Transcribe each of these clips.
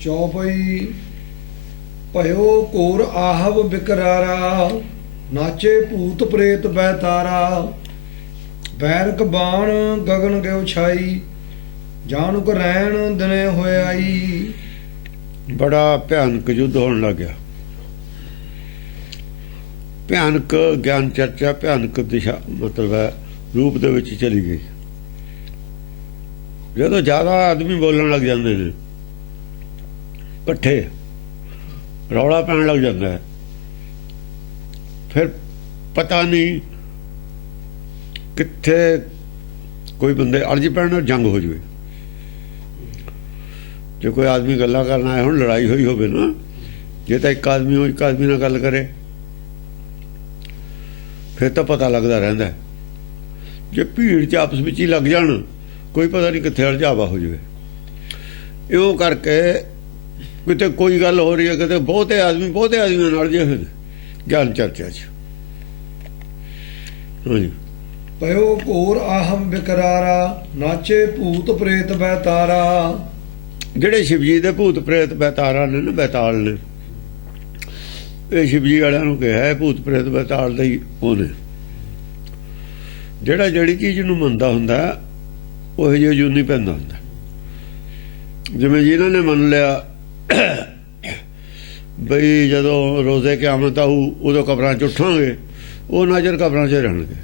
ਚੌਪਈ ਭਇਓ ਘੋਰ ਆਹਵ ਬਿਕਰਾਰਾ, ਨਾਚੇ ਭੂਤ ਪ੍ਰੇਤ ਬੈਤਾਰਾ। ਬੈਰਕ ਬਾਣ ਗਗਨ ਗਿਓ ਛਾਈ, ਜਾਨੁਕ ਰੈਣ ਦਿਨੇ ਹੋਏ ਆਈ। ਬੜਾ ਭਿਆਨਕ ਯੁੱਧ ਹੋਣ ਲੱਗ ਗਿਆ। ਭਿਆਨਕ ਗਿਆਨ ਚਰਚਾ ਭਿਆਨਕ ਦਿਸ਼ਾ ਮਤਲਬ ਹੈ ਰੂਪ ਦੇ ਵਿੱਚ ਚਲੀ ਗਈ। ਜਦੋਂ ਜ਼ਿਆਦਾ ਆਦਮੀ ਬੋਲਣ ਲੱਗ ਜਾਂਦੇ ਨੇ, ਇਕੱਠੇ ਰੌਲਾ ਪੈਣ ਲੱਗ ਜਾਂਦਾ ਹੈ, ਫਿਰ ਪਤਾ ਨਹੀਂ ਕਿੱਥੇ ਕੋਈ ਬੰਦੇ ਅੜਜ ਪੈਣ ਨਾਲ ਜੰਗ ਹੋ ਜਾਵੇ। ਜੇ ਕੋਈ ਆਦਮੀ ਗੱਲਾਂ ਕਰਨ ਆਇਆ ਹੁਣ ਲੜਾਈ ਹੋਈ ਹੋਵੇ ਨਾ, ਜੇ ਤਾਂ ਇੱਕ ਆਦਮੀ ਉਹ ਇੱਕ ਆਦਮੀ ਨਾਲ ਗੱਲ ਕਰੇ ਫਿਰ ਤਾਂ ਪਤਾ ਲੱਗਦਾ ਰਹਿੰਦਾ। ਜੇ ਭੀੜ 'ਚ ਆਪਸ ਵਿੱਚ ਹੀ ਲੱਗ ਜਾਣ ਕੋਈ ਪਤਾ ਨਹੀਂ ਕਿੱਥੇ ਅਲਝਾਵਾ ਹੋ ਜਾਵੇ। ਇਉਂ ਕਰਕੇ ਕਿਤੇ ਕੋਈ ਗੱਲ ਹੋ ਰਹੀ ਹੈ, ਕਿਤੇ ਬਹੁਤੇ ਆਦਮੀਆਂ ਨਾਲ ਜੇ ਹੋਏ ਗਿਆਨ ਚਰਚਾ 'ਚ। ਹਾਂਜੀ। ਭਇਓ ਘੋਰ ਆਹਮ ਬਿਕਰਾਰਾ, ਨਾਚੇ ਭੂਤ ਪ੍ਰੇਤ ਬੈਤਾਰਾ। ਜਿਹੜੇ ਸ਼ਿਵਜੀ ਦੇ ਭੂਤ ਪ੍ਰੇਤ ਬੈਤਾਰਾ ਨੇ ਨਾ, ਬੈਤਾਲ ਨੇ, ਇਹ ਸ਼ਿਵਜੀ ਵਾਲਿਆਂ ਨੂੰ ਕਿਹਾ ਹੈ ਭੂਤ ਪ੍ਰੇਤ ਬੈਤਾਲ ਦਾ ਹੀ ਉਹਨੇ। ਜਿਹੜਾ ਜਿਹੜੀ ਚੀਜ਼ ਨੂੰ ਮੰਨਦਾ ਹੁੰਦਾ ਉਹ ਜਿਹੀ ਜੂਨੀ ਪੈਂਦਾ ਹੁੰਦਾ। ਜਿਵੇਂ ਜਿਨ੍ਹਾਂ ਨੇ ਮੰਨ ਲਿਆ ਬਈ ਜਦੋਂ ਰੋਜ਼ੇ ਕਿਆਮਤ ਆਊ ਉਦੋਂ ਕਬਰਾਂ 'ਚ ਉੱਠਾਂਗੇ, ਉਹ ਨਜ਼ਰ ਕਬਰਾਂ 'ਚ ਰਹਿਣਗੇ।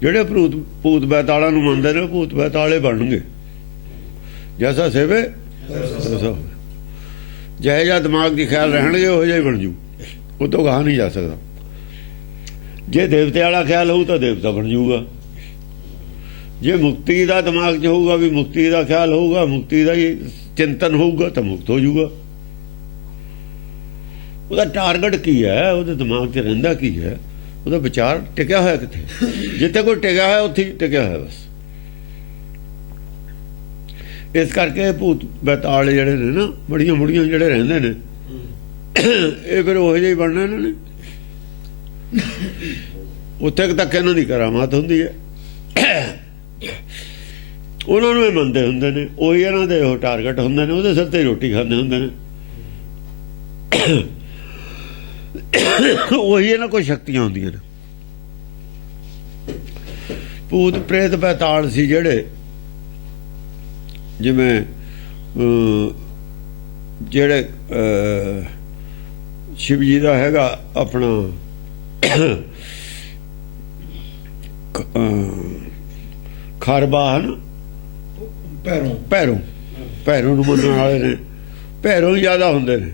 ਜਿਹੜੇ ਭੂਤ ਬੈਤਾਲਾਂ ਨੂੰ ਮੰਨਦੇ ਨੇ ਭੂਤ ਬੈਤਾਲੇ ਬਣਨਗੇ। ਜੈਸਾ ਸੇਵੇ ਤੈਸਾ ਹੋਵੇ। ਜਿਹੋ ਜਿਹਾ ਦਿਮਾਗ ਦੀ ਖਿਆਲ ਰਹਿਣਗੇ ਉਹੋ ਜਿਹਾ ਹੀ ਬਣ ਜੂ, ਉਹ ਤੋਂ ਗਾਹ ਨਹੀਂ ਜਾ ਸਕਦਾ। ਜੇ ਦੇਵਤੇ ਵਾਲਾ ਖਿਆਲ ਹੋਊ ਤਾਂ ਦੇਵਤਾ ਬਣ ਜੂਗਾ। ਜੇ ਮੁਕਤੀ ਦਾ ਦਿਮਾਗ 'ਚ ਹੋਊਗਾ ਵੀ ਮੁਕਤੀ ਦਾ ਖਿਆਲ ਹੋਊਗਾ, ਮੁਕਤੀ ਦਾ ਹੀ ਚਿੰਤਨ ਹੋਊਗਾ ਤਾਂ ਮੁਕਤ ਹੋ ਜੂਗਾ। ਉਹਦਾ ਟਾਰਗੇਟ ਕੀ ਹੈ, ਉਹਦੇ ਦਿਮਾਗ 'ਚ ਰਹਿੰਦਾ ਕੀ ਹੈ, ਉਹਦਾ ਵਿਚਾਰ ਟਿਕਿਆ ਹੋਇਆ ਕਿੱਥੇ। ਜਿੱਥੇ ਕੋਈ ਟਿਕਿਆ ਹੋਇਆ ਉੱਥੇ ਹੀ ਟਿਕਿਆ ਹੋਇਆ ਬਸ। ਇਸ ਕਰਕੇ ਭੂਤ ਬੈਤਾਲ ਜਿਹੜੇ ਨੇ ਨਾ, ਬੜੀਆਂ ਬੁੜੀਆਂ ਜਿਹੜੇ ਰਹਿੰਦੇ ਨੇ, ਇਹ ਫਿਰ ਉਹੋ ਜਿਹੇ ਹੀ ਬਣਨਾ ਇਹਨਾਂ ਨੇ। ਉੱਥੇ ਤੱਕ ਇਹਨਾਂ ਦੀ ਕਰਾਮਾਤ ਹੁੰਦੀ ਹੈ, ਉਹਨਾਂ ਨੂੰ ਇਹ ਮੰਨਦੇ ਹੁੰਦੇ ਨੇ, ਉਹੀ ਇਹਨਾਂ ਦੇ ਉਹ ਟਾਰਗੇਟ ਹੁੰਦੇ ਨੇ, ਉਹਦੇ ਸਿਰ ਤੇ ਰੋਟੀ ਖਾਂਦੇ ਹੁੰਦੇ ਨੇ। ਉਹੀ ਇਹਨਾਂ ਕੋਲ ਸ਼ਕਤੀਆਂ ਹੁੰਦੀਆਂ ਨੇ। ਭੂਤ ਪ੍ਰੇਤ ਬੈਤਾਲ ਸੀ ਜਿਹੜੇ, ਜਿਵੇਂ ਜਿਹੜੇ ਸ਼ਿਵ ਜੀ ਦਾ ਹੈਗਾ ਆਪਣਾ ਖਾਰਬਾਨ ਭੈਰੋਂ ਨੂੰ ਮੰਨਣ ਵਾਲੇ ਨੇ, ਭੈਰੋਂ ਹੀ ਜ਼ਿਆਦਾ ਹੁੰਦੇ ਨੇ।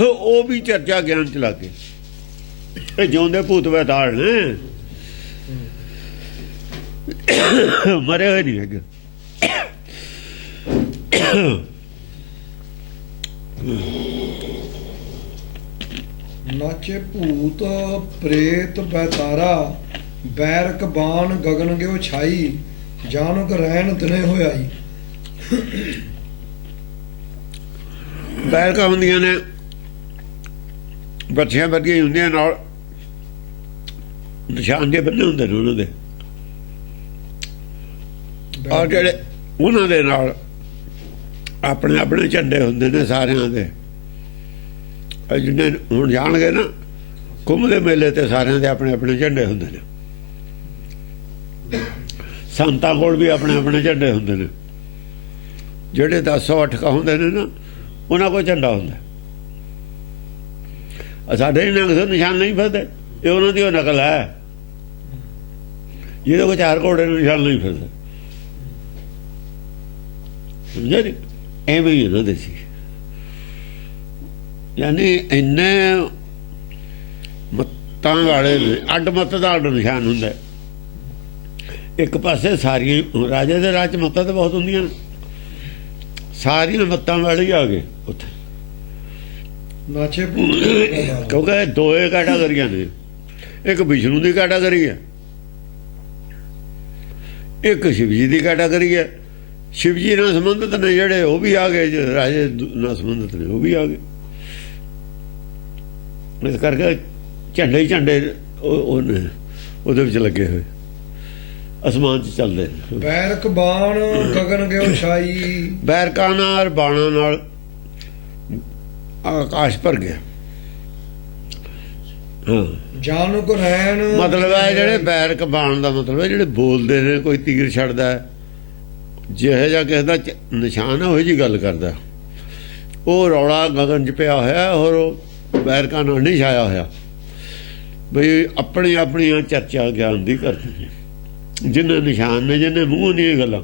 ਉਹ ਵੀ ਚਰਚਾ ਗਿਆਨ ਚ ਲੱਗ ਗਏ। ਇਹ ਜਿਉਂਦੇ ਭੂਤ ਬੈਤਾਲ ਨੇ, ਮਰੇ ਹੋਏ ਨਹੀਂ ਹੈਗੇ। ਨਾਚੇ ਭੂਤ ਪ੍ਰੇਤ ਬੈਤਾਰਾ, ਬੈਰਕ ਬਾਣ ਗਗਨ ਗਿਓ ਛਾਈ। ਜਾਨੁਕ ਰੈਣ ਦਿਨੇ ਹੋਏ ਆਈ। ਬੈਰਕਾਂ ਹੁੰਦੀਆਂ ਨੇ, ਬੱਚਿਆਂ ਵਰਗੀਆਂ ਹੁੰਦੀਆਂ, ਨਾਲ ਨਿਸ਼ਾਨ ਦੇ ਬੰਨੇ ਹੁੰਦੇ ਨੇ ਉਹਨਾਂ ਦੇ। ਔਰ ਜਿਹੜੇ ਉਹਨਾਂ ਦੇ ਨਾਲ ਆਪਣੇ ਆਪਣੇ ਝੰਡੇ ਹੁੰਦੇ ਨੇ ਸਾਰਿਆਂ ਦੇ। ਜਿਹਨੇ ਹੁਣ ਜਾਣਗੇ ਨਾ ਕੁੰਭ ਦੇ ਮੇਲੇ ਤੇ, ਸਾਰਿਆਂ ਦੇ ਆਪਣੇ ਆਪਣੇ ਝੰਡੇ ਹੁੰਦੇ ਨੇ। ਸੰਤਾਂ ਕੋਲ ਵੀ ਆਪਣੇ ਆਪਣੇ ਝੰਡੇ ਹੁੰਦੇ ਨੇ। ਜਿਹੜੇ 1008 ਹੁੰਦੇ ਨੇ ਨਾ, ਉਹਨਾਂ ਕੋਲ ਝੰਡਾ ਹੁੰਦਾ। ਸਾਡੇ ਨੰਗ ਨਿਸ਼ਾਨ ਨਹੀਂ ਫਿਰਦੇ, ਇਹ ਉਹਨਾਂ ਦੀ ਉਹ ਨਕਲ ਹੈ। ਜਿਹਦੇ ਕੋਲ 4 ਘੋੜੇ ਨੂੰ ਨਿਸ਼ਾਨ ਨਹੀਂ ਫਿਰਦੇ, ਸਮਝਿਆ ਨੀ? ਐਵੇਂ ਹੀ ਇਹਨਾਂ ਦੇ ਸੀ। ਯਾਨੀ ਇੰਨੇ ਮੱਤਾਂ ਵਾਲੇ ਨੇ, ਅੱਡ ਮੱਤ ਦਾ ਅੱਡ ਨਿਸ਼ਾਨ ਹੁੰਦਾ। ਇੱਕ ਪਾਸੇ ਸਾਰੀਆਂ ਰਾਜੇ ਦੇ ਰਾਜ 'ਚ ਮੱਤਾਂ ਤਾਂ ਬਹੁਤ ਹੁੰਦੀਆਂ ਨੇ, ਸਾਰੀਆਂ ਮੱਤਾਂ ਵਾਲੇ ਹੀ ਆ ਗਏ ਉੱਥੇ। ਨਾਚੇ ਕਿਉਂਕਿ ਦੋਏ ਕੈਟਾਗਰੀਆਂ ਨੇ, ਇੱਕ ਵਿਸ਼ਨੂੰ ਦੀ ਕੈਟਾਗਰੀ ਹੈ, ਇੱਕ ਸ਼ਿਵ ਜੀ ਦੀ ਕੈਟਾਗਰੀ ਹੈ। ਸ਼ਿਵ ਜੀ ਨਾਲ ਸੰਬੰਧਿਤ ਨੇ ਜਿਹੜੇ ਉਹ ਵੀ ਆ ਗਏ, ਰਾਜੇ ਨਾਲ ਸੰਬੰਧਿਤ ਨੇ ਉਹ ਵੀ ਆ ਗਏ। ਇਸ ਕਰਕੇ ਝੰਡੇ ਹੀ ਝੰਡੇ ਉਹਦੇ ਵਿੱਚ ਲੱਗੇ ਹੋਏ। ਅਸਮਾਨ 'ਚ ਚੱਲਦੇ ਨੇ। ਬੈਰਕ ਬਾਣ ਗਗਨ ਗਿਓ ਛਾਈ। ਬੈਰਕਾਂ ਨਾਲ ਬਾਣਾਂ ਨਾਲ ਆਕਾਸ਼ ਭਰ ਗਿਆ। ਹਾਂ, ਜਾਨੁਕ ਰੈਣ ਮਤਲਬ ਹੈ ਜਿਹੜੇ ਬੈਰਕ ਬਾਣ ਦਾ ਮਤਲਬ ਹੈ ਜਿਹੜੇ ਬੋਲਦੇ ਨੇ, ਕੋਈ ਤੀਰ ਛੱਡਦਾ ਹੈ, ਜਿਹੇ ਜਿਹਾ ਕਿਸੇ ਦਾ ਨਿਸ਼ਾਨ ਹੈ ਉਹੋ ਜਿਹੀ ਗੱਲ ਕਰਦਾ। ਉਹ ਰੌਲਾ ਗਗਨ 'ਚ ਪਿਆ ਹੋਇਆ, ਔਰ ਉਹ ਬੈਰਕਾਂ ਨਾਲ ਨਹੀਂ ਛਾਇਆ ਹੋਇਆ। ਬਈ ਆਪਣੀ ਆਪਣੀਆਂ ਚਰਚਾ ਗਿਆਨ ਦੀ ਕਰਦੇ ਨੇ, ਜਿਹਨੇ ਨਿਸ਼ਾਨ ਨੇ, ਜਿਹਨੇ ਮੂੰਹ ਨਹੀਂ ਗੱਲਾਂ।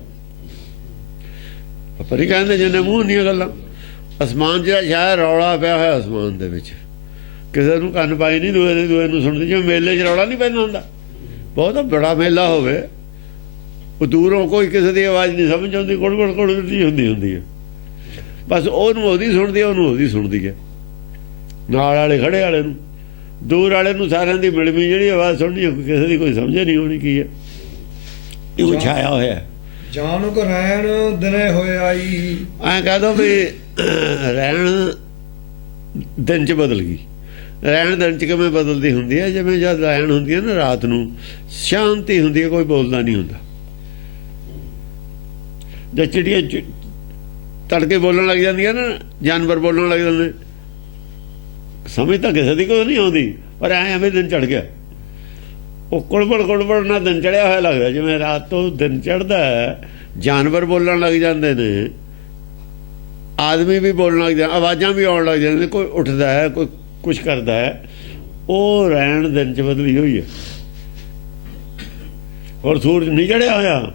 ਪਰ ਇਹ ਕਹਿੰਦੇ ਜਿਹਨੇ ਮੂੰਹ ਨਹੀਂ ਗੱਲਾਂ। ਅਸਮਾਨ ਜਿਹੜਾ ਛਾਇਆ, ਰੌਲਾ ਪਿਆ ਹੋਇਆ ਅਸਮਾਨ ਦੇ ਵਿੱਚ, ਕਿਸੇ ਨੂੰ ਕੰਨ ਪਾਈ ਨਹੀਂ, ਦੂਏ ਨੂੰ ਸੁਣਦੇ। ਜਿਵੇਂ ਮੇਲੇ 'ਚ ਰੌਲਾ ਨਹੀਂ ਪੈਂਦਾ ਹੁੰਦਾ, ਬਹੁਤ ਬੜਾ ਮੇਲਾ ਹੋਵੇ, ਉਹ ਦੂਰੋਂ ਕੋਈ ਕਿਸੇ ਦੀ ਆਵਾਜ਼ ਨਹੀਂ ਸਮਝ ਆਉਂਦੀ, ਗੁੜ ਹੁੰਦੀ ਹੈ। ਬਸ ਉਹਨੂੰ ਉਹਦੀ ਸੁਣਦੀ ਹੈ, ਉਹਨੂੰ ਉਹਦੀ ਸੁਣਦੀ ਹੈ। ਨਾਲ ਵਾਲੇ ਖੜੇ ਵਾਲੇ ਨੂੰ, ਦੂਰ ਵਾਲੇ ਨੂੰ ਸਾਰਿਆਂ ਦੀ ਮਿਲਵੀਂ ਜਿਹੜੀ ਆਵਾਜ਼ ਸੁਣਨੀ, ਕਿਸੇ ਦੀ ਕੋਈ ਸਮਝ ਨਹੀਂ ਆਉਣੀ ਕੀ ਹੈ। ਇਹ ਛਾਇਆ ਹੋਇਆ। ਜਾਨੁਕ ਰੈਣ ਦਿਨੇ ਹੋਏ ਆਈ। ਐਂ ਕਹਿ ਦੋ ਵੀ ਰਹਿਣ ਦਿਨ 'ਚ ਬਦਲ ਗਈ। ਰਹਿਣ ਦਿਨ 'ਚ ਕਿਵੇਂ ਬਦਲਦੀ ਹੁੰਦੀ ਹੈ? ਜਿਵੇਂ ਜਦ ਰਹਿਣ ਹੁੰਦੀ ਹੈ ਨਾ ਰਾਤ ਨੂੰ, ਸ਼ਾਂਤੀ ਹੁੰਦੀ ਹੈ, ਕੋਈ ਬੋਲਦਾ ਨਹੀਂ ਹੁੰਦਾ। ਜਦ ਚਿੜੀਆਂ ਤੜਕੇ ਬੋਲਣ ਲੱਗ ਜਾਂਦੀਆਂ ਨਾ, ਜਾਨਵਰ ਬੋਲਣ ਲੱਗ ਜਾਂਦੇ, ਸਮਝ ਤਾਂ ਕਿਸੇ ਦੀ ਕੋਈ ਨਹੀਂ ਆਉਂਦੀ, ਪਰ ਐਵੇਂ ਦਿਨ ਚੜ੍ਹ ਗਿਆ। ਉਹ ਕੁੜਬੜ ਨਾਲ ਦਿਨ ਚੜ੍ਹਿਆ ਹੋਇਆ ਲੱਗਦਾ। ਜਿਵੇਂ ਰਾਤ ਤੋਂ ਦਿਨ ਚੜ੍ਹਦਾ ਹੈ, ਜਾਨਵਰ ਬੋਲਣ ਲੱਗ ਜਾਂਦੇ ਨੇ, ਆਦਮੀ ਵੀ ਬੋਲਣ ਲੱਗ ਜਾਂਦੇ, ਆਵਾਜ਼ਾਂ ਵੀ ਆਉਣ ਲੱਗ ਜਾਂਦੀਆਂ, ਕੋਈ ਉੱਠਦਾ ਹੈ, ਕੋਈ ਕੁਛ ਕਰਦਾ ਹੈ। ਉਹ ਰਹਿਣ ਦਿਨ 'ਚ ਬਦਲੀ ਹੋਈ ਹੈ। ਔਰ ਸੂਰਜ ਨਹੀਂ ਚੜ੍ਹਿਆ ਹੋਇਆ,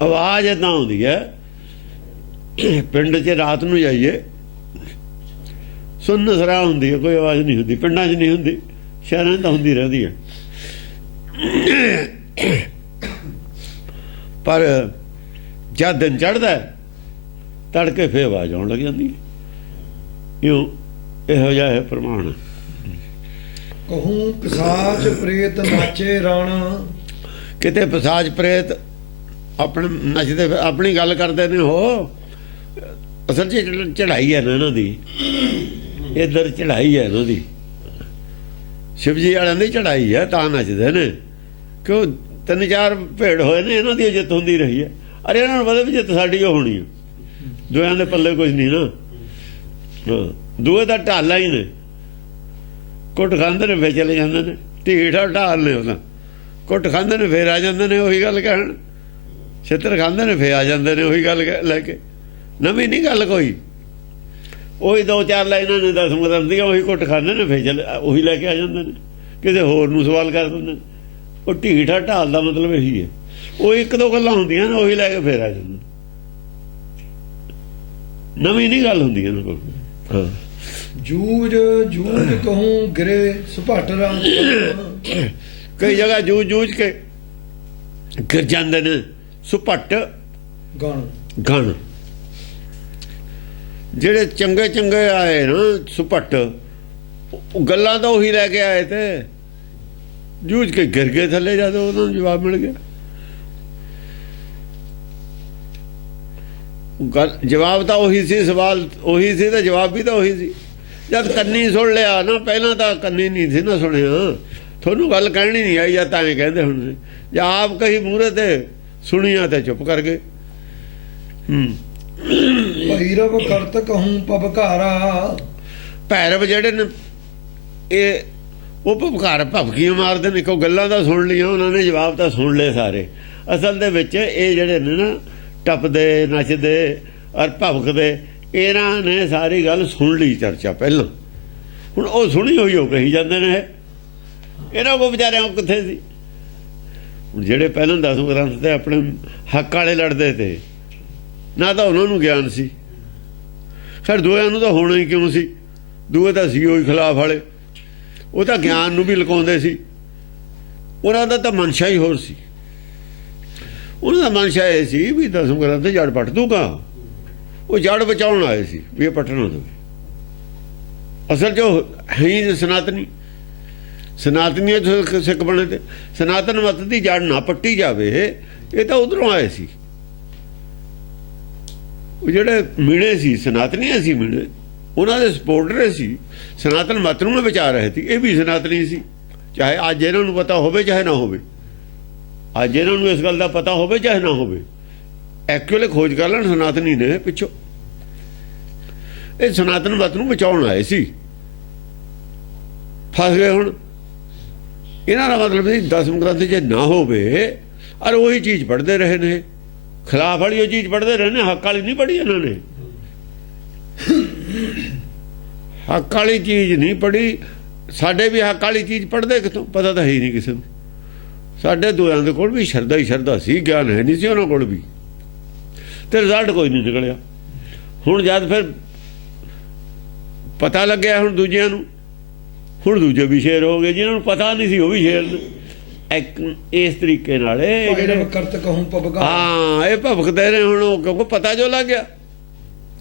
ਆਵਾਜ਼ ਏਦਾਂ ਆਉਂਦੀ ਹੈ। ਪਿੰਡ 'ਚ ਰਾਤ ਨੂੰ ਜਾਈਏ, ਸੁੰਨ ਸਰਾ ਹੁੰਦੀ ਹੈ, ਕੋਈ ਆਵਾਜ਼ ਨਹੀਂ ਹੁੰਦੀ। ਪਿੰਡਾਂ 'ਚ ਨਹੀਂ ਹੁੰਦੀ, ਸ਼ਹਿਰਾਂ 'ਚ ਤਾਂ ਹੁੰਦੀ ਰਹਿੰਦੀ ਹੈ। ਪਰ ਜਦ ਦਿਨ ਚੜ੍ਹਦਾ ਤੜਕੇ ਫੇਰ ਆਵਾਜ਼ ਆਉਣ ਲੱਗ ਜਾਂਦੀ ਹੈ। ਇਹੋ ਜਿਹਾ ਹੈ ਪ੍ਰਮਾਣ। ਕਹੂੰ ਪਿਸਾਚ ਪ੍ਰੇਤ ਨਾਚੇ ਰਣ। ਕਿਤੇ ਪਿਸਾਚ ਪ੍ਰੇਤ ਆਪਣੇ ਨੱਚਦੇ, ਆਪਣੀ ਗੱਲ ਕਰਦੇ ਨੇ। ਉਹ ਅਸਲ 'ਚ ਚੜ੍ਹਾਈ ਹੈ ਨਾ ਇਹਨਾਂ ਦੀ, ਇੱਧਰ ਚੜ੍ਹਾਈ ਹੈ ਇਹਨਾਂ ਦੀ, ਸ਼ਿਵ ਜੀ ਵਾਲਿਆਂ ਦੀ ਚੜ੍ਹਾਈ ਹੈ, ਤਾਂ ਨੱਚਦੇ ਨੇ। ਕਿਉਂ? 3-4 ਭੇੜ ਹੋਏ ਨੇ, ਇਹਨਾਂ ਦੀ ਜਿੱਤ ਹੁੰਦੀ ਰਹੀ ਹੈ। ਅਰੇ ਇਹਨਾਂ ਨੂੰ ਪਤਾ ਵੀ ਜਿੱਤ ਸਾਡੀ ਉਹ ਹੋਣੀ ਹੈ। ਦੋਆਂ ਦੇ ਪੱਲੇ ਕੁਝ ਨਹੀਂ ਨਾ। ਦੂਏ ਦਾ ਢਾਲਾ ਹੀ ਨੇ, ਕੁੱਟ ਖਾਂਦੇ ਨੇ ਫੇਰ ਚਲੇ ਜਾਂਦੇ ਨੇ। ਢੀਠਾ ਢਾਲ ਨੇ, ਉਹਦਾ ਕੁੱਟ ਖਾਂਦੇ ਨੇ ਫੇਰ ਆ ਜਾਂਦੇ ਨੇ ਉਹੀ ਗੱਲ ਕਹਿਣ। ਛਿੱਤਰ ਖਾਂਦੇ ਨੇ ਫੇਰ ਆ ਜਾਂਦੇ ਨੇ ਉਹੀ ਗੱਲ ਲੈ ਕੇ। ਨਵੀਂ ਨਹੀਂ ਗੱਲ ਕੋਈ, ਉਹੀ 2-4 ਲਾਈਨਾਂ ਨੇ 10 ਮਤਲਬ ਦੀਆਂ, ਉਹੀ ਕੁੱਟ ਖਾਂਦੇ ਨੇ ਫੇਰ ਚਲੇ, ਉਹੀ ਲੈ ਕੇ ਆ ਜਾਂਦੇ ਨੇ। ਕਿਸੇ ਹੋਰ ਨੂੰ ਸਵਾਲ ਕਰ ਦਿੰਦੇ ਨੇ। ਉਹ ਢੀਠਾ ਢਾਲ ਦਾ ਮਤਲਬ ਇਹੀ ਹੈ। ਉਹ 1-2 ਗੱਲਾਂ ਹੁੰਦੀਆਂ ਨੇ, ਉਹੀ ਲੈ ਕੇ ਫੇਰ ਆ ਜਾਂਦੇ। ਨਵੀਂ ਨਹੀਂ ਗੱਲ ਹੁੰਦੀ ਇਹਨਾਂ ਕੋਲ। ਹਾਂ, ਜੂਝ ਕਹੂੰ ਗਿਰੇ ਸੁਭਾਟ ਰੰਗ। ਕਈ ਜਗ੍ਹਾ ਜੂਝ ਕੇ ਗਿਰ ਜਾਂਦੇ ਨੇ। ਸੁਭੱਟ ਗਣ ਜਿਹੜੇ ਚੰਗੇ ਆਏ ਨਾ ਸੁਭੱਟ, ਉਹ ਗੱਲਾਂ ਤਾਂ ਉਹੀ ਲੈ ਕੇ ਆਏ ਤੇ ਜੂਝ ਕੇ ਗਿਰ ਗਏ ਥੱਲੇ, ਜਦੋਂ ਉਹਨਾਂ ਨੂੰ ਜਵਾਬ ਮਿਲ ਗਿਆ। ਜਵਾਬ ਤਾਂ ਉਹੀ ਸੀ, ਸਵਾਲ ਉਹੀ ਸੀ, ਤੇ ਜਵਾਬ ਵੀ ਤਾਂ ਉਹੀ ਸੀ। ਜਦ ਕੰਨੀ ਸੁਣ ਲਿਆ ਨਾ, ਪਹਿਲਾਂ ਤਾਂ ਕੰਨੀ ਨਹੀਂ ਸੀ ਨਾ ਸੁਣਿਆ, ਤੁਹਾਨੂੰ ਗੱਲ ਕਹਿਣੀ ਨਹੀਂ ਆਈ, ਜਾਂ ਤਾਂ ਐਂ ਕਹਿੰਦੇ ਹੁੰਦੇ। ਜਾਂ ਆਪ ਕਹੀ ਮੂਹਰੇ ਤੇ ਸੁਣੀਆਂ ਤੇ ਚੁੱਪ ਕਰ ਗਏ। ਭੈਰਵ ਕਰਤ ਕਹੂੰ ਪਵਕਾਰਾ। ਭੈਰਵ ਜਿਹੜੇ ਨੇ ਇਹ ਉਹ ਭਵਕਾਰ ਭਵਕੀਆਂ ਮਾਰਦੇ ਨੇ। ਕੋਈ ਗੱਲਾਂ ਤਾਂ ਸੁਣ ਲਈਆਂ ਉਹਨਾਂ ਨੇ, ਜਵਾਬ ਤਾਂ ਸੁਣ ਲਏ ਸਾਰੇ। ਅਸਲ ਦੇ ਵਿੱਚ ਇਹ ਜਿਹੜੇ ਨੇ ਨਾ ਟੱਪਦੇ ਨੱਚਦੇ ਔਰ ਭਵਕਦੇ, ਇਹਨਾਂ ਨੇ ਸਾਰੀ ਗੱਲ ਸੁਣ ਲਈ, ਚਰਚਾ ਪਹਿਲਾਂ। ਹੁਣ ਉਹ ਸੁਣੀ ਹੋਈ ਉਹ ਕਹੀ ਜਾਂਦੇ ਨੇ। ਇਹਨਾਂ ਕੋਲ ਵਿਚਾਰਿਆਂ ਕੋਲ ਕਿੱਥੇ ਸੀ? ਹੁਣ ਜਿਹੜੇ ਪਹਿਲਾਂ 10 ਗ੍ਰੰਥ ਤੇ ਆਪਣੇ ਹੱਕ ਵਾਲੇ ਲੜਦੇ ਤੇ, ਨਾ ਤਾਂ ਉਹਨਾਂ ਨੂੰ ਗਿਆਨ ਸੀ। ਖੈਰ ਦੋਆਂ ਨੂੰ ਤਾਂ ਹੋਣਾ ਹੀ ਕਿਉਂ ਸੀ? ਦੂਏ ਤਾਂ ਸੀ ਉਹੀ ਖਿਲਾਫ ਵਾਲੇ, ਉਹ ਤਾਂ ਗਿਆਨ ਨੂੰ ਵੀ ਲੁਕਾਉਂਦੇ ਸੀ। ਉਹਨਾਂ ਦਾ ਤਾਂ ਮਨਸ਼ਾ ਹੀ ਹੋਰ ਸੀ। ਉਹਨਾਂ ਦਾ ਮਨਸ਼ਾ ਇਹ ਸੀ ਵੀ 10 ਗ੍ਰੰਥ ਤੇ ਜੜ ਪੱਟ ਦੂਗਾ। ਉਹ ਜੜ ਬਚਾਉਣ ਆਏ ਸੀ ਵੀ ਇਹ ਪੱਟਣਾ ਦੇਵੇ। ਅਸਲ 'ਚ ਹੈ ਹੀ ਸਨਾਤਨੀ ਸਿੱਖ ਬਣੇ ਤੇ ਸਨਾਤਨ ਮਤ ਦੀ ਜੜ ਨਾ ਪੱਟੀ ਜਾਵੇ, ਇਹ ਤਾਂ ਉਧਰੋਂ ਆਏ ਸੀ। ਉਹ ਜਿਹੜੇ ਮੀਣੇ ਸੀ, ਸਨਾਤਨੀ ਸੀ ਮੀਣੇ, ਉਹਨਾਂ ਦੇ ਸਪੋਰਟਰ ਸੀ, ਸਨਾਤਨ ਮਤ ਨੂੰ ਬਚਾ ਰਹੇ ਸੀ। ਇਹ ਵੀ ਸਨਾਤਨੀ ਸੀ, ਚਾਹੇ ਅੱਜ ਇਹਨਾਂ ਨੂੰ ਪਤਾ ਹੋਵੇ ਚਾਹੇ ਨਾ ਹੋਵੇ। ਅੱਜ ਇਹਨਾਂ ਨੂੰ ਇਸ ਗੱਲ ਦਾ ਪਤਾ ਹੋਵੇ ਚਾਹੇ ਨਾ ਹੋਵੇ, ਐਕਚੁਅਲੀ ਖੋਜ ਕਰ ਲੈਣ ਸਨਾਤਨੀ ਨੇ ਪਿੱਛੋਂ। ਇਹ ਸਨਾਤਨ ਮਤ ਨੂੰ ਬਚਾਉਣ ਆਏ ਸੀ, ਫਸ ਗਏ। ਹੁਣ ਇਹਨਾਂ ਦਾ ਮਤਲਬ ਸੀ ਦਸਮ ਗ੍ਰੰਥ ਜੇ ਨਾ ਹੋਵੇ ਔਰ ਉਹੀ ਚੀਜ਼ ਪੜ੍ਹਦੇ ਰਹੇ ਨੇ, ਖਿਲਾਫ ਵਾਲੀ ਉਹ ਚੀਜ਼ ਪੜ੍ਹਦੇ ਰਹੇ ਨੇ, ਹੱਕ ਵਾਲੀ ਨਹੀਂ ਪੜ੍ਹੀ ਇਹਨਾਂ ਨੇ। ਹੱਕ ਵਾਲੀ ਚੀਜ਼ ਨਹੀਂ ਪੜ੍ਹੀ। ਸਾਡੇ ਵੀ ਹੱਕ ਵਾਲੀ ਚੀਜ਼ ਪੜ੍ਹਦੇ ਕਿੱਥੋਂ, ਪਤਾ ਤਾਂ ਹੈ ਹੀ ਨਹੀਂ ਕਿਸੇ ਨੂੰ। ਸਾਡੇ ਦੋਆਂ ਦੇ ਕੋਲ ਵੀ ਸ਼ਰਧਾ ਹੀ ਸ਼ਰਧਾ ਸੀ, ਗਿਆਨ ਹੈ ਨਹੀਂ ਸੀ ਉਹਨਾਂ ਕੋਲ ਵੀ, ਤੇ ਰਿਜ਼ਲਟ ਕੋਈ ਨਹੀਂ ਨਿਕਲਿਆ। ਹੁਣ ਜਦ ਫਿਰ ਪਤਾ ਲੱਗਿਆ ਹੁਣ ਦੂਜਿਆਂ ਨੂੰ, ਹੁਣ ਦੂਜੇ ਵੀ ਸ਼ੇਰ ਹੋ ਗਏ, ਜਿਹਨਾਂ ਨੂੰ ਪਤਾ ਨਹੀਂ ਸੀ ਉਹ ਵੀ ਸ਼ੇਰ ਨੇ। ਇਸ ਤਰੀਕੇ ਨਾਲ ਇਹ ਜਿਹੜੇ ਕਰਤ ਕਹੂੰ ਭਵਗਾ, ਹਾਂ ਇਹ ਭਵਕਦੇ ਨੇ ਹੁਣ, ਕਿਉਂਕਿ ਪਤਾ ਜੋ ਲੱਗ ਗਿਆ।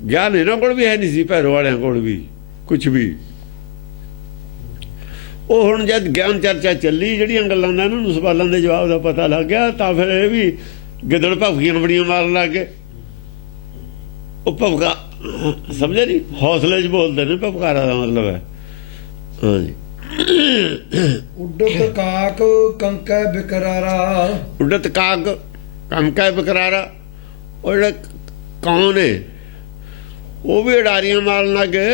ਗਿਆਨ ਇਹਨਾਂ ਕੋਲ ਵੀ ਹੈ ਨਹੀਂ ਸੀ, ਭੈਰੋ ਵਾਲਿਆਂ ਕੋਲ ਵੀ ਕੁਛ ਵੀ। ਉਹ ਹੁਣ ਜਦ ਗਿਆਨ ਚਰਚਾ ਚੱਲੀ, ਜਿਹੜੀਆਂ ਗੱਲਾਂ ਦਾ ਇਹਨਾਂ ਨੂੰ ਸਵਾਲਾਂ ਦੇ ਜਵਾਬ ਦਾ ਪਤਾ ਲੱਗ ਗਿਆ, ਤਾਂ ਫਿਰ ਇਹ ਵੀ ਗਿੱਦੜ ਭਵਕੀਆਂ ਬੜੀਆਂ ਮਾਰਨ ਲੱਗ ਗਏ। ਉਹ ਭਵਕਾ ਸਮਝੇ ਨਹੀਂ, ਹੌਸਲੇ 'ਚ ਬੋਲਦੇ ਨੇ, ਭਵਕਾਰਾ ਦਾ ਮਤਲਬ ਹੈ। ਹਾਂਜੀ, ਉੱਡਤ ਕਾਕ ਕੰਕੈ ਬਿਕਰਾਰਾ, ਉੱਡਤ ਕਾਕ ਕੰਕੈ ਬਿਕਰਾਰਾ। ਉਹ ਜਿਹੜਾ ਕੌਣ ਹੈ ਉਹ ਵੀ ਉਡਾਰੀਆਂ ਮਾਰਨ ਲੱਗੇ।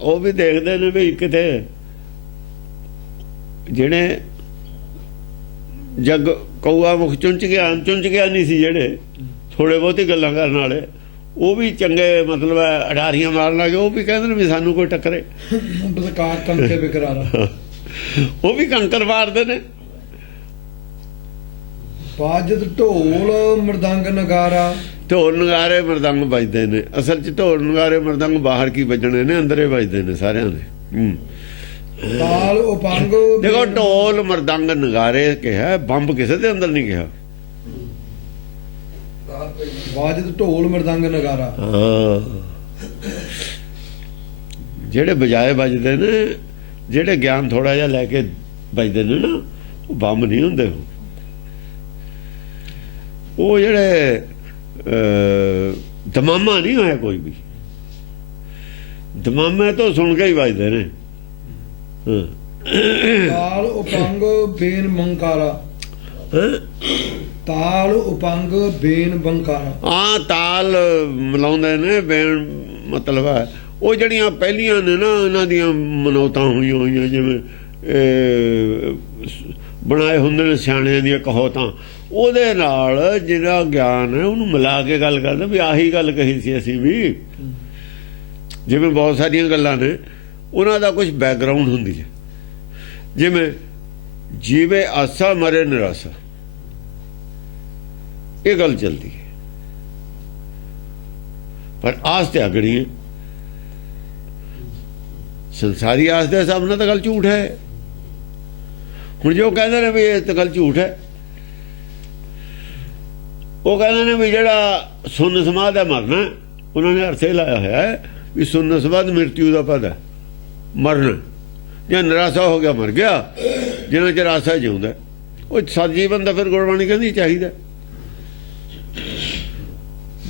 ਉਹ ਵੀ ਦੇਖਦੇ ਨੇ ਵੀ ਕਿਤੇ ਜਿਹੜੇ ਜੱਗ ਕਊਆ ਮੁਖ ਚੁੰਚ ਗਿਆ ਨਹੀਂ ਸੀ, ਜਿਹੜੇ ਥੋੜੇ ਬਹੁਤੀ ਗੱਲਾਂ ਕਰਨ ਵਾਲੇ, ਉਹ ਵੀ ਚੰਗੇ ਮਤਲਬ ਹੈ ਉਡਾਰੀਆਂ ਮਾਰਨ ਲੱਗੇ। ਉਹ ਵੀ ਕਹਿੰਦੇ ਨੇ ਵੀ ਸਾਨੂੰ ਕੋਈ ਟੱਕਰੇ। ਉੱਡਤ ਕਾਕ ਕੰਕੈ ਬਿਕਰਾਰਾ, ਉਹ ਵੀ ਕੰਕਰ ਮਾਰਦੇ ਨੇ। ਬਾਜਤ ਢੋਲ ਮਰਦੰਗ ਨਗਾਰਾ, ਢੋਲ ਨਗਾਰੇ ਮਰਦੰਗ ਵੱਜਦੇ ਨੇ। ਅਸਲ 'ਚ ਢੋਲ ਨਗਾਰੇ ਮਰਦੰਗ ਬਾਹਰ ਕੀ ਵੱਜਣੇ ਨੇ, ਅੰਦਰੇ ਵੱਜਦੇ ਨੇ ਸਾਰਿਆਂ ਦੇ। ਤਾਲ ਉਪੰਗ, ਦੇਖੋ ਢੋਲ ਮਰਦੰਗ ਨਗਾਰੇ ਕਿਹਾ, ਬੰਬ ਕਿਸੇ ਦੇ ਅੰਦਰ ਨਹੀਂ ਕਿਹਾ। ਬਾਜਤ ਢੋਲ ਮਰਦੰਗ ਨਗਾਰਾ, ਜਿਹੜੇ ਬਜਾਏ ਵੱਜਦੇ ਨੇ, ਜਿਹੜੇ ਗਿਆਨ ਥੋੜਾ ਜਿਹਾ ਲੈ ਕੇ ਵੱਜਦੇ ਨੇ ਨਾ, ਉਹ ਬੰਬ ਨਹੀਂ ਹੁੰਦੇ। ਉਹ ਜਿਹੜੇ ਦਮਾਮਾ ਨਹੀਂ ਹੋਇਆ ਕੋਈ ਵੀ, ਦਮਾਮੇ ਤੋਂ ਸੁਣ ਕੇ ਹੀ ਵੱਜਦੇ ਨੇ। ਤਾਲ ਉਪੰਗ ਬੇਨ ਬੰਕਾਰਾ, ਤਾਲ ਉਪੰਗ ਬੇਨ ਬੰਕਾਰਾ। ਹਾਂ, ਤਾਲ ਮਿਲਾਉਂਦੇ ਨੇ, ਬੇਨ ਮਤਲਬ ਹੈ ਉਹ ਜਿਹੜੀਆਂ ਪਹਿਲੀਆਂ ਨੇ ਨਾ ਇਹਨਾਂ ਦੀਆਂ ਮਨੌਤਾਂ ਹੋਈਆਂ, ਜਿਵੇਂ ਬਣਾਏ ਹੁੰਦੇ ਨੇ ਸਿਆਣਿਆਂ ਦੀਆਂ ਕਹੌਤਾਂ, ਉਹਦੇ ਨਾਲ ਜਿਹੜਾ ਗਿਆਨ ਹੈ ਉਹਨੂੰ ਮਿਲਾ ਕੇ ਗੱਲ ਕਰਦੇ ਵੀ ਆਹੀ ਗੱਲ ਕਹੀ ਸੀ ਅਸੀਂ ਵੀ। ਜਿਵੇਂ ਬਹੁਤ ਸਾਰੀਆਂ ਗੱਲਾਂ ਨੇ ਉਹਨਾਂ ਦਾ ਕੁਝ ਬੈਕਗਰਾਊਂਡ ਹੁੰਦੀ ਹੈ, ਜਿਵੇਂ ਜੀਵੇ ਆਸਾ ਮਰੇ ਨਿਰਾਸਾ, ਇਹ ਗੱਲ ਚੱਲਦੀ ਹੈ। ਪਰ ਆਸ ਤੇ ਅਗੜੀ ਹੈ, ਸੰਸਾਰੀ ਆਸ ਦੇ ਹਿਸਾਬ ਨਾਲ ਤਾਂ ਗੱਲ ਝੂਠ ਹੈ। ਹੁਣ ਜੋ ਕਹਿੰਦੇ ਨੇ ਵੀ ਇਹ ਤਾਂ ਗੱਲ ਝੂਠ ਹੈ, ਉਹ ਕਹਿੰਦੇ ਨੇ ਵੀ ਜਿਹੜਾ ਸੁੰਨ ਸਮਾਧ ਹੈ ਮਰਨਾ, ਉਹਨਾਂ ਨੇ ਅਰਥ ਇਹ ਲਾਇਆ ਹੋਇਆ ਹੈ ਵੀ ਸੁੰਨ ਸਮਾਧ ਮ੍ਰਿਤਿੂ ਦਾ ਪਦ ਹੈ, ਮਰਨਾ। ਜੇ ਨਿਰਾਸ਼ਾ ਹੋ ਗਿਆ ਮਰ ਗਿਆ, ਜਿੰਨਾ ਚਿਰ ਆਸਾ ਜਿਉਂਦਾ। ਉਹ ਸਤ ਜੀਵਨ ਦਾ ਫਿਰ ਗੁਰਬਾਣੀ ਕਹਿੰਦੀ ਚਾਹੀਦਾ,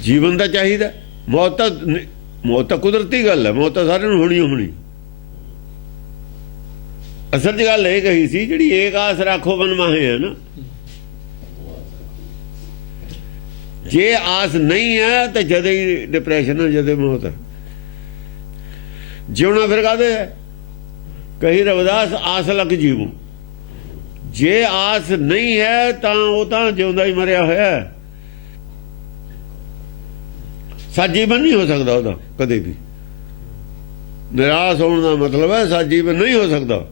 ਜੀਵਨ ਦਾ ਚਾਹੀਦਾ। ਮੌਤ ਤਾਂ ਕੁਦਰਤੀ ਗੱਲ ਹੈ, ਮੌਤ ਤਾਂ ਸਾਰਿਆਂ ਨੂੰ ਹੋਣੀ। ਅਸਲ 'ਚ ਗੱਲ ਇਹ ਕਹੀ ਸੀ, ਜਿਹੜੀ ਏਕ ਆਸ ਰੱਖੋ ਮਨ ਮਾਹੇ ਹੈ ਨਾ, ਜੇ ਆਸ ਨਹੀਂ ਹੈ ਤਾਂ ਜਦੇ ਹੀ ਡਿਪਰੈਸ਼ਨ ਹੈ, ਜਦੇ ਮੌਤ ਹੈ। ਜਿਉਣਾ ਫਿਰ ਕਾਹਦੇ ਹੈ? ਕਹੀ ਰਵਿਦਾਸ ਆਸ ਲੱਗ ਜੀਵੂ। ਜੇ ਆਸ ਨਹੀਂ ਹੈ ਤਾਂ ਉਹ ਤਾਂ ਜਿਉਂਦਾ ਹੀ ਮਰਿਆ ਹੋਇਆ। ਸਤ ਜੀਵਨ ਨਹੀਂ ਹੋ ਸਕਦਾ ਉਹਦਾ ਕਦੇ ਵੀ। ਨਿਰਾਸ਼ ਹੋਣ ਦਾ ਮਤਲਬ ਹੈ ਸਤ ਜੀਵਨ ਨਹੀਂ ਹੋ ਸਕਦਾ।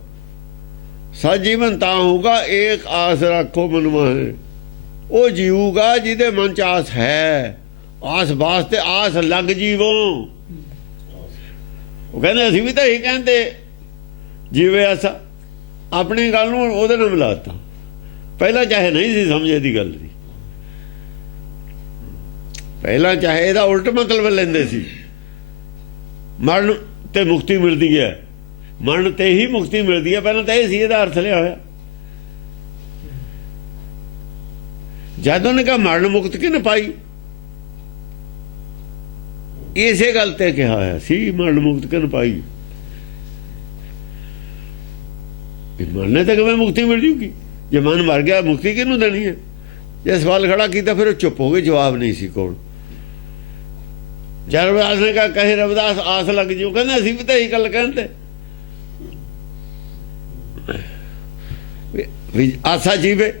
ਸਤ ਜੀਵਨ ਤਾਂ ਹੋਊਗਾ ਏਕ ਆਸ ਰੱਖੋ ਮਨ ਮਾਹੇ, ਉਹ ਜੀਊਗਾ ਜਿਹਦੇ ਮਨ 'ਚ ਆਸ ਹੈ। ਆਸ ਵਾਸਤੇ ਆਸ ਲੱਗ ਜੀਵੋ। ਉਹ ਕਹਿੰਦੇ ਅਸੀਂ ਵੀ ਤਾਂ ਇਹੀ ਕਹਿੰਦੇ ਜੀਵੇ ਆਸਾ। ਆਪਣੀ ਗੱਲ ਨੂੰ ਉਹਦੇ ਨਾਲ ਮਿਲਾਤਾ। ਪਹਿਲਾਂ ਚਾਹੇ ਨਹੀਂ ਸੀ ਸਮਝੇ ਦੀ ਗੱਲ ਦੀ, ਪਹਿਲਾਂ ਚਾਹੇ ਇਹਦਾ ਉਲਟ ਮਤਲਬ ਲੈਂਦੇ ਸੀ। ਮਰਨ ਤੇ ਮੁਕਤੀ ਮਿਲਦੀ ਹੈ, ਮਰਨ ਤੇ ਹੀ ਮੁਕਤੀ ਮਿਲਦੀ ਹੈ। ਪਹਿਲਾਂ ਤਾਂ ਇਹ ਸੀ ਇਹਦਾ ਅਰਥ ਲਿਆ ਹੋਇਆ। ਜਦ ਉਹਨੇ ਕਿਹਾ ਮਰਨ ਮੁਕਤ ਕਿਹਨੇ ਪਾਈ, ਇਸੇ ਗੱਲ ਤੇ ਕਿਹਾ ਹੋਇਆ ਸੀ ਮਰਨ ਮੁਕਤ ਕਿਹਨੇ ਪਾਈ। ਮਰਨੇ ਤੇ ਕਿਵੇਂ ਮੁਕਤੀ ਮਿਲ ਜੂਗੀ? ਜੇ ਮਨ ਮਰ ਗਿਆ ਮੁਕਤੀ ਕਿਹਨੂੰ ਦੇਣੀ ਹੈ? ਜੇ ਸਵਾਲ ਖੜਾ ਕੀਤਾ ਫਿਰ ਉਹ ਚੁੱਪ ਹੋ ਗਏ, ਜਵਾਬ ਨਹੀਂ ਸੀ ਕੋਲ। ਜਦ ਰਵਿਦਾਸ ਨੇ ਕਿਹਾ ਕਹੇ ਰਵਿਦਾਸ ਆਸ ਲੱਗ ਜੀ, ਉਹ ਕਹਿੰਦੇ ਅਸੀਂ ਵੀ ਤਾਂ ਇਹੀ ਗੱਲ ਕਹਿੰਦੇ ਵੀ ਆਸਾ ਜੀਵੇ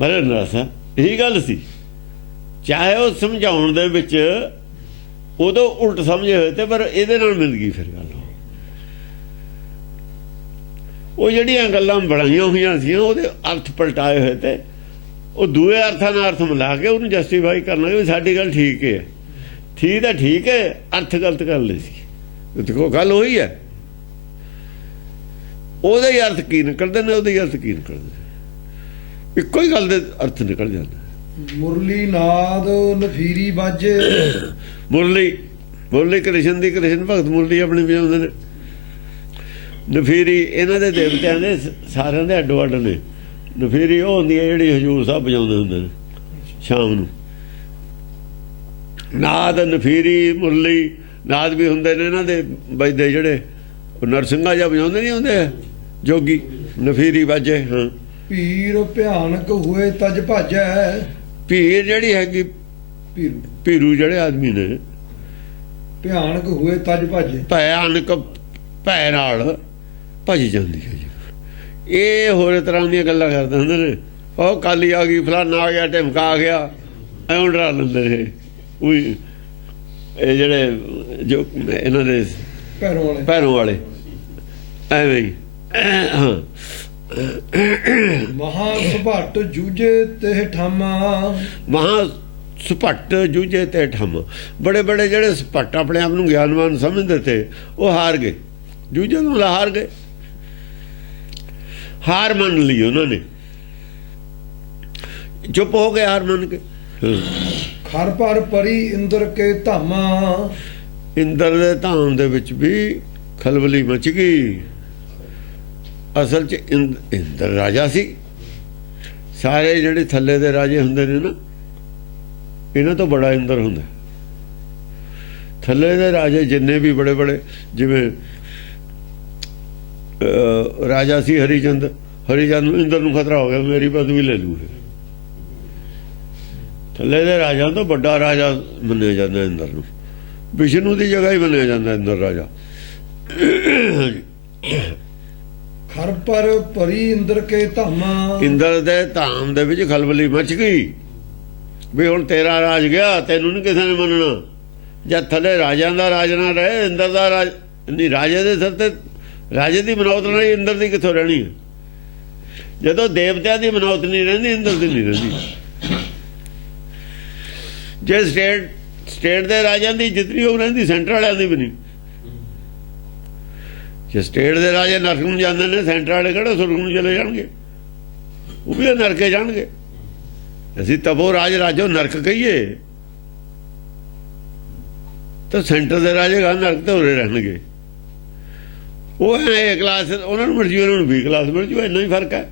ਮਰੇ ਨਰਾਸਾ, ਇਹੀ ਗੱਲ ਸੀ। ਚਾਹੇ ਉਹ ਸਮਝਾਉਣ ਦੇ ਵਿੱਚ ਉਦੋਂ ਉਲਟ ਸਮਝੇ ਹੋਏ ਤੇ, ਪਰ ਇਹਦੇ ਨਾਲ ਮਿਲ ਗਈ ਫਿਰ ਗੱਲ। ਉਹ ਜਿਹੜੀਆਂ ਗੱਲਾਂ ਬਣਾਈਆਂ ਹੋਈਆਂ ਸੀ ਉਹਦੇ ਅਰਥ ਪਲਟਾਏ ਹੋਏ ਤੇ, ਉਹ ਦੂਏ ਅਰਥਾਂ ਨਾਲ ਅਰਥ ਮਿਲਾ ਕੇ ਉਹਨੂੰ ਜਸਟੀਫਾਈ ਕਰਨਾ ਕਿ ਸਾਡੀ ਗੱਲ ਠੀਕ ਹੈ। ਠੀਕ ਹੈ, ਠੀਕ ਹੈ, ਅਰਥ ਗਲਤ ਕਰ ਲਏ ਸੀ। ਦੇਖੋ ਗੱਲ ਉਹੀ ਹੈ, ਉਹਦੇ ਹੀ ਅਰਥ ਕੀ ਨਿਕਲਦੇ ਨੇ, ਉਹਦੇ ਹੀ ਅਰਥ ਕੀ ਨਿਕਲਦੇ ਨੇ, ਇੱਕੋ ਹੀ ਗੱਲ ਦੇ ਅਰਥ ਨਿਕਲ ਜਾਂਦੇ। ਮੁਰਲੀ ਨਾਦ ਨਫੀਰੀ ਬਾਜੇ, ਮੁਰਲੀ ਕ੍ਰਿਸ਼ਨ ਦੀ, ਕ੍ਰਿਸ਼ਨ ਭਗਤ ਮੁਰਲੀ ਆਪਣੀ ਵਜਾਉਂਦੇ ਨੇ। ਨਫੀਰੀ ਇਹਨਾਂ ਦੇ ਦੇਵਤਿਆਂ ਦੇ ਸਾਰਿਆਂ ਦੇ ਅੱਡੋ ਅੱਡ ਨੇ। ਨਫੀਰੀ ਉਹ ਹੁੰਦੀ ਹੈ ਜਿਹੜੀ ਹਜ਼ੂਰ ਸਾਹਿਬ ਵਜਾਉਂਦੇ ਹੁੰਦੇ ਨੇ ਸ਼ਾਮ ਨੂੰ। ਨਾਦ ਨਫੀਰੀ ਮੁਰਲੀ ਨਾਦ ਵੀ ਹੁੰਦੇ ਨੇ ਇਹਨਾਂ ਦੇ ਵੱਜਦੇ, ਜਿਹੜੇ ਨਰਸਿੰਘਾ ਜਿਹਾ ਵਜਾਉਂਦੇ ਨਹੀਂ ਹੁੰਦੇ ਜੋਗੀ, ਨਫੀਰੀ ਬਾਜੇ। ਹਾਂ, ਭੀਰ ਭਿਆਨਕ ਹੋਏ ਤਜ ਭਾਜੈ, ਭੀੜ ਜਿਹੜੀ ਹੈਗੀ, ਭੀਰੂ ਜਿਹੜੇ ਆਦਮੀ ਨੇ, ਭਿਆਨਕ ਹੋਏ ਤਜ ਭਾਜੇ, ਭਿਆਨਕ ਭੈ ਨਾਲ ਭੱਜ ਜਾਂਦੀ ਹੈ ਜੀ। ਇਹ ਹੋਰ ਤਰ੍ਹਾਂ ਦੀਆਂ ਗੱਲਾਂ ਕਰਦੇ ਹੁੰਦੇ ਨੇ। ਉਹ ਕਾਲੀ ਆ ਗਈ, ਫਲਾਨਾ ਆ ਗਿਆ, ਢਿਮਕਾ ਆ ਗਿਆ, ਐਉਂ ਡਰਾ ਲੈਂਦੇ ਨੇ। ਉਹੀ ਇਹ ਜਿਹੜੇ ਜੋ ਇਹਨਾਂ ਦੇ ਭੈਰੋਂ ਵਾਲੇ ਐਵੇਂ ਹੀ। ਹਾਂ, ਮਹਾ ਸੁਭੱਟ ਜੂਝੇ ਤੇ ਠਾਮਾ, ਮਹਾ ਸੁਭੱਟ ਜੂਝੇ ਤੇ ਠਮ। ਬੜੇ ਬੜੇ ਜਿਹੜੇ ਸੁਭੱਟ ਆਪਣੇ ਆਪ ਨੂੰ ਗਿਆਨਵਾਨ ਸਮਝਦੇ ਤੇ, ਉਹ ਹਾਰ ਗਏ। ਜੂਝੇ ਨੂੰ ਹਾਰ ਗਏ, ਹਾਰ ਮੰਨ ਲਈ ਉਹਨਾਂ ਨੇ, ਚੁੱਪ ਹੋ ਗਏ ਹਾਰ ਮੰਨ ਕੇ। ਖਰ ਪਰ ਪਰੀ ਇੰਦਰ ਕੇ ਧਾਮਾ, ਇੰਦਰ ਦੇ ਧਾਮ ਦੇ ਵਿੱਚ ਵੀ ਖਲਬਲੀ ਮਚ ਗਈ। ਅਸਲ 'ਚ ਇੰਦਰ ਰਾਜਾ ਸੀ। ਸਾਰੇ ਜਿਹੜੇ ਥੱਲੇ ਦੇ ਰਾਜੇ ਹੁੰਦੇ ਨੇ ਨਾ, ਇਹਨਾਂ ਤੋਂ ਬੜਾ ਇੰਦਰ ਹੁੰਦਾ। ਥੱਲੇ ਦੇ ਰਾਜੇ ਜਿੰਨੇ ਵੀ ਬੜੇ ਬੜੇ, ਜਿਵੇਂ ਰਾਜਾ ਸੀ ਹਰੀਚੰਦ ਨੂੰ ਇੰਦਰ ਨੂੰ ਖਤਰਾ ਹੋ ਗਿਆ, ਮੇਰੀ ਪਦਵੀ ਲੈ ਲੂ। ਥੱਲੇ ਦੇ ਰਾਜਾ ਤੋਂ ਵੱਡਾ ਰਾਜਾ ਮੰਨਿਆ ਜਾਂਦਾ ਇੰਦਰ ਨੂੰ, ਵਿਸ਼ਨੂੰ ਦੀ ਜਗ੍ਹਾ ਹੀ ਮੰਨਿਆ ਜਾਂਦਾ ਇੰਦਰ ਰਾਜਾ। ਖਰ ਪਰ ਪਰੀ ਇੰਦਰ ਕੇ ਧਾਮਾ, ਇੰਦਰ ਦੇ ਧਾਮ ਦੇ ਵਿੱਚ ਖਲਬਲੀ ਮਚ ਗਈ ਵੀ ਹੁਣ ਤੇਰਾ ਰਾਜ ਗਿਆ, ਤੈਨੂੰ ਨਹੀਂ ਕਿਸੇ ਨੇ ਮੰਨਣਾ। ਜਦ ਥੱਲੇ ਰਾਜਿਆਂ ਦਾ ਰਾਜ ਨਾ ਰਹੇ, ਇੰਦਰ ਦਾ ਰਾਜ ਨਹੀਂ, ਰਾਜੇ ਦੇ ਸਿਰ ਤੇ ਰਾਜੇ ਦੀ ਮਨੌਤ ਨਹੀਂ, ਇੰਦਰ ਦੀ ਕਿੱਥੋਂ ਰਹਿਣੀ ਹੈ? ਜਦੋਂ ਦੇਵਤਿਆਂ ਦੀ ਮਨੌਤ ਨਹੀਂ ਰਹਿੰਦੀ, ਇੰਦਰ ਦੀ ਨਹੀਂ ਰਹਿੰਦੀ। ਜੇ ਸਟੇਟ ਦੇ ਰਾਜਿਆਂ ਦੀ ਜਿਤਨੀ ਉਹ ਰਹਿੰਦੀ, ਸੈਂਟਰ ਵਾਲਿਆਂ ਦੀ ਵੀ ਨਹੀਂ। ਜੇ ਸਟੇਟ ਦੇ ਰਾਜੇ ਨਰਕ ਨੂੰ ਜਾਂਦੇ ਨੇ, ਸੈਂਟਰ ਵਾਲੇ ਕਿਹੜਾ ਸੁਰਗ ਨੂੰ ਚਲੇ ਜਾਣਗੇ? ਉਹ ਵੀ ਨਰਕੇ ਜਾਣਗੇ। ਅਸੀਂ ਤਪੋ ਰਾਜੋ ਨਰਕ ਕਹੀਏ ਤਾਂ ਸੈਂਟਰ ਦੇ ਰਾਜੇ ਗਾ ਨਰਕ ਤੇ ਉਰੇ ਰਹਿਣਗੇ। ਉਹ ਏ ਕਲਾਸ ਉਹਨਾਂ ਨੂੰ ਮਿਲ ਜੂ, ਉਹਨਾਂ ਨੂੰ B ਕਲਾਸ ਮਿਲ ਜੂ, ਇੰਨਾ ਹੀ ਫਰਕ ਹੈ।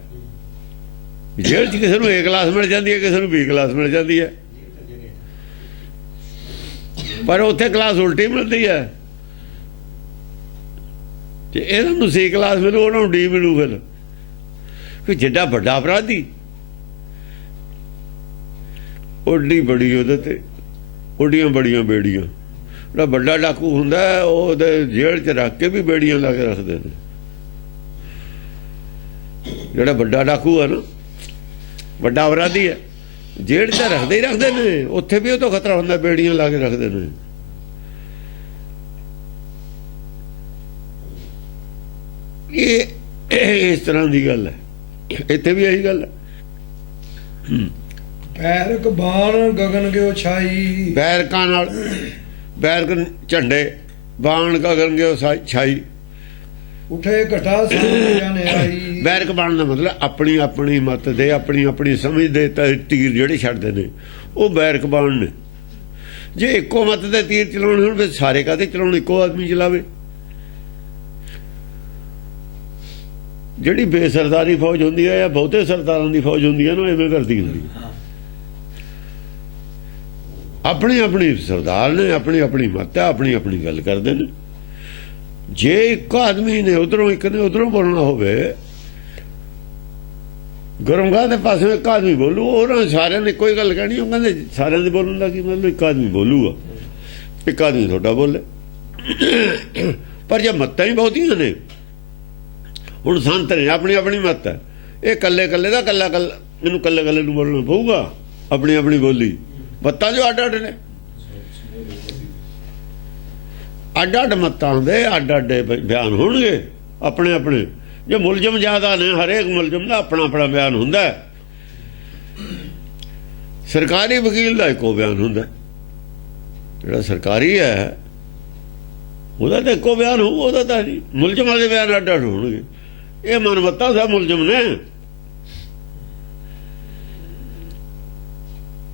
ਜੇਲ੍ਹ 'ਚ ਕਿਸੇ ਨੂੰ A ਕਲਾਸ ਮਿਲ ਜਾਂਦੀ ਹੈ, ਕਿਸੇ ਨੂੰ B ਕਲਾਸ ਮਿਲ ਜਾਂਦੀ ਹੈ, ਪਰ ਉੱਥੇ ਕਲਾਸ ਉਲਟੀ ਮਿਲਦੀ ਹੈ। ਜੇ ਇਹਨਾਂ ਨੂੰ C ਕਲਾਸ ਮਿਲੂ, ਉਹਨਾਂ ਨੂੰ D ਮਿਲੂ। ਫਿਰ ਜਿੱਡਾ ਵੱਡਾ ਅਪਰਾਧੀ, ਓਡੀ ਬੜੀ ਉਹਦੇ ਤੇ, ਓਡੀਆਂ ਬੜੀਆਂ ਬੇੜੀਆਂ। ਜਿਹੜਾ ਵੱਡਾ ਡਾਕੂ ਹੁੰਦਾ ਉਹਦੇ ਜੇਲ੍ਹ 'ਚ ਰੱਖ ਕੇ ਵੀ ਬੇੜੀਆਂ ਲਾ ਕੇ ਰੱਖਦੇ ਨੇ। ਜਿਹੜਾ ਵੱਡਾ ਡਾਕੂ ਹੈ ਨਾ, ਵੱਡਾ ਅਪਰਾਧੀ ਹੈ, ਜੇਲ੍ਹ 'ਚ ਰੱਖਦੇ ਹੀ ਰੱਖਦੇ ਨੇ, ਉੱਥੇ ਵੀ ਉਹ ਤੋਂ ਖਤਰਾ ਹੁੰਦਾ, ਬੇੜੀਆਂ ਲਾ ਕੇ ਰੱਖਦੇ ਨੇ। ਇਹ ਇਸ ਤਰ੍ਹਾਂ ਦੀ ਗੱਲ ਹੈ, ਇੱਥੇ ਵੀ ਇਹੀ ਗੱਲ ਹੈ। ਬੈਰਕ ਬਾਣ ਗਗਨ ਗਿਓ ਛਾਈ, ਬੈਰਕਾਂ ਨਾਲ, ਬੈਰਕ ਝੰਡੇ, ਬਾਣ ਗਗਨ ਗਿਓ ਛਾਈ, ਉਠੇ ਘਟਾ ਜਾਣੇ ਆਈ। ਬੈਰਕ ਬਾਣ ਦਾ ਮਤਲਬ ਆਪਣੀ ਆਪਣੀ ਮਤ ਦੇ, ਆਪਣੀ ਆਪਣੀ ਸਮਝ ਦੇ ਤੀਰ ਜਿਹੜੇ ਛੱਡਦੇ ਨੇ, ਉਹ ਬੈਰਕ ਬਾਣ ਨੇ। ਜੇ ਇੱਕੋ ਮਤ ਦੇ ਤੀਰ ਚਲਾਉਣੇ ਹੋਣ ਫਿਰ ਸਾਰੇ ਕਾਹਦੇ ਚਲਾਉਣ, ਇੱਕੋ ਆਦਮੀ ਚਲਾਵੇ। ਜਿਹੜੀ ਬੇਸਰਦਾਰੀ ਫੌਜ ਹੁੰਦੀ ਹੈ ਜਾਂ ਬਹੁਤੇ ਸਰਦਾਰਾਂ ਦੀ ਫੌਜ ਹੁੰਦੀ ਹੈ ਨਾ, ਐਵੇਂ ਕਰਦੀ ਹੁੰਦੀ। ਆਪਣੀ ਆਪਣੀ ਸਰਦਾਰ ਨੇ, ਆਪਣੀ ਆਪਣੀ ਮੱਤ ਹੈ, ਆਪਣੀ ਆਪਣੀ ਗੱਲ ਕਰਦੇ ਨੇ। ਜੇ ਇੱਕ ਆਦਮੀ ਨੇ ਉਧਰੋਂ, ਇੱਕ ਨੇ ਉਧਰੋਂ ਬੋਲਣਾ ਹੋਵੇ ਗੁਰਮਗਾਹ ਦੇ ਪਾਸੇ ਇੱਕ ਆਦਮੀ ਬੋਲੂ, ਉਹਨਾਂ ਸਾਰਿਆਂ ਨੇ ਕੋਈ ਗੱਲ ਕਹਿਣੀ, ਉਹ ਕਹਿੰਦੇ ਸਾਰਿਆਂ ਦੇ ਬੋਲਣ ਦਾ ਕੀ ਮਤਲਬ, ਇੱਕ ਆਦਮੀ ਬੋਲੂਗਾ, ਇੱਕ ਆਦਮੀ ਤੁਹਾਡਾ ਬੋਲੇ। ਪਰ ਜੇ ਮੱਤਾਂ ਹੀ ਬਹੁਤੀਆਂ ਨੇ, ਹੁਣ ਸੰਤ ਨੇ ਆਪਣੀ ਆਪਣੀ ਮੱਤ ਹੈ, ਇਹ ਕੱਲੇ ਕੱਲੇ ਦਾ ਕੱਲਾ ਕੱਲਾ, ਇਹਨੂੰ ਕੱਲੇ ਕੱਲੇ ਨੂੰ ਬੋਲਣਾ ਪਊਗਾ ਆਪਣੀ ਆਪਣੀ ਬੋਲੀ। ਮੱਤਾਂ ਜੋ ਅੱਡ ਅੱਡ ਨੇ, ਅੱਡ ਅੱਡ ਮੱਤਾਂ ਦੇ ਅੱਡ ਅੱਡ ਬਿਆਨ ਹੋਣਗੇ ਆਪਣੇ ਆਪਣੇ। ਜੇ ਮੁਲਜ਼ਮ ਜ਼ਿਆਦਾ ਨੇ, ਹਰੇਕ ਮੁਲਜ਼ਮ ਦਾ ਆਪਣਾ ਆਪਣਾ ਬਿਆਨ ਹੁੰਦਾ। ਸਰਕਾਰੀ ਵਕੀਲ ਦਾ ਇੱਕੋ ਬਿਆਨ ਹੁੰਦਾ, ਜਿਹੜਾ ਸਰਕਾਰੀ ਹੈ ਉਹਦਾ ਤਾਂ ਇੱਕੋ ਬਿਆਨ ਹੋਊ, ਉਹਦਾ ਤਾਂ ਨਹੀਂ। ਮੁਲਜ਼ਮਾਂ ਦੇ ਬਿਆਨ ਅੱਡ ਅੱਡ ਹੋਣਗੇ। ਇਹ ਮਨਮੱਤਾ ਸਾ ਮੁਲਜ਼ਮ ਨੇ।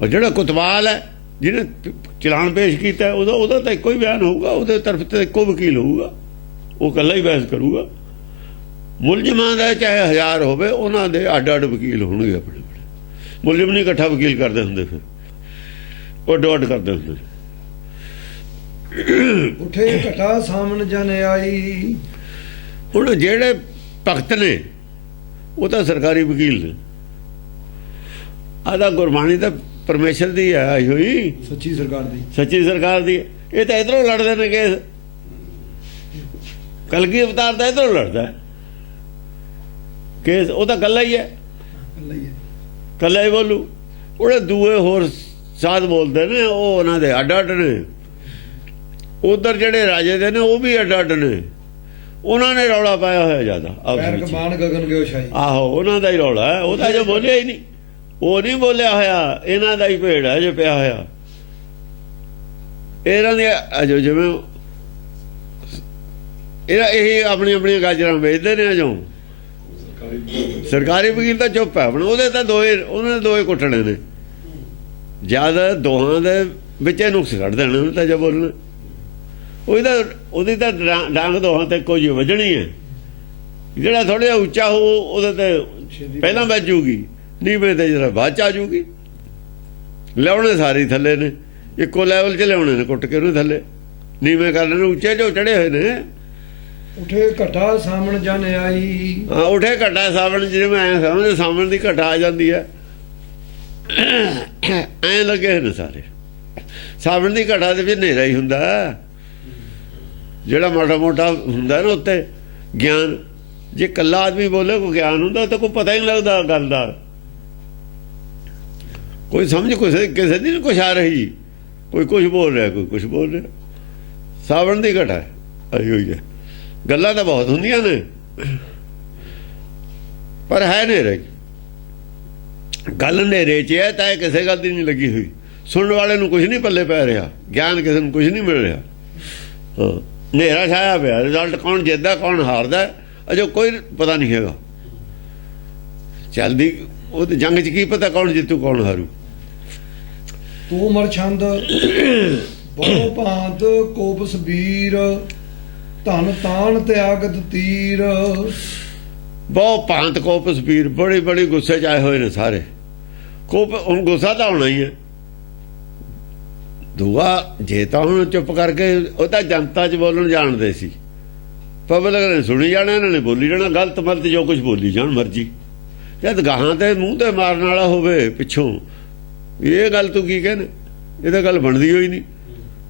ਔਰ ਜਿਹੜਾ ਕੁਤਵਾਲ ਹੈ, ਜਿਹਨੇ ਚਲਾਨ ਪੇਸ਼ ਕੀਤਾ, ਉਹਦਾ ਤਾਂ ਇੱਕੋ ਹੀ ਬਿਆਨ ਹੋਊਗਾ, ਉਹਦੇ ਤਰਫ ਤੇ ਇੱਕੋ ਵਕੀਲ ਹੋਊਗਾ, ਉਹ ਇਕੱਲਾ ਹੀ ਬਹਿਸ ਕਰੂਗਾ। ਮੁਲਜ਼ਮਾਂ ਦਾ ਚਾਹੇ 1000 ਹੋਵੇ, ਉਹਨਾਂ ਦੇ ਅੱਡ ਅੱਡ ਵਕੀਲ ਹੋਣਗੇ ਆਪਣੇ ਆਪਣੇ। ਮੁਲਜ਼ਮ ਨਹੀਂ ਇਕੱਠਾ ਵਕੀਲ ਕਰਦੇ ਹੁੰਦੇ, ਫਿਰ ਉਹ ਅੱਡ ਅੱਡ ਕਰਦੇ ਹੁੰਦੇ। ਉਠੇ ਘਟਾ ਸਾਹਮਣ ਜਨ ਆਈ। ਹੁਣ ਜਿਹੜੇ ਭਗਤ ਨੇ ਉਹ ਤਾਂ ਸਰਕਾਰੀ ਵਕੀਲ ਨੇ। ਆਦਾ ਗੁਰਬਾਣੀ ਤਾਂ ਪਰਮੇਸ਼ਰ ਦੀ ਹੈ ਆਈ ਹੋਈ, ਸੱਚੀ ਸਰਕਾਰ ਦੀ, ਸੱਚੀ ਸਰਕਾਰ ਦੀ। ਇਹ ਤਾਂ ਇਧਰੋਂ ਲੜਦੇ ਨੇ ਕੇਸ, ਕਲਗੀ ਅਵਤਾਰ ਦਾ ਇਧਰੋਂ ਲੜਦਾ ਕੇਸ, ਉਹ ਤਾਂ ਕੱਲਾ ਹੀ ਹੈ, ਕੱਲਾ ਹੀ ਬੋਲੂ। ਉਹਦੇ ਦੂਏ ਹੋਰ ਸਾਧ ਬੋਲਦੇ ਨੇ, ਉਹ ਉਹਨਾਂ ਦੇ ਅੱਡ ਅੱਡ ਨੇ। ਉਧਰ ਜਿਹੜੇ ਰਾਜੇ ਦੇ ਨੇ ਉਹ ਵੀ ਅੱਡ ਅੱਡ ਨੇ, ਉਹਨਾਂ ਨੇ ਰੌਲਾ ਪਾਇਆ ਹੋਇਆ ਜ਼ਿਆਦਾ। ਗਗਨ ਗਿਓ ਛਾਈ, ਆਹੋ, ਉਹਨਾਂ ਦਾ ਹੀ ਰੌਲਾ ਹੈ। ਉਹ ਤਾਂ ਜੋ ਬੋਲਿਆ ਹੀ ਨਹੀਂ, ਉਹ ਨਹੀਂ ਬੋਲਿਆ ਹੋਇਆ, ਇਹਨਾਂ ਦਾ ਹੀ ਭੇੜ ਹੈ ਜੋ ਪਿਆ ਹੋਇਆ। ਇਹਨਾਂ ਦੇ ਅਜੋ ਜਿਵੇਂ ਇਹ ਆਪਣੀ ਆਪਣੀਆਂ ਗਾਜਰਾਂ ਵੇਚਦੇ ਨੇ। ਅਜੋ ਸਰਕਾਰੀ ਵਕੀਲ ਤਾਂ ਚੁੱਪ ਹੈ ਆਪਣਾ, ਉਹਦੇ ਤਾਂ ਉਹਨਾਂ ਦੇ ਦੋਏ ਕੁੱਟਣੇ ਨੇ, ਜਦ ਦੋਹਾਂ ਦੇ ਵਿੱਚ ਨੁਕਸ ਕੱਢ ਦੇਣੇ ਉਹਨੇ ਤਾਂ। ਜੇ ਬੋਲਣਾ ਉਹਦੀ ਤਾਂ ਡਾਂਗ ਦੋਹਾਂ ਤੇ ਇੱਕੋ ਜਿਹੀ ਵੱਜਣੀ ਹੈ। ਜਿਹੜਾ ਥੋੜ੍ਹਾ ਜਿਹਾ ਉੱਚਾ ਹੋ ਉਹਦੇ ਤੇ ਪਹਿਲਾਂ ਵੱਜੂਗੀ, ਨੀਵੇਂ ਤੇ ਜਿਹੜਾ ਬਾਅਦ ਚ ਆ ਜੂਗੀ। ਲਿਆਉਣੇ ਸਾਰੇ ਥੱਲੇ ਨੇ, ਇੱਕੋ ਲੈਵਲ 'ਚ ਲਿਆਉਣੇ ਨੇ ਕੁੱਟ ਕੇ ਉਹਨੂੰ ਥੱਲੇ, ਨੀਵੇਂ ਕਰ ਲੈਣੇ, ਉੱਚੇ ਜੋ ਚੜੇ ਹੋਏ ਨੇ। ਉਠੇ ਘਟਾ ਸਾਹਮਣ ਜਨ ਆਈ। ਹਾਂ, ਉਠੇ ਘਟਾ ਸਾਵਣ, ਜਿਵੇਂ ਐਂ ਸਮਝ ਸਾਵਣ ਦੀ ਘਟਾ ਆ ਜਾਂਦੀ ਹੈ, ਐਂ ਲੱਗੇ ਨੇ ਸਾਰੇ। ਸਾਵਣ ਦੀ ਘਟਾ ਦੇ ਵਿੱਚ ਹਨੇਰਾ ਹੀ ਹੁੰਦਾ, ਜਿਹੜਾ ਮਾੜਾ ਮੋਟਾ ਹੁੰਦਾ ਨਾ ਉੱਤੇ ਗਿਆਨ। ਜੇ ਇਕੱਲਾ ਆਦਮੀ ਬੋਲੇ ਕੋਈ ਗਿਆਨ ਹੁੰਦਾ ਤਾਂ ਕੋਈ ਪਤਾ ਹੀ ਨਹੀਂ ਲੱਗਦਾ ਗੱਲ ਦਾ, ਕੋਈ ਸਮਝ ਕਿਸੇ ਦੀ ਨਹੀਂ ਕੁਛ ਆ ਰਹੀ, ਕੋਈ ਕੁਛ ਬੋਲ ਰਿਹਾ, ਕੋਈ ਕੁਛ ਬੋਲ ਰਿਹਾ। ਸਾਵਣ ਦੀ ਘਟਾ ਆਈ ਹੋਈ ਹੈ। ਗੱਲਾਂ ਤਾਂ ਬਹੁਤ ਹੁੰਦੀਆਂ ਨੇ, ਪਰ ਹੈ ਹਨੇਰੇ। ਗੱਲ ਹਨੇਰੇ 'ਚ ਹੈ ਤਾਂ ਕਿਸੇ ਗੱਲ ਦੀ ਨਹੀਂ ਲੱਗੀ ਹੋਈ। ਸੁਣਨ ਵਾਲੇ ਨੂੰ ਕੁਛ ਨਹੀਂ ਪੱਲੇ ਪੈ ਰਿਹਾ, ਗਿਆਨ ਕਿਸੇ ਨੂੰ ਕੁਛ ਨਹੀਂ ਮਿਲ ਰਿਹਾ। ਹਾਂ, ਹਨੇਰਾ ਛਾਇਆ ਪਿਆ। ਰਿਜ਼ਲਟ ਕੌਣ ਜਿੱਤਦਾ ਕੌਣ ਹਾਰਦਾ ਅਜੇ ਕੋਈ ਪਤਾ ਨਹੀਂ ਹੈਗਾ। ਚੱਲਦੀ ਉਹ ਤੇ ਜੰਗ 'ਚ ਕੀ ਪਤਾ ਕੌਣ ਜਿੱਤੂ ਕੌਣ ਹਾਰੂ। ਤੂੰ ਮਰਛੰਦ ਬਹੁ ਭਾਂਤ ਕੋਪਸ ਵੀਰ, ਧਨ ਤਾਣ ਤਿਆਗਤ ਤੀਰ। ਬਹੁਤ ਭਾਂਤ ਕੋਪਸ ਵੀਰ, ਬੜੀ ਬੜੀ ਗੁੱਸੇ 'ਚ ਆਏ ਹੋਏ ਨੇ ਸਾਰੇ। ਹੁਣ ਗੁੱਸਾ ਤਾਂ ਹੋਣਾ ਹੀ ਹੈ। ਦੂਆ ਜੇ ਤਾਂ ਹੁਣ ਚੁੱਪ ਕਰਕੇ, ਉਹ ਤਾਂ ਜਨਤਾ 'ਚ ਬੋਲਣ ਜਾਣਦੇ ਸੀ, ਪਬਲਿਕ ਨੇ ਸੁਣੀ ਜਾਣਾ, ਇਹਨਾਂ ਨੇ ਬੋਲੀ ਜਾਣਾ, ਗਲਤ ਮਲਤ ਜੋ ਕੁਛ ਬੋਲੀ ਜਾਣ ਮਰਜੀ। ਜਦ ਗਾਹਾਂ ਤੇ ਮੂੰਹ ਤੇ ਮਾਰਨ ਵਾਲਾ ਹੋਵੇ ਪਿੱਛੋਂ, ਇਹ ਗੱਲ ਤੂੰ ਕੀ ਕਹਿੰਦੇ, ਇਹ ਤਾਂ ਗੱਲ ਬਣਦੀ ਹੋਈ ਨਹੀਂ।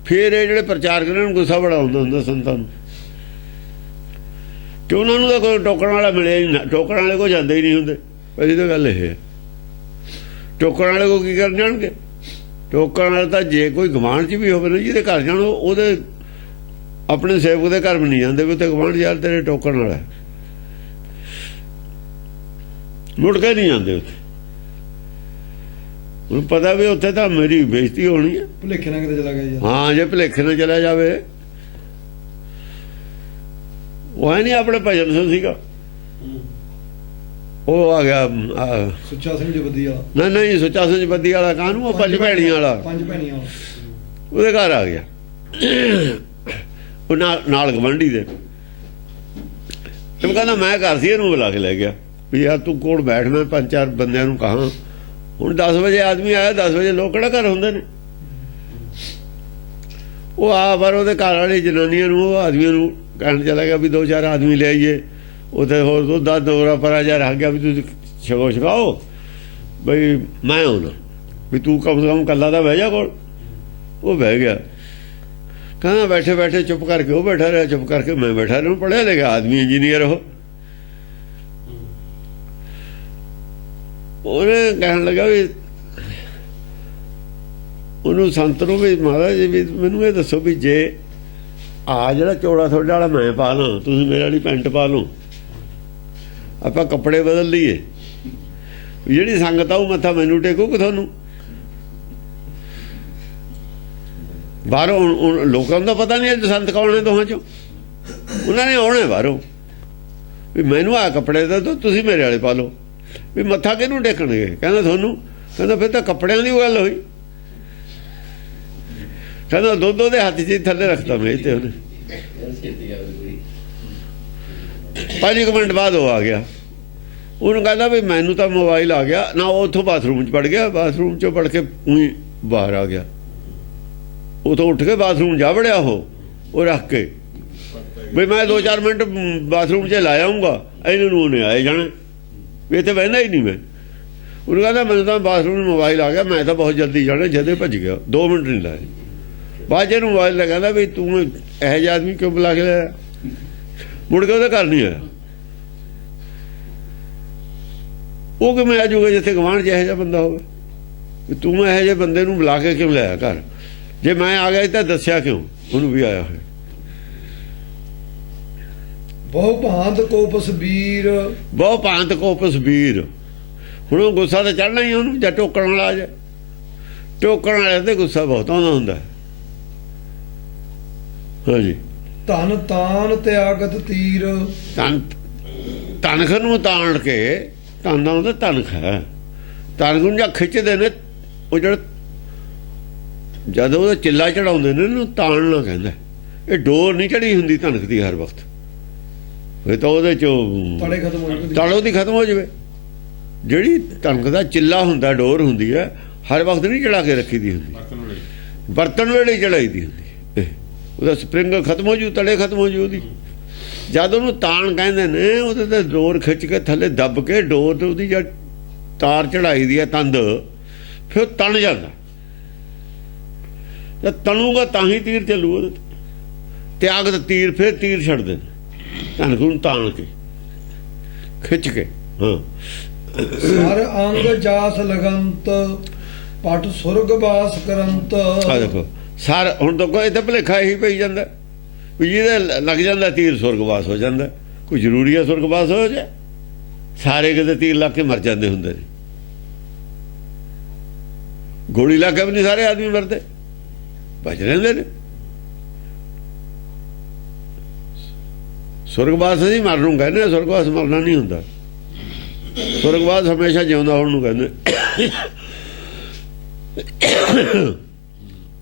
ਫਿਰ ਇਹ ਜਿਹੜੇ ਪ੍ਰਚਾਰਕ ਨੇ, ਗੁੱਸਾ ਬੜਾ ਹੁੰਦਾ ਸੰਤਾਂ ਨੂੰ, ਕਿ ਉਹਨਾਂ ਨੂੰ ਤਾਂ ਕੋਈ ਟੋਕਣ ਵਾਲਾ ਮਿਲਿਆ ਹੀ ਨਾ। ਟੋਕਣ ਵਾਲੇ ਕੋਲ ਜਾਂਦੇ ਹੀ ਨਹੀਂ ਹੁੰਦੇ। ਪਹਿਲੀ ਤਾਂ ਗੱਲ ਇਹ ਹੈ, ਟੋਕਣ ਵਾਲੇ ਕੋਲ ਕੀ ਕਰਨ ਜਾਣਗੇ। ਟੋਕਣ ਵਾਲੇ ਤਾਂ ਜੇ ਕੋਈ ਗਵਾਂਢ 'ਚ ਵੀ ਹੋਵੇ ਨਾ, ਜਿਹਦੇ ਘਰ ਜਾਣ, ਉਹਦੇ ਆਪਣੇ ਸੇਵਕ ਦੇ ਘਰ ਵੀ ਨਹੀਂ ਜਾਂਦੇ ਵੀ ਉੱਥੇ ਗਵਾਂਢ ਯਾਰ ਤੇਰੇ ਟੋਕਣ ਵਾਲਾ, ਮੁੜ ਕੇ ਨਹੀਂ ਜਾਂਦੇ ਉੱਥੇ। ਹੁਣ ਪਤਾ ਵੀ ਉੱਥੇ ਤਾਂ ਮੇਰੀ ਬੇਇੱਜ਼ਤੀ ਹੋਣੀ ਹੈ। ਭੁਲੇਖੇ ਨਾਲ ਕਿਤੇ ਚਲਾ ਗਿਆ। ਹਾਂ, ਜੇ ਭੁਲੇਖੇ ਨਾਲ ਚਲਾ ਜਾਵੇ। ਉਹ ਹੈ ਨਹੀਂ ਆਪਣੇ ਭਜਨ ਸਿੰਘ ਸੀਗਾ, ਉਹ ਆ ਗਿਆ ਸੁੱਚਾ ਸਿੰਘ ਜਬੱਦੀ ਵਾਲਾ। ਨਹੀਂ, ਸੁੱਚਾ ਸਿੰਘ ਜਬੱਦੀ ਵਾਲਾ ਕਾਹਨੂੰ, ਉਹ ਪੰਜ ਭੈਣੀਆਂ ਵਾਲਾ, ਉਹਦੇ ਘਰ ਆ ਗਿਆ। ਉਹ ਨਾਲ ਗਵਾਂਢੀ ਦੇ, ਉਹ ਕਹਿੰਦਾ ਮੈਂ ਘਰ ਸੀ, ਇਹਨੂੰ ਬੁਲਾ ਕੇ ਲੈ ਗਿਆ ਵੀ ਯਾਰ ਤੂੰ ਕੋਲ ਬੈਠ, ਮੈਂ 5-4 ਬੰਦਿਆਂ ਨੂੰ ਕਹਾਂ। ਹੁਣ 10 ਵਜੇ ਆਦਮੀ ਆਇਆ, 10 ਵਜੇ ਲੋਕ ਕਿਹੜਾ ਘਰ ਹੁੰਦੇ ਨੇ। ਉਹ ਆ ਪਰ ਉਹਦੇ ਘਰ ਵਾਲੀ ਜਨਾਨੀਆਂ ਨੂੰ, ਉਹ ਆਦਮੀਆਂ ਨੂੰ ਕਹਿਣ ਚਲਾ ਗਿਆ ਵੀ 2-4 ਆਦਮੀ ਲੈ ਆਈਏ। ਉੱਥੇ ਹੋਰ 10 ਦੋਰਾ ਪਰਾ ਜਾ ਰਹਿ ਗਿਆ ਵੀ ਤੁਸੀਂ ਛਕੋ ਛਕਾਓ ਬਈ ਮੈਂ ਆਉਣਾ ਵੀ ਤੂੰ ਕਮ ਸੇ ਕਮ ਕੱਲਾ ਤਾਂ ਬਹਿ ਜਾ ਕੋਲ। ਉਹ ਬਹਿ ਗਿਆ, ਕਹਿੰਦਾ ਬੈਠੇ ਬੈਠੇ ਚੁੱਪ ਕਰਕੇ ਉਹ ਬੈਠਾ ਰਿਹਾ, ਚੁੱਪ ਕਰਕੇ ਮੈਂ ਬੈਠਾ ਰਿਹਾ। ਪੜ੍ਹਿਆ ਲਿਖਿਆ ਆਦਮੀ, ਇੰਜੀਨੀਅਰ ਉਹਨੇ ਕਹਿਣ ਲੱਗਾ ਵੀ ਉਹਨੂੰ ਸੰਤ ਨੂੰ ਵੀ ਮਹਾਰਾਜ ਜੀ ਵੀ ਮੈਨੂੰ ਇਹ ਦੱਸੋ ਵੀ ਜੇ ਆ ਜਿਹੜਾ ਚੌੜਾ ਤੁਹਾਡੇ ਵਾਲਾ ਮੈਂ ਪਾ ਲਾਂ, ਤੁਸੀਂ ਮੇਰੇ ਵਾਲੀ ਪੈਂਟ ਪਾ ਲਓ, ਆਪਾਂ ਕੱਪੜੇ ਬਦਲ ਲਈਏ, ਜਿਹੜੀ ਸੰਗਤ ਆ ਉਹ ਮੱਥਾ ਮੈਨੂੰ ਟੇਕੂ ਕਿ ਤੁਹਾਨੂੰ? ਬਾਹਰੋਂ ਲੋਕਾਂ ਦਾ ਪਤਾ ਨਹੀਂ ਅੱਜ ਸੰਤ ਕੌਣ ਨੇ ਦੋਹਾਂ ਚੋਂ, ਉਹਨਾਂ ਨੇ ਆਉਣਾ ਬਾਹਰੋਂ ਵੀ ਮੈਨੂੰ ਆ ਕੱਪੜੇ ਦਾ ਤੁਸੀਂ ਮੇਰੇ ਵਾਲੇ ਪਾ ਲਓ, ਵੀ ਮੱਥਾ ਕਿਹਨੂੰ ਟੇਕਣਗੇ? ਕਹਿੰਦਾ ਤੁਹਾਨੂੰ। ਕਹਿੰਦਾ ਫਿਰ ਤਾਂ ਕੱਪੜਿਆਂ ਦੀ ਗੱਲ ਹੋਈ। ਕਹਿੰਦਾ ਦੁੱਧ ਉਹਦੇ ਹੱਥ 'ਚ ਥੱਲੇ ਰੱਖਤਾ ਮੇਜ਼ ਤੇ ਉਹਨੇ। 5 ਮਿੰਟ ਬਾਅਦ ਉਹ ਆ ਗਿਆ, ਉਹਨੂੰ ਕਹਿੰਦਾ ਵੀ ਮੈਨੂੰ ਤਾਂ ਮੋਬਾਈਲ ਆ ਗਿਆ ਨਾ। ਉਹ ਉੱਥੋਂ ਬਾਥਰੂਮ 'ਚ ਵੜ ਗਿਆ, ਬਾਥਰੂਮ 'ਚੋਂ ਵੜ ਕੇ ਉਹੀ ਬਾਹਰ ਆ ਗਿਆ। ਉਥੋਂ ਉੱਠ ਕੇ ਬਾਥਰੂਮ ਜਾ ਵੜਿਆ ਉਹ ਰੱਖ ਕੇ ਵੀ ਮੈਂ 2-4 ਮਿੰਟ ਬਾਥਰੂਮ 'ਚ ਲਾ ਆਊਂਗਾ। ਇਹਨਾਂ ਨੂੰ ਉਹਨੇ ਆਏ ਜਾਣਾ ਵੀ ਇੱਥੇ ਬਹਿੰਦਾ ਹੀ ਨਹੀਂ ਮੈਂ। ਉਹਨੂੰ ਕਹਿੰਦਾ ਮੈਨੂੰ ਤਾਂ ਬਾਥਰੂਮ 'ਚ ਮੋਬਾਈਲ ਆ ਗਿਆ, ਮੈਂ ਤਾਂ ਬਹੁਤ ਜਲਦੀ ਜਾਣਾ, ਜਦੇ ਭੱਜ ਗਿਆ, 2 ਮਿੰਟ ਨਹੀਂ ਲਾਏ। ਬਾਅਦ 'ਚ ਇਹਨੂੰ ਮੋਬਾਈਲ ਦਾ ਕਹਿੰਦਾ ਵੀ ਤੂੰ ਇਹੋ ਜਿਹਾ ਆਦਮੀ ਕਿਉਂ ਬੁਲਾ ਕੇ ਲਿਆ? ਮੁੜ ਕੇ ਉਹਦੇ ਘਰ ਨਹੀਂ ਆਇਆ। ਉਹ ਕਿਵੇਂ ਆ ਜਾਊਗਾ ਜਿੱਥੇ ਗਵਾਂਢ 'ਚ ਇਹੋ ਜਿਹਾ ਬੰਦਾ ਹੋਵੇ? ਵੀ ਤੂੰ ਇਹੋ ਜਿਹੇ ਬੰਦੇ ਨੂੰ ਬੁਲਾ ਕੇ ਕਿਉਂ ਲਿਆਇਆ ਘਰ? ਜੇ ਮੈਂ ਆ ਗਿਆ ਤਾਂ ਦੱਸਿਆ ਕਿਉਂ ਉਹਨੂੰ ਵੀ ਆਇਆ ਹੋਇਆ? ਬਹੁ ਭਾਂਤ ਕੋਪਸ ਵੀਰ, ਬਹੁ ਭਾਂਤ ਕੋਪਸ ਵੀਰ। ਹੁਣ ਉਹ ਗੁੱਸਾ ਤਾਂ ਚੜ੍ਹਨਾ ਹੀ ਉਹਨੂੰ, ਜਾਂ ਟੋਕਣ ਵਾਲਾ ਆ ਜਾਏ। ਟੋਕਣ ਵਾਲੇ ਤੇ ਗੁੱਸਾ ਬਹੁਤ ਆਉਂਦਾ ਹੁੰਦਾ। ਹਾਂਜੀ, ਧਨ ਤਾਨ ਤਿਆਗਤ ਤੀਰ, ਤਨਖ ਨੂੰ ਤਾਣ ਕੇ, ਧਨ ਦਾ ਹੁੰਦਾ ਤਨਖ ਹੈ, ਤਨਖ ਨੂੰ ਜਾਂ ਖਿੱਚਦੇ ਨੇ ਉਹ ਜਿਹੜਾ ਜਦੋਂ ਉਹਦਾ ਚਿੱਲਾ ਚੜਾਉਂਦੇ ਨੇ ਇਹਨੂੰ ਤਾਣਨਾ ਕਹਿੰਦਾ। ਇਹ ਡੋਰ ਨਹੀਂ ਚੜੀ ਹੁੰਦੀ ਧਨਖ ਦੀ ਹਰ ਵਕਤ, ਇਹ ਤਾਂ ਉਹਦੇ ਚੋਂ ਤੜੇ ਖਤਮ ਹੋ ਜਾਂਦੇ, ਤੜ ਉਹਦੀ ਖਤਮ ਹੋ ਜਾਵੇ। ਜਿਹੜੀ ਧਨਖ ਦਾ ਚਿੱਲਾ ਹੁੰਦਾ, ਡੋਰ ਹੁੰਦੀ ਹੈ, ਹਰ ਵਕਤ ਨਹੀਂ ਚੜਾ ਕੇ ਰੱਖੀ ਦੀ ਹੁੰਦੀ, ਬਰਤਨ ਵੇਲੇ ਚੜਾਈ ਦੀ ਹੁੰਦੀ। ਉਹਦਾ ਸਪਰਿੰਗ ਖਤਮ ਹੋ ਜੂ, ਤੜੇ ਖਤਮ ਹੋ ਜੂ ਉਹਦੀ। ਜਦ ਉਹਨੂੰ ਤਾਣ ਕਹਿੰਦੇ ਨੇ, ਉਹਦੇ ਤੇ ਡੋਰ ਖਿੱਚ ਕੇ ਥੱਲੇ ਦੱਬ ਕੇ ਡੋਰ ਤੇ ਉਹਦੀ ਜਦ ਤਾਰ ਚੜਾਈ ਦੀ ਹੈ ਤੰਦ, ਫਿਰ ਉਹ ਤਣ ਜਾਂਦਾ। ਜਦ ਤਣੂਗਾ ਤਾਂ ਹੀ ਤੀਰ ਚੱਲੂ ਉਹਦੇ ਤੇ। ਤਿਆਗਤ ਤੀਰ, ਫਿਰ ਤੀਰ ਛੱਡਦੇ ਨੇ ਧਨਖ ਨੂੰ ਤਾਣ ਕੇ, ਖਿੱਚ ਕੇ। ਹਾਂ, ਸਰ ਅੰਗ ਜਾਸ ਲਗੰਤ, ਪਟ ਸੁਰਗ ਬਾਸ ਕਰੰਤ। ਆ ਦੇਖੋ ਸਰ, ਹੁਣ ਤਾਂ ਕੋਈ ਇੱਥੇ ਭੁਲੇਖਾ ਇਹੀ ਪਈ ਜਾਂਦਾ ਵੀ ਜਿਹਦੇ ਲੱਗ ਜਾਂਦਾ ਤੀਰ ਸੁਰਗਵਾਸ ਹੋ ਜਾਂਦਾ। ਕੋਈ ਜ਼ਰੂਰੀ ਹੈ ਸੁਰਗਵਾਸ ਹੋ ਜਾਏ? ਸਾਰੇ ਕਿਤੇ ਤੀਰ ਲੱਗ ਕੇ ਮਰ ਜਾਂਦੇ ਹੁੰਦੇ ਨੇ, ਗੋਲੀ ਲਾ ਕੇ ਵੀ ਨਹੀਂ ਸਾਰੇ ਆਦਮੀ ਮਰਦੇ, ਬਚ ਰਹਿੰਦੇ ਨੇ। ਸੁਰਗਵਾਸ ਅਸੀਂ ਮਰਨ ਨੂੰ ਕਹਿੰਦੇ, ਸੁਰਗਵਾਸ ਮਰਨਾ ਨਹੀਂ ਹੁੰਦਾ। ਸੁਰਗਵਾਸ ਹਮੇਸ਼ਾ ਜਿਉਂਦਾ ਹੋਣ ਨੂੰ ਕਹਿੰਦੇ।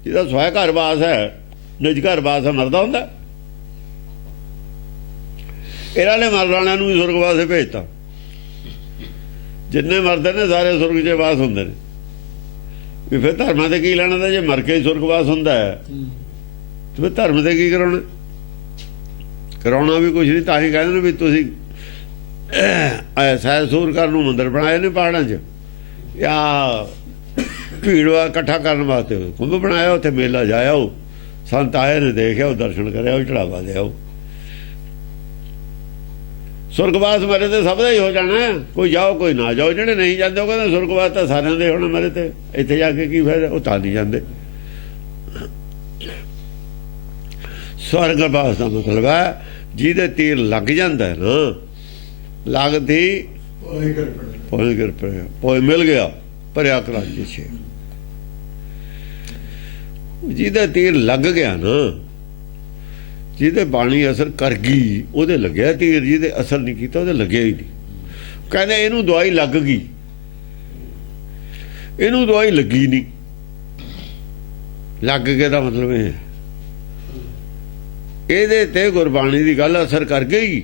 ਜਿਹਦਾ ਸਵੈ ਘਰ ਵਾਸ ਹੈ, ਨਿਜ ਘਰ ਵਾਸ ਹੈ, ਮਰਦਾ ਹੁੰਦਾ। ਇਹਨਾਂ ਨੇ ਮਰਨ ਵਾਲਿਆਂ ਨੂੰ ਵੀ ਸੁਰਗਵਾਸੇ ਭੇਜਤਾ। ਜਿੰਨੇ ਮਰਦੇ ਨੇ ਸਾਰੇ ਸੁਰਗ 'ਚ ਵਾਸ ਹੁੰਦੇ ਨੇ। ਵੀ ਫਿਰ ਧਰਮਾਂ ਤੇ ਕੀ ਲੈਣਾ? ਤਾਂ ਜੇ ਮਰ ਕੇ ਹੀ ਸੁਰਗਵਾਸ ਹੁੰਦਾ ਹੈ ਤੇ ਫਿਰ ਧਰਮ ਤੇ ਕੀ ਕਰਾਉਣਾ? ਕਰਾਉਣਾ ਵੀ ਕੁਛ ਨਹੀਂ। ਤਾਂ ਹੀ ਕਹਿੰਦੇ ਨੇ ਵੀ ਤੁਸੀਂ ਸੈਰ ਸੂਰ ਕਰਨ ਨੂੰ ਮੰਦਰ ਬਣਾਏ ਨੇ ਪਹਾੜਾਂ 'ਚ, ਜਾਂ ਭੀੜ ਇਕੱਠਾ ਕਰਨ ਵਾਸਤੇ ਕੁੰਭ ਬਣਾਇਆ, ਉੱਥੇ ਮੇਲਾ ਜਾਇਓ, ਸੰਤ ਆਏ ਨੇ ਦੇਖਿਆ, ਉਹ ਦਰਸ਼ਨ ਕਰਿਆ, ਉਹ ਚੜਾਵਾ ਦਿਆਓ। ਸੁਰਗਵਾਸ ਮਰੇ ਤੇ ਸਭ ਦਾ ਹੀ ਹੋ ਜਾਣਾ, ਕੋਈ ਜਾਓ ਕੋਈ ਨਾ ਜਾਓ। ਜਿਹੜੇ ਨਹੀਂ ਜਾਂਦੇ ਉਹ ਕਹਿੰਦੇ ਸੁਰਗਵਾਸ ਤਾਂ ਸਾਰਿਆਂ ਦੇ ਹੋਣਾ, ਮਰੇ ਤੇ ਇੱਥੇ ਜਾ ਕੇ ਕੀ ਫਾਇਦਾ? ਉਹ ਤਾਂ ਨਹੀਂ ਜਾਂਦੇ। ਸਵਰਗਵਾਸ ਦਾ ਮਤਲਬ ਹੈ ਜਿਹਦੇ ਤੀਰ ਲੱਗ ਜਾਂਦਾ ਨਾ, ਲੱਗਦੀ ਪੋਏ ਮਿਲ ਗਿਆ ਭਰਿਆ ਕਰਾਂਜੀ ਛੇ। ਜਿਹਦੇ ਤੀਰ ਲੱਗ ਗਿਆ ਨਾ, ਜਿਹਦੇ ਬਾਣੀ ਅਸਰ ਕਰ ਗਈ, ਉਹਦੇ ਲੱਗਿਆ ਤੀਰ। ਜਿਹਦੇ ਅਸਰ ਨਹੀਂ ਕੀਤਾ ਉਹਦੇ ਲੱਗਿਆ ਹੀ ਨਹੀਂ। ਕਹਿੰਦੇ ਇਹਨੂੰ ਦਵਾਈ ਲੱਗ ਗਈ, ਇਹਨੂੰ ਦਵਾਈ ਲੱਗੀ ਨਹੀਂ। ਲੱਗ ਕੇ ਦਾ ਮਤਲਬ ਇਹ, ਇਹਦੇ ਤੇ ਗੁਰਬਾਣੀ ਦੀ ਗੱਲ ਅਸਰ ਕਰ ਗਈ,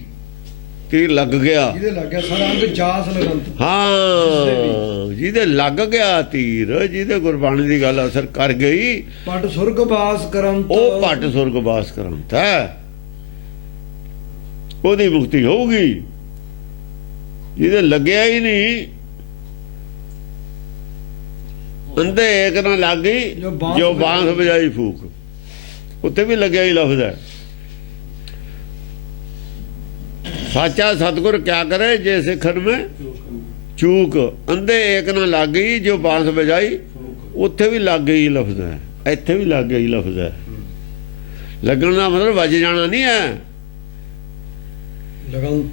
ਤੀਰ ਲੱਗ ਗਿਆ। ਜਿਹਦੇ ਲੱਗ ਗਿਆ ਸਰ ਅੰਗ ਜਾਸ ਲਗੰਤ। ਹਾਂ, ਜਿਹਦੇ ਲੱਗ ਗਿਆ ਤੀਰ, ਜਿਹਦੇ ਗੁਰਬਾਣੀ ਦੀ ਗੱਲ ਅਸਰ ਕਰ ਗਈ, ਪਟ ਸੁਰਗ ਬਾਸ ਕਰੰਤ। ਉਹ ਪਟ ਸੁਰਗ ਬਾਸ ਕਰੰਤ ਹੈ, ਉਹਦੀ ਮੁਕਤੀ ਹੋਊਗੀ। ਜਿਹਦੇ ਲੱਗਿਆ ਹੀ ਨਹੀਂ, ਅੰਧੇ ਏਕ ਨਾ ਲੱਗੀ ਜੋ ਬਾਂਸ ਵਜਾਈ ਫੂਕ, ਉੱਤੇ ਵੀ ਲੱਗਿਆ ਹੀ ਲਫ਼ਜ਼ ਹੈ। ਸਾਚਾ ਸਤਿਗੁਰ ਕਿਆ ਕਰੇ ਜੇ ਸਿੱਖਣ ਮੈਂ ਚੂਕ, ਅੰਧੇ ਏਕ ਨਾ ਲੱਗੀ ਜੋ ਬਾਂਸ ਵਜਾਈ, ਉੱਥੇ ਵੀ ਲੱਗ ਗਈ ਲਫ਼ਜ਼ ਹੈ, ਇੱਥੇ ਵੀ ਲੱਗ ਗਈ ਲਫ਼ਜ਼ ਹੈ। ਲੱਗਣ ਦਾ ਮਤਲਬ ਵੱਜ ਜਾਣਾ ਨਹੀਂ ਹੈ। ਲਗਨ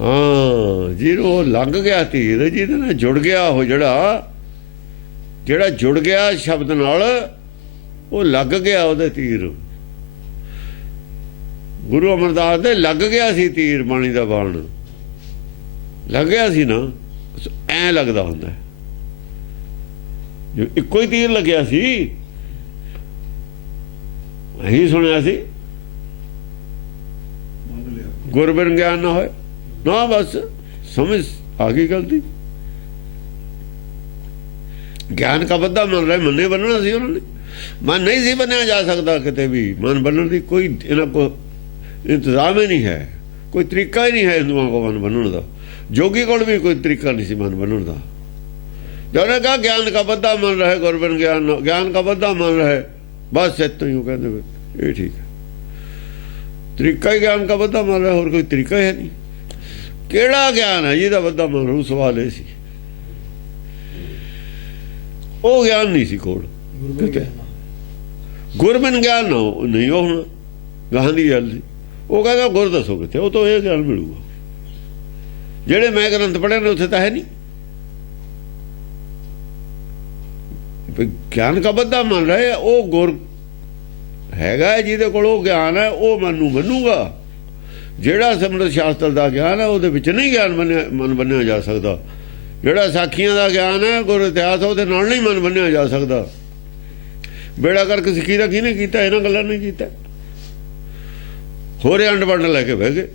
ਹਾਂ, ਜਿਹਨੂੰ ਲੰਘ ਗਿਆ ਤੀਰ, ਜਿਹਦੇ ਨਾਲ ਜੁੜ ਗਿਆ ਉਹ ਜਿਹੜਾ ਜੁੜ ਗਿਆ ਸ਼ਬਦ ਨਾਲ, ਉਹ ਲੱਗ ਗਿਆ ਉਹਦੇ ਤੀਰ। ਗੁਰੂ ਅਮਰਦਾਸ ਦੇ ਲੱਗ ਗਿਆ ਸੀ ਤੀਰ, ਬਾਣੀ ਦਾ ਬਾਣ ਲੱਗ ਗਿਆ ਸੀ ਨਾ, ਐਂ ਲੱਗਦਾ ਹੁੰਦਾ ਜੋ ਇੱਕੋ ਹੀ ਤੀਰ ਲੱਗਿਆ ਸੀ। ਇਹੀ ਸੁਣਿਆ ਸੀ, ਗੁਰਬਿਨ ਗਿਆਨ ਨਾ ਹੋਏ ਨਾ, ਬਸ ਸਮਝ ਆ ਗਈ ਗਲਤੀ। ਗਿਆਨ ਕਾ ਬੱਧਾ ਮੰਨ ਰਹੇ, ਮੰਨੇ ਬੰਨਣਾ ਸੀ ਉਹਨਾਂ ਨੇ। ਮਨ ਨਹੀਂ ਸੀ ਬੰਨਿਆ ਜਾ ਸਕਦਾ ਕਿਤੇ ਵੀ, ਮਨ ਬੰਨਣ ਦੀ ਕੋਈ ਇਹਨਾਂ ਕੋ ਇੰਤਜ਼ਾਮ ਹੀ ਨਹੀਂ ਹੈ, ਕੋਈ ਤਰੀਕਾ ਹੀ ਨਹੀਂ ਹੈ ਹਿੰਦੂਆਂ ਕੋ ਮਨ ਬੰਨਣ ਦਾ। ਜੋਗੀ ਕੋਲ ਵੀ ਕੋਈ ਤਰੀਕਾ ਨਹੀਂ ਸੀ ਮਨ ਬੰਨਣ ਦਾ। ਜਿਹਨੇ ਕਹਾ ਗਿਆਨ ਕਾ ਬੱਧਾ ਮੰਨ ਰਹੇ, ਗੁਰਬਿਨ ਗਿਆਨ ਕਾ ਬੱਧਾ ਮੰਨ ਰਹੇ, ਬਸ ਇੱਥੋਂ ਹੀ ਕਹਿੰਦੇ ਇਹ ਠੀਕ ਹੈ, ਤਰੀਕਾ ਹੀ ਗਿਆਨ ਕਾ ਬੱਧਾ ਮੰਨ ਰਿਹਾ, ਹੋਰ ਕੋਈ ਤਰੀਕਾ ਹੈ ਨਹੀਂ। ਕਿਹੜਾ ਗਿਆਨ ਹੈ ਜਿਹਦਾ ਬੱਧਾ ਮੰਨ ਰਿਹਾ? ਸਵਾਲ ਇਹ ਸੀ। ਉਹ ਗਿਆਨ ਨਹੀਂ ਸੀ ਕੋਲ, ਗੁਰਬਿਨ ਗਿਆਨ ਨਾ ਨਹੀਂ। ਉਹ ਹੁਣ ਗਾਹਾਂ ਦੀ ਗੱਲ ਸੀ, ਉਹ ਕਹਿੰਦਾ ਗੁਰ ਦੱਸੋ ਕਿੱਥੇ, ਉਹ ਤੋਂ ਇਹ ਗਿਆਨ ਮਿਲੂਗਾ। ਜਿਹੜੇ ਮੈਂ ਗ੍ਰੰਥ ਪੜ੍ਹੇ ਨੇ ਉੱਥੇ ਤਾਂ ਹੈ ਨਹੀਂ। ਗਿਆਨ ਕਾ ਬੱਧਾ ਮੰਨ ਰਹੇ, ਉਹ ਗੁਰ ਹੈਗਾ ਜਿਹਦੇ ਕੋਲ ਉਹ ਗਿਆਨ ਹੈ, ਉਹ ਮੰਨੂਗਾ। ਜਿਹੜਾ ਸਿਮਰਤ ਸ਼ਾਸਤਰ ਦਾ ਗਿਆਨ ਹੈ, ਉਹਦੇ ਵਿੱਚ ਨਹੀਂ ਗਿਆਨ ਮਨ ਬੰਨਿਆ ਜਾ ਸਕਦਾ। ਜਿਹੜਾ ਸਾਖੀਆਂ ਦਾ ਗਿਆਨ ਹੈ, ਗੁਰ ਇਤਿਹਾਸ, ਉਹਦੇ ਨਾਲ ਨਹੀਂ ਮਨ ਬੰਨਿਆ ਜਾ ਸਕਦਾ। ਬੇੜਾ ਕਰਕੇ ਸਿੱਖੀ ਦਾ ਕਿਹਨੇ ਕੀਤਾ? ਇਹਨਾਂ ਗੱਲਾਂ ਨਹੀਂ ਕੀਤਾ। ਹੋਰੇ ਅੰਡ ਵੰਡ ਲੈ ਕੇ ਬਹਿ ਗਏ,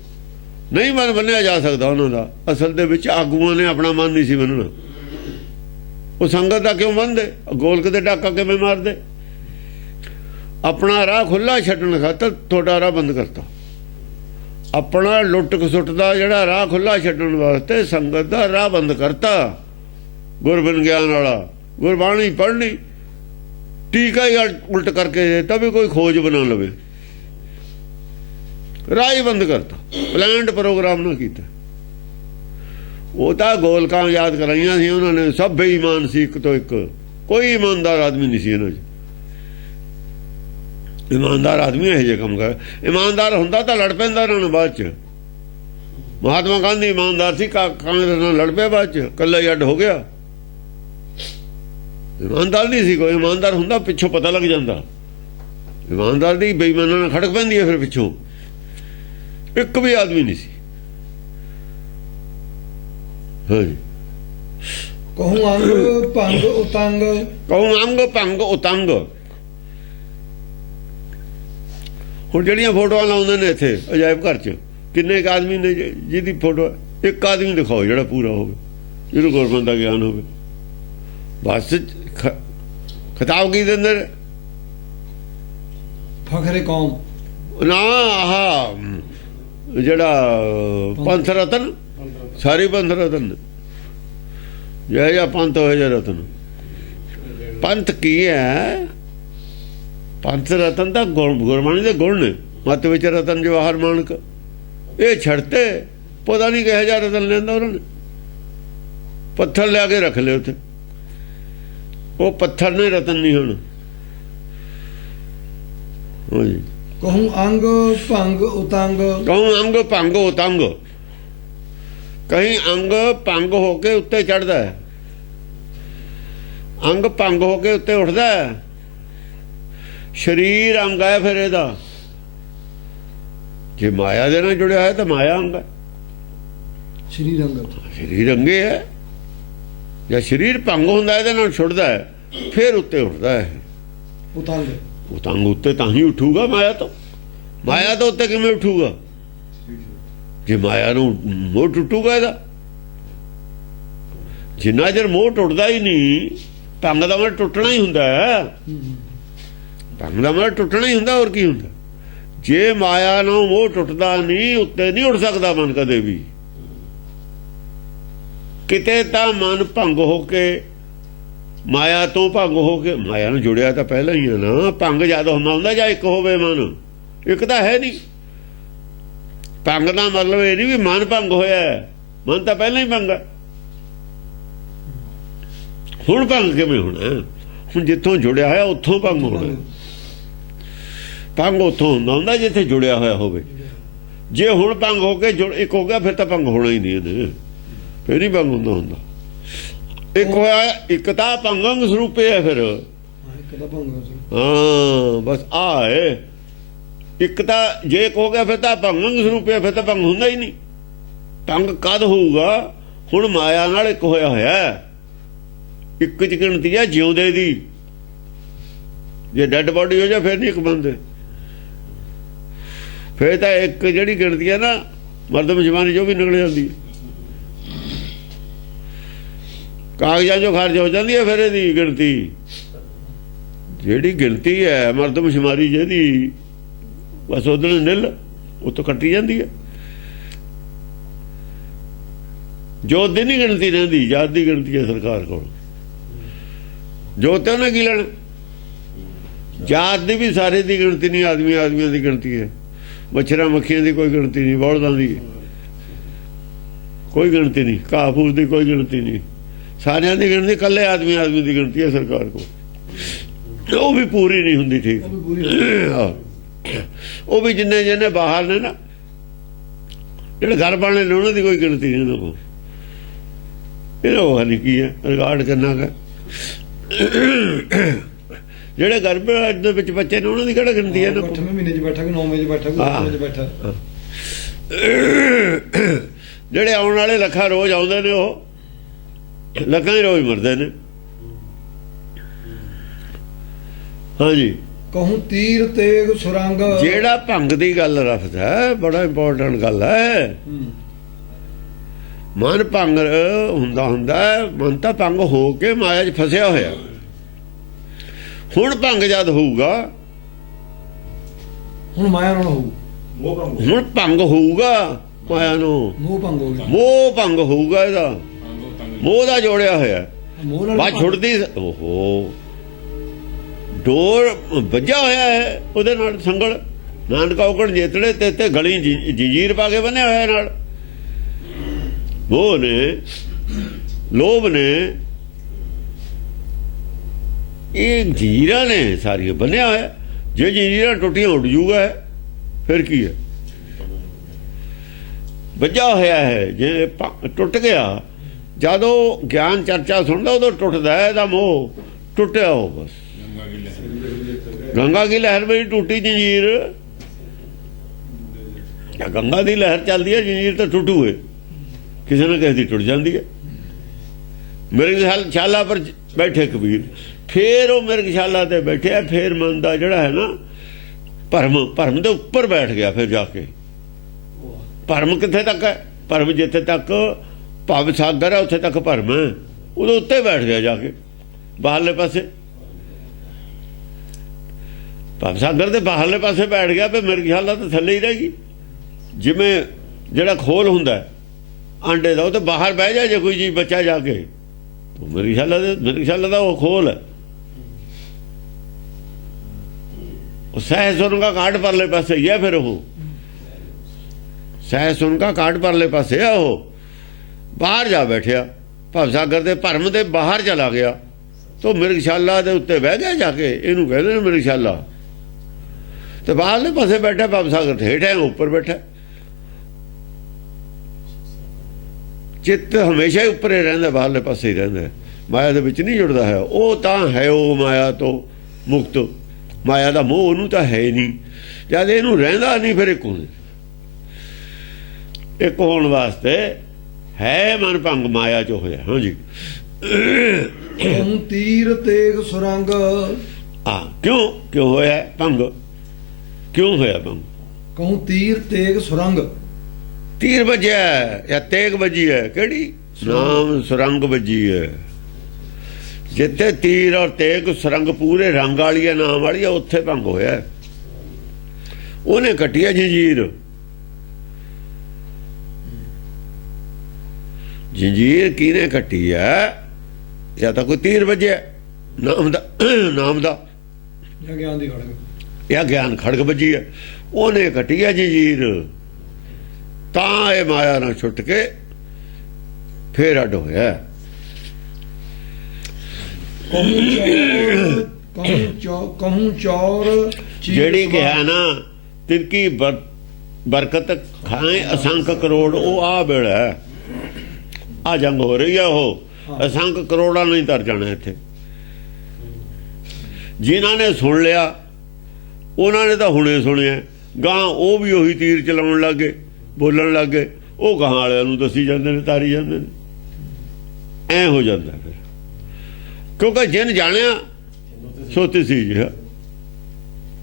ਨਹੀਂ ਮਨ ਬੰਨਿਆ ਜਾ ਸਕਦਾ ਉਹਨਾਂ ਦਾ। ਅਸਲ ਦੇ ਵਿੱਚ ਆਗੂਆਂ ਨੇ ਆਪਣਾ ਮਨ ਨਹੀਂ ਸੀ ਬੰਨਣਾ। ਉਹ ਸੰਗਤ ਦਾ ਕਿਉਂ ਬੰਨਦੇ? ਗੋਲਕ ਦੇ ਡਾਕਾ ਕਿਵੇਂ ਮਾਰਦੇ? ਆਪਣਾ ਰਾਹ ਖੁੱਲਾ ਛੱਡਣ ਖਾਤਰ ਤੁਹਾਡਾ ਰਾਹ ਬੰਦ ਕਰਤਾ। ਆਪਣਾ ਲੁੱਟ ਖਸੁੱਟ ਦਾ ਜਿਹੜਾ ਰਾਹ ਖੁੱਲਾ ਛੱਡਣ ਵਾਸਤੇ ਸੰਗਤ ਦਾ ਰਾਹ ਬੰਦ ਕਰਤਾ। ਗੁਰਬਿਨ ਗਿਆਨ ਵਾਲਾ ਗੁਰਬਾਣੀ ਪੜ੍ਹਨੀ, ਟੀਕਾ ਹੀ ਉਲਟ ਕਰਕੇ ਤभी ਕੋਈ ਖੋਜ ਬਣਾ ਲਵੇ, ਰਾਹ ਹੀ ਬੰਦ ਕਰਤਾ, ਪਲਾਨਡ ਪ੍ਰੋਗਰਾਮ ਨਾ ਕੀਤਾ। ਉਹ ਤਾਂ ਗੋਲਕਾਂ ਯਾਦ ਕਰਾਈਆਂ ਸੀ ਉਹਨਾਂ ਨੇ, ਸਭ ਬੇਈਮਾਨ ਸੀ ਇੱਕ ਤੋਂ ਇੱਕ, ਕੋਈ ਇਮਾਨਦਾਰ ਆਦਮੀ ਨਹੀਂ ਸੀ ਇਹਨਾਂ 'ਚ। ਇਮਾਨਦਾਰ ਆਦਮੀ ਇਹੋ ਜਿਹੇ ਕੰਮ ਕਰ, ਇਮਾਨਦਾਰ ਹੁੰਦਾ ਤਾਂ ਲੜ ਪੈਂਦਾ ਉਹਨਾਂ ਨੂੰ ਬਾਅਦ 'ਚ। ਮਹਾਤਮਾ ਗਾਂਧੀ ਇਮਾਨਦਾਰ ਸੀ, ਕਾਂਗਰਸ ਨਾਲ ਲੜ ਪਿਆ ਬਾਅਦ 'ਚ, ਇਕੱਲਾ ਹੀ ਅੱਡ ਹੋ ਗਿਆ। ਇਮਾਨਦਾਰ ਨਹੀਂ ਸੀ ਕੋਈ, ਇਮਾਨਦਾਰ ਹੁੰਦਾ ਪਿੱਛੋਂ ਪਤਾ ਲੱਗ ਜਾਂਦਾ। ਇਮਾਨਦਾਰ ਦੀ ਬੇਈਮਾਨਾਂ ਨਾਲ ਖੜਕ ਪੈਂਦੀ ਹੈ ਫਿਰ ਪਿੱਛੋਂ। ਇੱਕ ਵੀ ਆਦਮੀ ਨਹੀਂ ਸੀ। ਹਾਂਜੀ, ਕਹੂੰ ਅੰਗ ਭੰਗ ਉਤੰਗ, ਕਹੂੰ ਅੰਗ ਭੰਗ ਉਤੰਗ। ਹੁਣ ਜਿਹੜੀਆਂ ਫੋਟੋਆਂ ਲਾਉਂਦੇ ਨੇ ਇੱਥੇ ਅਜਾਇਬ ਘਰ 'ਚ, ਕਿੰਨੇ ਇੱਕ ਆਦਮੀ ਨੇ ਜਿਹਦੀ ਫੋਟੋ, ਇੱਕ ਆਦਮੀ ਦਿਖਾਓ ਜਿਹੜਾ ਪੂਰਾ ਹੋਵੇ, ਜਿਹਨੂੰ ਗੁਰਮਤਿ ਦਾ ਗਿਆਨ ਹੋਵੇ। ਬਸ ਖਿਤਾਬ ਕੀ ਦਿੰਦੇ ਨੇ? ਫਖਰੇ ਕੌਮ ਨਾ, ਆਹ ਜਿਹੜਾ ਪੰਥ ਰਤਨ, ਸਾਰੀ ਪੰਥ ਰਤਨ, ਜਿਹੜਾ ਪੰਥ ਹੋਏ ਜਾਂ ਰਤਨ। ਪੰਥ ਕੀ ਹੈ? ਪੰਥ ਰਤਨ ਤਾਂ ਗੁਰਬਾਣੀ ਦੇ ਗੁਣ ਨੇ। ਮੱਤ ਵਿੱਚ ਰਤਨ ਜਵਾਹਰ ਮਾਨਕ, ਇਹ ਛੱਡਤੇ ਪਤਾ ਨਹੀਂ ਕਿਹੋ ਜਿਹਾ ਰਤਨ ਲੈਂਦਾ ਉਹਨਾਂ ਨੇ। ਪੱਥਰ ਲਿਆ ਕੇ ਰੱਖ ਲਏ ਉੱਥੇ, ਉਹ ਪੱਥਰ ਨੇ ਰਤਨ ਨਹੀਂ ਹੁਣ। ਹਾਂਜੀ, ਕਹੂੰ ਅੰਗ ਭੰਗ ਉਤੰਗ, ਕਹੂੰ ਅੰਗ ਭੰਗ ਉਤੰਗ। ਕਹੀਂ ਅੰਗ ਭੰਗ ਹੋ ਕੇ ਉੱਤੇ ਚੜਦਾ ਹੈ, ਅੰਗ ਭੰਗ ਹੋ ਕੇ ਉੱਤੇ ਉੱਠਦਾ ਹੈ। ਸਰੀਰ ਅੰਗ ਹੈ ਫਿਰ ਇਹਦਾ। ਜੇ ਮਾਇਆ ਦੇ ਨਾਲ ਜੁੜਿਆ ਹੈ ਤਾਂ ਮਾਇਆ ਅੰਗ ਹੈ। ਸਰੀਰ ਅੰਗ, ਸਰੀਰ ਅੰਗੇ ਹੈ। ਜਾਂ ਸਰੀਰ ਭੰਗ ਹੁੰਦਾ ਇਹਦੇ ਨਾਲ ਛੁੱਟਦਾ ਹੈ, ਫਿਰ ਉੱਤੇ ਉੱਠਦਾ ਹੈ ਉਤੰਗ। ਉਤੰਗ ਉੱਤੇ ਤਾਂ ਹੀ ਉੱਠੂਗਾ ਮਾਇਆ ਤੋਂ। ਮਾਇਆ ਤੋਂ ਉੱਤੇ ਕਿਵੇਂ ਉੱਠੂਗਾ? ਜੇ ਮਾਇਆ ਨੂੰ ਮੋਹ ਟੁੱਟੂਗਾ ਇਹਦਾ। ਜਿੰਨਾ ਚਿਰ ਮੋਹ ਟੁੱਟਦਾ ਹੀ ਨਹੀਂ, ਭੰਗ ਦਾ ਮਤਲਬ ਟੁੱਟਣਾ ਹੀ ਹੁੰਦਾ ਹੈ। ਭੰਗ ਦਾ ਮਤਲਬ ਟੁੱਟਣਾ ਹੀ ਹੁੰਦਾ, ਹੋਰ ਕੀ ਹੁੰਦਾ? ਜੇ ਮਾਇਆ ਨੂੰ ਮੋਹ ਟੁੱਟਦਾ ਨਹੀਂ, ਉੱਤੇ ਨਹੀਂ ਉੱਠ ਸਕਦਾ ਮਨ ਕਦੇ ਵੀ। ਕਿਤੇ ਤਾਂ ਮਨ ਭੰਗ ਹੋ ਕੇ ਮਾਇਆ ਤੋਂ ਭੰਗ ਹੋ ਕੇ, ਮਾਇਆ ਨੂੰ ਜੁੜਿਆ ਤਾਂ ਪਹਿਲਾਂ ਹੀ ਹੈ ਨਾ। ਭੰਗ ਜਦ ਹੁੰਦਾ ਜਾਂ ਇੱਕ ਹੋਵੇ ਮਨ, ਇੱਕ ਤਾਂ ਹੈ ਨਹੀਂ। ਭੰਗ ਦਾ ਮਤਲਬ ਇਹ ਨਹੀਂ ਵੀ ਮਨ ਭੰਗ ਹੋਇਆ, ਮਨ ਤਾਂ ਪਹਿਲਾਂ ਹੀ ਭੰਗ ਹੈ। ਹੁਣ ਭੰਗ ਕਿਵੇਂ ਹੋਣਾ? ਹੁਣ ਜਿੱਥੋਂ ਜੁੜਿਆ ਹੋਇਆ ਉੱਥੋਂ ਭੰਗ ਹੋਣਾ। ਭੰਗ ਉੱਥੋਂ ਹੁੰਦਾ ਜਿੱਥੇ ਜੁੜਿਆ ਹੋਇਆ ਹੋਵੇ। ਜੇ ਹੁਣ ਭੰਗ ਹੋ ਕੇ ਇੱਕ ਹੋ ਗਿਆ ਫਿਰ ਤਾਂ ਭੰਗ ਹੋਣਾ ਹੀ ਨਹੀਂ ਇਹਨੇ, ਫਿਰ ਨਹੀਂ ਭੰਗ ਹੁੰਦਾ। ਇੱਕ ਹੋਇਆ, ਇੱਕ ਤਾਂ ਭੰਗੰਗ ਸਰੂਪੇ ਹੈ। ਫਿਰ ਹਾਂ ਬਸ ਆ ਹੈ। ਇੱਕ ਤਾਂ ਜੇ ਇੱਕ ਹੋ ਗਿਆ ਫਿਰ ਤਾਂ ਭੰਗੰਗ ਸਰੂਪੇ, ਫਿਰ ਤਾਂ ਭੰਗ ਹੁੰਦਾ ਹੀ ਨਹੀਂ। ਭੰਗ ਕਦ ਹੋਊਗਾ? ਹੁਣ ਮਾਇਆ ਨਾਲ ਇੱਕ ਹੋਇਆ। ਇੱਕ ਚ ਗਿਣਤੀ ਹੈ ਜਿਉਂਦੇ ਦੀ। ਜੇ ਡੈਡ ਬਾਡੀ ਹੋ ਜਾ ਫਿਰ ਨਹੀਂ ਇੱਕ ਬੰਦੇ। ਫਿਰ ਤਾਂ ਇੱਕ ਜਿਹੜੀ ਗਿਣਤੀ ਹੈ ਨਾ ਮਰਦਮ ਜਵਾਨੀ ਜੋ ਵੀ ਨਿਕਲ ਜਾਂਦੀ ਹੈ, ਕਾਗਜ਼ਾਂ ਚੋਂ ਖਾਰਜ ਹੋ ਜਾਂਦੀ ਹੈ। ਫਿਰ ਇਹਦੀ ਗਿਣਤੀ ਜਿਹੜੀ ਗਿਣਤੀ ਹੈ ਮਰਦਮ ਸ਼ੁਮਾਰੀ ਜਿਹਦੀ, ਬਸ ਉਧਰ ਨਿਲ ਉੱਥੋਂ ਕੱਟੀ ਜਾਂਦੀ ਹੈ। ਜੋਤ ਦੀ ਨਹੀਂ ਗਿਣਤੀ ਰਹਿੰਦੀ, ਜਾਤ ਦੀ ਗਿਣਤੀ ਹੈ ਸਰਕਾਰ ਕੋਲ। ਜੋਤ ਉਹਨੇ ਕੀ ਲੈਣਾ? ਜਾਤ ਦੀ ਵੀ ਸਾਰੇ ਦੀ ਗਿਣਤੀ ਨਹੀਂ, ਆਦਮੀਆਂ ਦੀ ਗਿਣਤੀ ਹੈ। ਮੱਛਰਾਂ ਮੱਖੀਆਂ ਦੀ ਕੋਈ ਗਿਣਤੀ ਨਹੀਂ, ਬੌਲਦਾਂ ਦੀ ਕੋਈ ਗਿਣਤੀ ਨਹੀਂ, ਘਾਹ ਫੂਸ ਦੀ ਕੋਈ ਗਿਣਤੀ ਨਹੀਂ। ਸਾਰਿਆਂ ਦੀ ਗਿਣਤੀ ਇਕੱਲੇ ਆਦਮੀ ਦੀ ਗਿਣਤੀ ਹੈ ਸਰਕਾਰ ਕੋਲ। ਉਹ ਵੀ ਪੂਰੀ ਨਹੀਂ ਹੁੰਦੀ ਠੀਕ। ਉਹ ਵੀ ਜਿੰਨੇ ਬਾਹਰ ਨੇ ਨਾ, ਜਿਹੜੇ ਘਰ ਬਣਨੇ ਨੇ, ਉਹਨਾਂ ਦੀ ਕੋਈ ਗਿਣਤੀ ਨਹੀਂ ਉਹਨਾਂ ਕੋਲ। ਇਹਦਾ ਉਹ ਨਹੀਂ ਕੀ ਹੈ ਰਿਕਾਰਡ ਕਿੰਨਾ ਕੁ। ਜਿਹੜੇ ਗਰਭ ਦੇ ਵਿੱਚ ਬੱਚੇ ਨੇ ਉਹਨਾਂ ਦੀ ਕਿਹੜਾ ਗਿਣਤੀ ਹੈ? 8ਵੇਂ ਮਹੀਨੇ 'ਚ ਬੈਠਾ ਕਿ 9ਵੇਂ 'ਚ ਬੈਠਾ, 10ਵੇਂ 'ਚ ਬੈਠਾ। ਜਿਹੜੇ ਆਉਣ ਵਾਲੇ ਲੱਖਾਂ ਰੋਜ਼ ਆਉਂਦੇ ਨੇ, ਉਹ ਲੱਖਾਂ ਹੀ ਰੋਜ਼ ਮਰਦੇ ਨੇ। ਹਾਂਜੀ, ਕਹੂੰ ਤੀਰ ਤੇਗ ਸੁਰੰਗ। ਜਿਹੜਾ ਭੰਗ ਦੀ ਗੱਲ ਰੱਖਦਾ ਬੜਾ ਇੰਪੋਰਟੈਂਟ ਗੱਲ ਹੈ। ਮਨ ਭੰਗ ਹੁੰਦਾ ਮਨ ਤਾਂ ਭੰਗ ਹੋ ਕੇ ਮਾਇਆ 'ਚ ਫਸਿਆ ਹੋਇਆ। ਹੁਣ ਭੰਗ ਜਦ ਹੋਊਗਾ, ਹੁਣ ਮਾਇਆ ਨਾਲ ਹੋਊ। ਹੁਣ ਭੰਗ ਹੋਊਗਾ ਮਾਇਆ ਨੂੰ, ਮੋਹ ਭੰਗ ਹੋਊਗਾ। ਮੋਹ ਭੰਗ ਹੋਊਗਾ। ਇਹਦਾ ਮੋਹ ਦਾ ਜੋੜਿਆ ਹੋਇਆ, ਬਾਅਦ ਛੁੱਟਦੀ। ਓਹੋ, ਡੋਰ ਵੱਜਾ ਹੋਇਆ ਹੈ ਉਹਦੇ ਨਾਲ ਸੰਗਲ। ਨਾਨਕ ਔਗਣ ਜੇਤੜੇ ਤੇ ਗਲੀ ਜੰਜੀਰ ਪਾ ਕੇ ਬੰਨਿਆ ਹੋਇਆ ਨਾਲ। ਮੋਹ ਨੇ, ਲੋਭ ਨੇ, ਇਹ ਜੰਜੀਰਾਂ ਨੇ ਸਾਰੀਆਂ ਬੰਨਿਆ ਹੋਇਆ। ਜੇ ਜੰਜੀਰਾਂ ਟੁੱਟੀਆਂ ਉੱਡ ਜੂਗਾ, ਫਿਰ ਕੀ ਹੈ? ਵੱਜਾ ਹੋਇਆ ਹੈ। ਜੇ ਟੁੱਟ ਗਿਆ, ਜਦੋਂ ਗਿਆਨ ਚਰਚਾ ਸੁਣਦਾ ਉਦੋਂ ਟੁੱਟਦਾ ਹੈ ਇਹਦਾ ਮੋਹ। ਟੁੱਟਿਆ ਹੋ ਬਸ। ਗੰਗਾ ਕੀ ਲਹਿਰ ਮੇਰੀ ਟੁੱਟੀ ਜੰਜੀਰ। ਗੰਗਾ ਦੀ ਲਹਿਰ ਚੱਲਦੀ ਹੈ, ਜੰਜੀਰ ਤਾਂ ਟੁੱਟੂ ਹੈ, ਕਿਸੇ ਨਾ ਕਿਸੇ ਦੀ ਟੁੱਟ ਜਾਂਦੀ ਹੈ। ਮਿਰਗਸ਼ਾਲਾ ਪਰ ਬੈਠੇ ਕਬੀਰ, ਫੇਰ ਉਹ ਮਿਰਗਸ਼ਾਲਾ ਤੇ ਬੈਠਿਆ। ਫੇਰ ਮਨ ਦਾ ਜਿਹੜਾ ਹੈ ਨਾ ਭਰਮ ਦੇ ਉੱਪਰ ਬੈਠ ਗਿਆ। ਫਿਰ ਜਾ ਕੇ ਭਰਮ ਕਿੱਥੇ ਤੱਕ ਹੈ? ਭਰਮ ਜਿੱਥੇ ਤੱਕ ਭਵ ਸਾਗਰ ਹੈ ਉੱਥੇ ਤੱਕ ਭਰਮ ਹੈ। ਉਹਦੇ ਉੱਤੇ ਬੈਠ ਗਿਆ ਜਾ ਕੇ, ਬਾਹਰਲੇ ਪਾਸੇ। ਭਵ ਸਾਗਰ ਦੇ ਬਾਹਰਲੇ ਪਾਸੇ ਬੈਠ ਗਿਆ। ਫਿਰ ਮਿਰਗਸ਼ਾਲਾ ਤਾਂ ਥੱਲੇ ਹੀ ਰਹੇਗੀ। ਜਿਵੇਂ ਜਿਹੜਾ ਖੋਲ ਹੁੰਦਾ ਆਂਡੇ ਦਾ, ਉਹ ਤਾਂ ਬਾਹਰ ਬਹਿ ਜਾ ਜੇ ਕੋਈ ਚੀਜ਼ ਬੱਚਾ ਜਾ ਕੇ, ਮਿਰਗਸ਼ਾਲਾ ਦਾ ਉਹ ਖੋਲ ਹੈ। ਉਹ ਸਹਿ ਸੁਣ ਕਾ ਕਾਟ ਪਰਲੇ ਪਾਸੇ ਹੀ ਹੈ। ਫਿਰ ਉਹ ਸਹਿ ਸੁਣ ਕਾ ਕਾਟ ਪਰਲੇ ਪਾਸੇ ਆ। ਉਹ ਬਾਹਰ ਜਾ ਬੈਠਿਆ, ਭਵ ਸਾਗਰ ਦੇ ਭਰਮ ਦੇ ਬਾਹਰ ਚਲਾ ਗਿਆ, ਤੋ ਮਿਰਗਸ਼ਾਲਾ ਦੇ ਉੱਤੇ ਬਹਿ ਗਿਆ ਜਾ ਕੇ। ਇਹਨੂੰ ਕਹਿੰਦੇ ਨੇ ਮਿਰਗਸ਼ਾਲਾ। ਤੇ ਬਾਹਰਲੇ ਪਾਸੇ ਬੈਠਾ, ਭਵ ਸਾਗਰ ਤੇ ਹੇਠ ਹੈ, ਉੱਪਰ ਬੈਠਾ। ਚਿੱਤ ਹਮੇਸ਼ਾ ਹੀ ਉੱਪਰ ਹੀ ਰਹਿੰਦਾ, ਬਾਹਰਲੇ ਪਾਸੇ ਹੀ ਰਹਿੰਦਾ, ਮਾਇਆ ਦੇ ਵਿੱਚ ਨਹੀਂ ਜੁੜਦਾ ਹੈ। ਉਹ ਤਾਂ ਹੈ ਉਹ ਮਾਇਆ ਤੋਂ ਮੁਕਤ। ਮਾਇਆ ਦਾ ਮੋਹ ਉਹਨੂੰ ਤਾਂ ਹੈ ਨਹੀਂ। ਜਦ ਇਹਨੂੰ ਰਹਿੰਦਾ ਨਹੀਂ, ਫਿਰ ਇੱਕ ਹੋਣ ਵਾਸਤੇ ਹੈ ਮਨ ਭੰਗ ਮਾਇਆ ਚ ਹੋਇਆ। ਹਾਂਜੀ, ਕਹੂੰ ਤੀਰ ਤੇਗ ਸੁਰੰਗ। ਕਿਉਂ ਹੋਇਆ ਭੰਗ? ਕਿਉਂ ਹੋਇਆ ਭੰਗ? ਕਹੂੰ ਤੀਰ ਤੇਗ ਸੁਰੰਗ। ਤੀਰ ਵੱਜਿਆ ਜਾਂ ਤੇਗ ਵੱਜੀ ਹੈ? ਕਿਹੜੀ? ਨਾਮ ਸੁਰੰਗ ਵੱਜੀ ਹੈ। ਜਿੱਥੇ ਤੀਰ ਔਰ ਤੇਗ ਸੁਰੰਗ ਪੂਰੇ ਰੰਗ ਵਾਲੀ ਹੈ, ਨਾਮ ਵਾਲੀ ਹੈ, ਉੱਥੇ ਭੰਗ ਹੋਇਆ। ਉਹਨੇ ਕੱਟਿਆ ਜੰਜੀਰ। ਜੰਜੀਰ ਕਿਹਨੇ ਕੱਟੀ ਹੈ? ਜਾਂ ਤਾਂ ਕੋਈ ਤੀਰ ਵੱਜਿਆ ਨਾਮ ਦਾ ਜਾਂ ਗਿਆਨ ਦੀ ਖੜਗ, ਇਹ ਗਿਆਨ ਖੜਗ ਵੱਜੀ ਹੈ, ਉਹਨੇ ਕੱਟੀ ਹੈ ਜੰਜੀਰ। ਤਾਂ ਇਹ ਮਾਇਆ ਨਾਲ ਛੁੱਟ ਕੇ ਫੇਰ ਅੱਡ ਹੋਇਆ। ਕਹੂੰ ਚੌਰ ਜਿਹੜੀ ਕਿਹਾ ਨਾ ਤਿਨਕੀ ਬਰਕਤ ਖਾਏ ਅਸੰਖ ਕਰੋੜ, ਉਹ ਆ ਵੇਲਾ ਆ ਜੰਗ ਹੋ ਰਹੀ ਆ। ਉਹ ਅਸੰਖ ਕਰੋੜਾਂ ਨਹੀਂ ਤਰ ਜਾਣਾ ਇੱਥੇ। ਜਿਨ੍ਹਾਂ ਨੇ ਸੁਣ ਲਿਆ ਉਹਨਾਂ ਨੇ ਤਾਂ ਹੁਣੇ ਸੁਣਿਆ, ਗਾਂ ਉਹ ਵੀ ਉਹੀ ਤੀਰ ਚਲਾਉਣ ਲੱਗੇ, ਬੋਲਣ ਲੱਗੇ, ਉਹ ਗਾਂ ਵਾਲਿਆਂ ਨੂੰ ਦੱਸੀ ਜਾਂਦੇ ਨੇ, ਤਾਰੀ ਜਾਂਦੇ ਨੇ। ਐ ਹੋ ਜਾਂਦਾ ਫਿਰ, ਕਿਉਂਕਿ ਜਿਨ ਜਾਣਿਆ ਸੋਤੀ ਸੀ ਜੀ।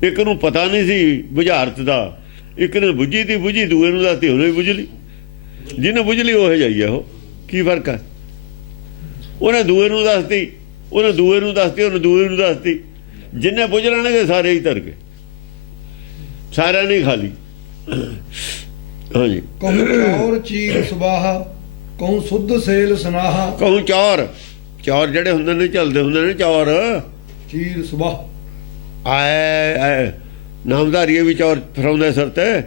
ਇੱਕ ਨੂੰ ਪਤਾ ਨਹੀਂ ਸੀ ਬੁਝਾਰਤ ਦਾ, ਇੱਕ ਨੇ ਬੁੱਝੀ ਤੀ, ਬੁੱਝੀ ਦੂਏ ਨੂੰ ਦੱਸਤੀ, ਉਹਨੇ ਵੀ ਬੁੱਝ ਲਈ। ਜਿਹਨੇ ਬੁੱਝ ਲਈ ਉਹ ਜਾਈਏ। ਉਹ ਕੀ ਫਰਕ ਹੈ? ਉਹਨੇ ਦੂਏ ਨੂੰ ਦੱਸਤੀ, ਉਹਨੇ ਦੂਏ ਨੂੰ ਦੱਸਤੀ, ਉਹਨੇ ਦੂਏ ਨੂੰ ਦੱਸਤੀ। ਜਿੰਨੇ ਬੁੱਝ ਲੈਣਗੇ ਸਾਰੇ ਹੀ ਤਰ ਗਏ, ਸਾਰਿਆਂ ਨੇ ਖਾਲੀ। ਹਾਂਜੀ। ਕਹੂੰ ਚੌਰ ਚੀਰ ਸੁਬਾਹਾ, ਕਹੂੰ ਸੁੱਧ ਸੇਲ ਸੁਨਾਹਾ। ਕਹੂੰ ਚੌਰ, ਚੌਰ ਜਿਹੜੇ ਹੁੰਦੇ ਨੇ ਚੱਲਦੇ ਹੁੰਦੇ ਨੇ ਚੌਰ। ਚੀਰ ਸੁਬਾਹ ਆਏ ਨਾਮਧਾਰੀਏ ਵੀ ਚੌਰ ਫਰਾਉਂਦੇ ਸਿਰ ਤੇ,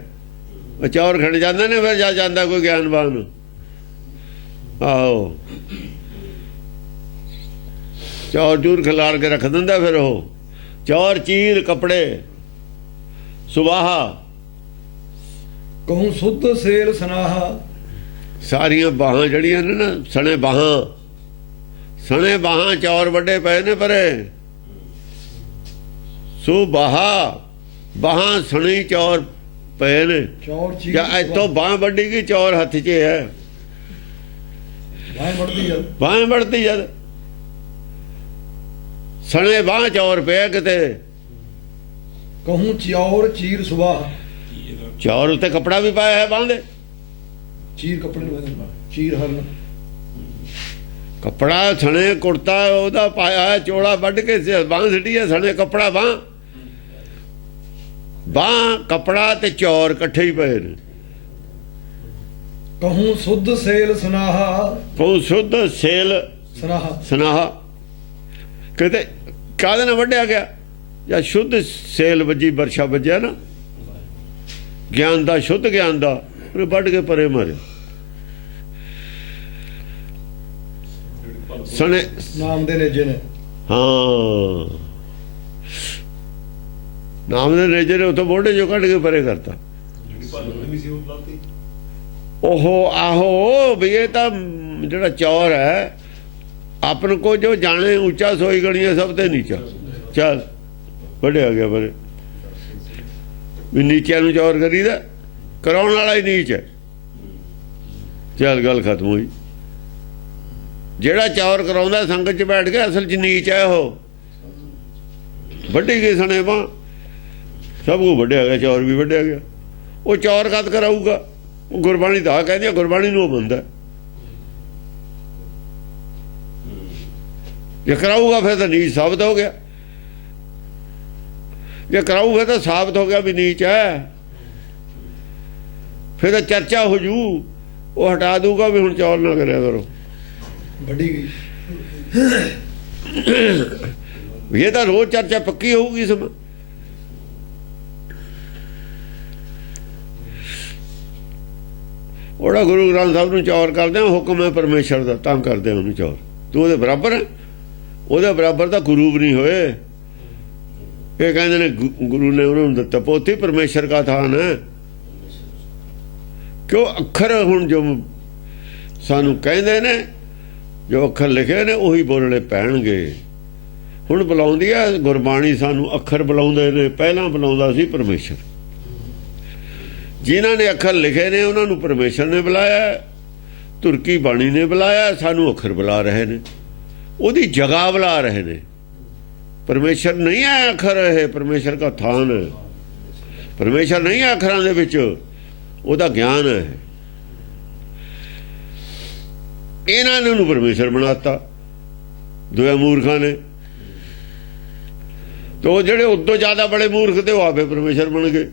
ਉਹ ਚੌਰ ਖੜ ਜਾਂਦੇ ਨੇ। ਫਿਰ ਜਾ ਜਾਂਦਾ ਕੋਈ ਗਿਆਨਵਾਨ, ਆਹੋ ਚੌਰ ਚੂਰ ਖਿਲਾਰ ਕੇ ਰੱਖ ਦਿੰਦਾ। ਫਿਰ ਉਹ ਚੌਰ ਚੀਰ ਕੱਪੜੇ ਸੁਬਾਹਾ, ਕਹੂੰ ਸੁੱਧ ਸੇਲ ਸੁਨਾਹਾ। ਸਾਰੀਆਂ ਬਾਹਾਂ ਜਿਹੜੀਆਂ ਨੇ ਨਾ, ਸਣੇ ਬਾਹਾਂ ਚੌਰ ਵੱਡੇ ਪਏ ਨੇ ਪਰੇ। ਸੋ ਬਾਹਾਂ ਸਣੀ ਚੌਰ ਪਏ ਨੇ। ਚੌਰ ਚੀਰ ਜਾਂ ਇੱਥੋਂ ਬਾਂਹ ਵੱਡੀ ਗਈ, ਚੌਰ ਹੱਥ 'ਚ ਹੈ। ਬਾਂਹ ਵੱਢਦੀ ਜਦ ਸਣੇ ਬਾਂਹ ਚੌਰ ਪਿਆ ਕਿਤੇ। ਕਹੂੰ ਚੌਰ ਚੀਰ ਸੁਬਾਹ, ਚੌਰ ਉੱਤੇ ਕੱਪੜਾ ਵੀ ਪਾਇਆ ਹੈ ਬਾਂਹ ਦੇ। ਚੀਰ ਕੱਪੜੇ ਨੂੰ ਚੀਰ ਹਰਨ, ਕੱਪੜਾ ਸਣੇ ਕੁੜਤਾ ਉਹਦਾ ਪਾਇਆ ਹੈ, ਚੋਲਾ ਵੱਢ ਕੇ ਬਾਂਹ ਸਿੱਟੀ ਹੈ। ਸਣੇ ਕੱਪੜਾ ਬਾਂਹ ਕੱਪੜਾ ਤੇ ਚੌਰ ਇਕੱਠੇ ਹੀ ਪਏ ਨੇ। ਕਹੂੰ ਸੁੱਧ ਸੇਲ ਸੁਨਾਹਾ, ਕਹੂੰ ਸੁੱਧ ਸੇਲ ਸੁਨਾਹਾ। ਕਿਤੇ ਕਾਹਦੇ ਨਾਲ ਵੱਢਿਆ ਗਿਆ? ਜਾਂ ਸ਼ੁੱਧ ਸੇਲ ਵੱਜੀ, ਵਰਸ਼ਾ ਵੱਜਿਆ ਨਾ ਗਿਆਨ ਦਾ, ਸ਼ੁੱਧ ਗਿਆਨ ਦਾ, ਉਹਨੇ ਵੱਢ ਕੇ ਪਰੇ ਮਾਰਿਆ। ਸਣੇ ਨਾਮ ਦੇ ਨੇਜੇ ਨੇ, ਹਾਂ ਨਾਮ ਦੇ ਨੇਜੇ ਨੇ ਉੱਥੋਂ ਮੋਢੇ ਚੋਂ ਕੱਢ ਕੇ ਪਰੇ ਕਰਤਾ। ओहो आहो भी ये तो जड़ा चौर है अपन को जो जाने ऊंचा सोई गणी सब ते नीचा चल बढ़िया गया पर भी नीचे चौर करी दा कराने वाला ही नीच है चल गल खत्म हुई जेड़ा चौर कराउंदा संगत च बैठ गया असल च नीच है वो वड्डी गई सने बां सब को वड्डिया गया चौर भी वड्डिया गया वो चौर कद कराऊगा गुरबाणी तो कहती है गुरबाणी नूं बंदा जे कराऊगा फिर तो नीच साबित हो गया जे कराऊगा तो साबित हो गया भी नीच है फिर तो चर्चा हो जू वो हटा दूंगा भी हुण चौर ना करे करो बड़ी ये तो रोज चर्चा पक्की होगी समय ओड़ा गुरु ग्रंथ साहब ਨੂੰ ਚੌਰ ਕਰਦੇ ਆ ਹੁਕਮ ਹੈ ਪਰਮੇਸ਼ਰ ਦਾ ਤਾਂ ਕਰਦੇ ਆ ਉਹਨੂੰ ਚੌਰ ਤੂੰ ਉਹਦੇ ਬਰਾਬਰ ਹੈ ਉਹਦੇ ਬਰਾਬਰ ਤਾਂ ਗੁਰੂ ਵੀ ਨਹੀਂ ਹੋਏ ਇਹ ਕਹਿੰਦੇ ਨੇ ਗੁਰੂ ਨੇ ਉਹਨੂੰ ਦਿੱਤਾ ਪੋਥੀ ਪਰਮੇਸ਼ਰ ਦਾ ਥਾਨ ਹੈ ਕਿਉਂ ਅੱਖਰ ਹੁਣ ਜੋ ਸਾਨੂੰ ਕਹਿੰਦੇ ਨੇ ਜੋ ਅੱਖਰ ਲਿਖੇ ਨੇ ਉਹੀ ਬੋਲਣੇ ਪੈਣਗੇ ਹੁਣ ਬੁਲਾਉਂਦੀ ਆ ਗੁਰਬਾਣੀ ਸਾਨੂੰ ਅੱਖਰ ਬੁਲਾਉਂਦੇ ਨੇ ਪਹਿਲਾਂ ਬੁਲਾਉਂਦਾ ਸੀ ਪਰਮੇਸ਼ਰ जिन्हों ने अखर लिखे ने उन्होंने परमेश्वर ने बुलाया तुर्की बाणी ने बुलाया सानू अखर बुला रहे ने उहदी जगह बुला रहे ने परमेश्वर नहीं है अखर है परमेश्वर का थान है परमेश्वर नहीं है अखरां दे विच उहदा ज्ञान है इन्हां ने उहनूं परमेश्वर बनाता दूए मूर्खां ने तो जिहड़े उदों ज़्यादा बड़े मूर्ख थे वो आपे परमेश्वर बन गए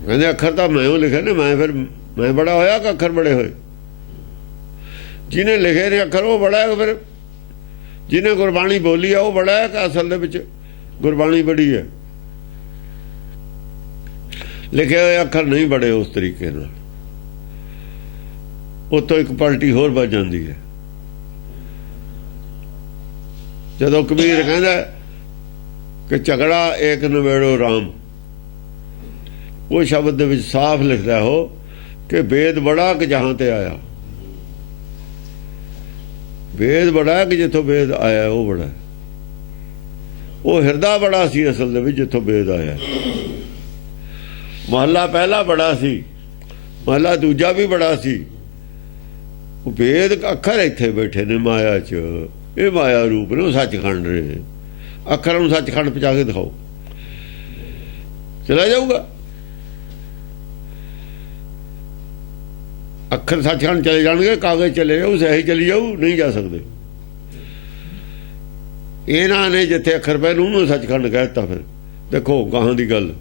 कहते अखर तो मैं लिखे ने मैं फिर ਮੈਂ ਬੜਾ ਹੋਇਆ ਕਿ ਅੱਖਰ ਬੜੇ ਹੋਏ? ਜਿਹਨੇ ਲਿਖੇ ਨੇ ਅੱਖਰ ਉਹ ਬੜਾ ਹੈ, ਫਿਰ ਜਿਹਨੇ ਗੁਰਬਾਣੀ ਬੋਲੀ ਆ ਉਹ ਬੜਾ ਹੈ ਕਿ ਅਸਲ ਦੇ ਵਿੱਚ ਗੁਰਬਾਣੀ ਬੜੀ ਹੈ? ਲਿਖੇ ਹੋਏ ਅੱਖਰ ਨਹੀਂ ਬੜੇ ਉਸ ਤਰੀਕੇ ਨਾਲ। ਉੱਤੋਂ ਇੱਕ ਪਲਟੀ ਹੋਰ ਵੱਜ ਜਾਂਦੀ ਹੈ। ਜਦੋਂ ਕਬੀਰ ਕਹਿੰਦਾ ਕਿ ਝਗੜਾ ਏਕ ਨਵੇੜੋ ਰਾਮ, ਉਹ ਸ਼ਬਦ ਦੇ ਵਿੱਚ ਸਾਫ਼ ਲਿਖਦਾ ਹੋ ਕਿ ਵੇਦ ਬੜਾ ਕਿ ਜਹਾਂ ਤੇ ਆਇਆ। ਵੇਦ ਬੜਾ ਕਿ ਜਿੱਥੋਂ ਵੇਦ ਆਇਆ ਉਹ ਬੜਾ। ਉਹ ਹਿਰਦਾ ਬੜਾ ਸੀ ਅਸਲ ਦੇ ਵਿੱਚ ਜਿੱਥੋਂ ਵੇਦ ਆਇਆ। ਮਹੱਲਾ ਪਹਿਲਾ ਬੜਾ ਸੀ, ਮਹੱਲਾ ਦੂਜਾ ਵੀ ਬੜਾ ਸੀ। ਉਹ ਵੇਦ ਅੱਖਰ ਇੱਥੇ ਬੈਠੇ ਨੇ ਮਾਇਆ 'ਚ, ਇਹ ਮਾਇਆ ਰੂਪ ਨੇ, ਉਹ ਸੱਚਖੰਡ ਨੇ। ਅੱਖਰਾਂ ਨੂੰ ਸੱਚਖੰਡ ਪਹੁੰਚਾ ਕੇ ਦਿਖਾਓ, ਚਲਾ ਜਾਊਗਾ। ਅੱਖਰ ਸੱਚਖੰਡ ਚਲੇ ਜਾਣਗੇ, ਕਾਗਜ਼ ਚਲੇ ਜਾਊ, ਸਹੀ ਚਲੀ ਜਾਊ, ਨਹੀਂ ਜਾ ਸਕਦੇ। ਇਹਨਾਂ ਨੇ ਜਿੱਥੇ ਅੱਖਰ ਪਏ ਉਹਨੂੰ ਸੱਚਖੰਡ ਕਹਿ ਦਿੱਤਾ। ਫਿਰ ਦੇਖੋ ਗਾਹਾਂ ਦੀ ਗੱਲ,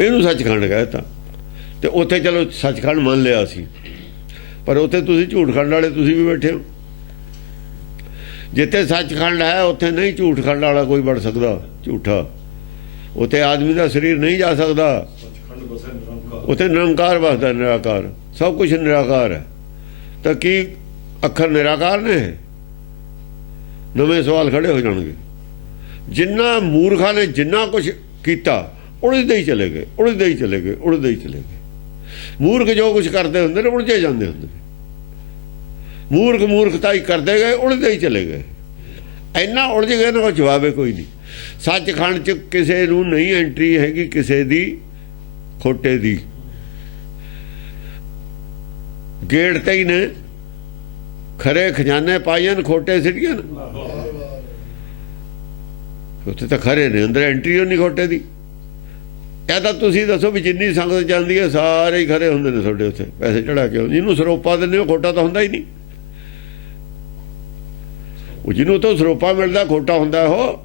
ਇਹਨੂੰ ਸੱਚਖੰਡ ਕਹਿ ਦਿੱਤਾ। ਤੇ ਉੱਥੇ ਚਲੋ ਸੱਚਖੰਡ ਮੰਨ ਲਿਆ ਸੀ, ਪਰ ਉੱਥੇ ਤੁਸੀਂ ਝੂਠਖੰਡ ਵਾਲੇ ਤੁਸੀਂ ਵੀ ਬੈਠੇ ਹੋ। ਜਿੱਥੇ ਸੱਚਖੰਡ ਹੈ ਉੱਥੇ ਨਹੀਂ ਝੂਠਖੰਡ ਵਾਲਾ ਕੋਈ ਵੜ ਸਕਦਾ, ਝੂਠਾ। ਉੱਥੇ ਆਦਮੀ ਦਾ ਸਰੀਰ ਨਹੀਂ ਜਾ ਸਕਦਾ। ਉੱਥੇ ਨਿਰੰਕਾਰ ਵਸਦਾ, ਨਿਰਾਕਾਰ, ਸਭ ਕੁਝ ਨਿਰਾਕਾਰ ਹੈ। ਤਾਂ ਕੀ ਅੱਖਰ ਨਿਰਾਕਾਰ ਨੇ? ਨਵੇਂ ਸਵਾਲ ਖੜੇ ਹੋ ਜਾਣਗੇ। ਜਿੰਨਾ ਮੂਰਖਾਂ ਨੇ ਜਿੰਨਾ ਕੁਝ ਕੀਤਾ ਉੜਦੇ ਹੀ ਚਲੇ ਗਏ, ਉੜਦੇ ਹੀ ਚਲੇ ਗਏ, ਉੜਦੇ ਹੀ ਚਲੇ ਗਏ। ਮੂਰਖ ਜੋ ਕੁਝ ਕਰਦੇ ਹੁੰਦੇ ਨੇ ਉੜਦੇ ਜਾਂਦੇ ਹੁੰਦੇ ਨੇ। ਮੂਰਖ ਮੂਰਖਤਾਈ ਕਰਦੇ ਗਏ, ਉੜਦੇ ਹੀ ਚਲੇ ਗਏ। ਇੰਨਾ ਉਲਝ ਗਏ ਨਾ ਕੋਈ ਜਵਾਬ ਹੈ ਕੋਈ ਨਹੀਂ। ਸੱਚਖੰਡ 'ਚ ਕਿਸੇ ਨੂੰ ਨਹੀਂ ਐਂਟਰੀ ਹੈਗੀ ਕਿਸੇ ਦੀ ਖੋਟੇ ਦੀ। ਗੇੜ ਤੇ ਹੀ ਨੇ ਖਰੇ ਖਜ਼ਾਨੇ ਪਾਈਆਂ, ਖੋਟੇ ਸਿੱਟੀਆਂ। ਉੱਥੇ ਤਾਂ ਖਰੇ ਨੇ, ਅੰਦਰ ਐਂਟਰੀ ਨਹੀਂ ਖੋਟੇ ਦੀ। ਇਹ ਤਾਂ ਤੁਸੀਂ ਦੱਸੋ ਵੀ ਜਿੰਨੀ ਸੰਗਤ ਜਾਂਦੀ ਹੈ ਸਾਰੇ ਹੀ ਖਰੇ ਹੁੰਦੇ ਨੇ ਤੁਹਾਡੇ ਉੱਥੇ ਪੈਸੇ ਚੜਾ ਕੇ। ਜਿਹਨੂੰ ਸਰੋਪਾ ਦਿੰਦੇ ਉਹ ਖੋਟਾ ਤਾਂ ਹੁੰਦਾ ਹੀ ਨਹੀਂ। ਉਹ ਜਿਹਨੂੰ ਤੋਂ ਸਰੋਪਾ ਮਿਲਦਾ ਖੋਟਾ ਹੁੰਦਾ ਉਹ।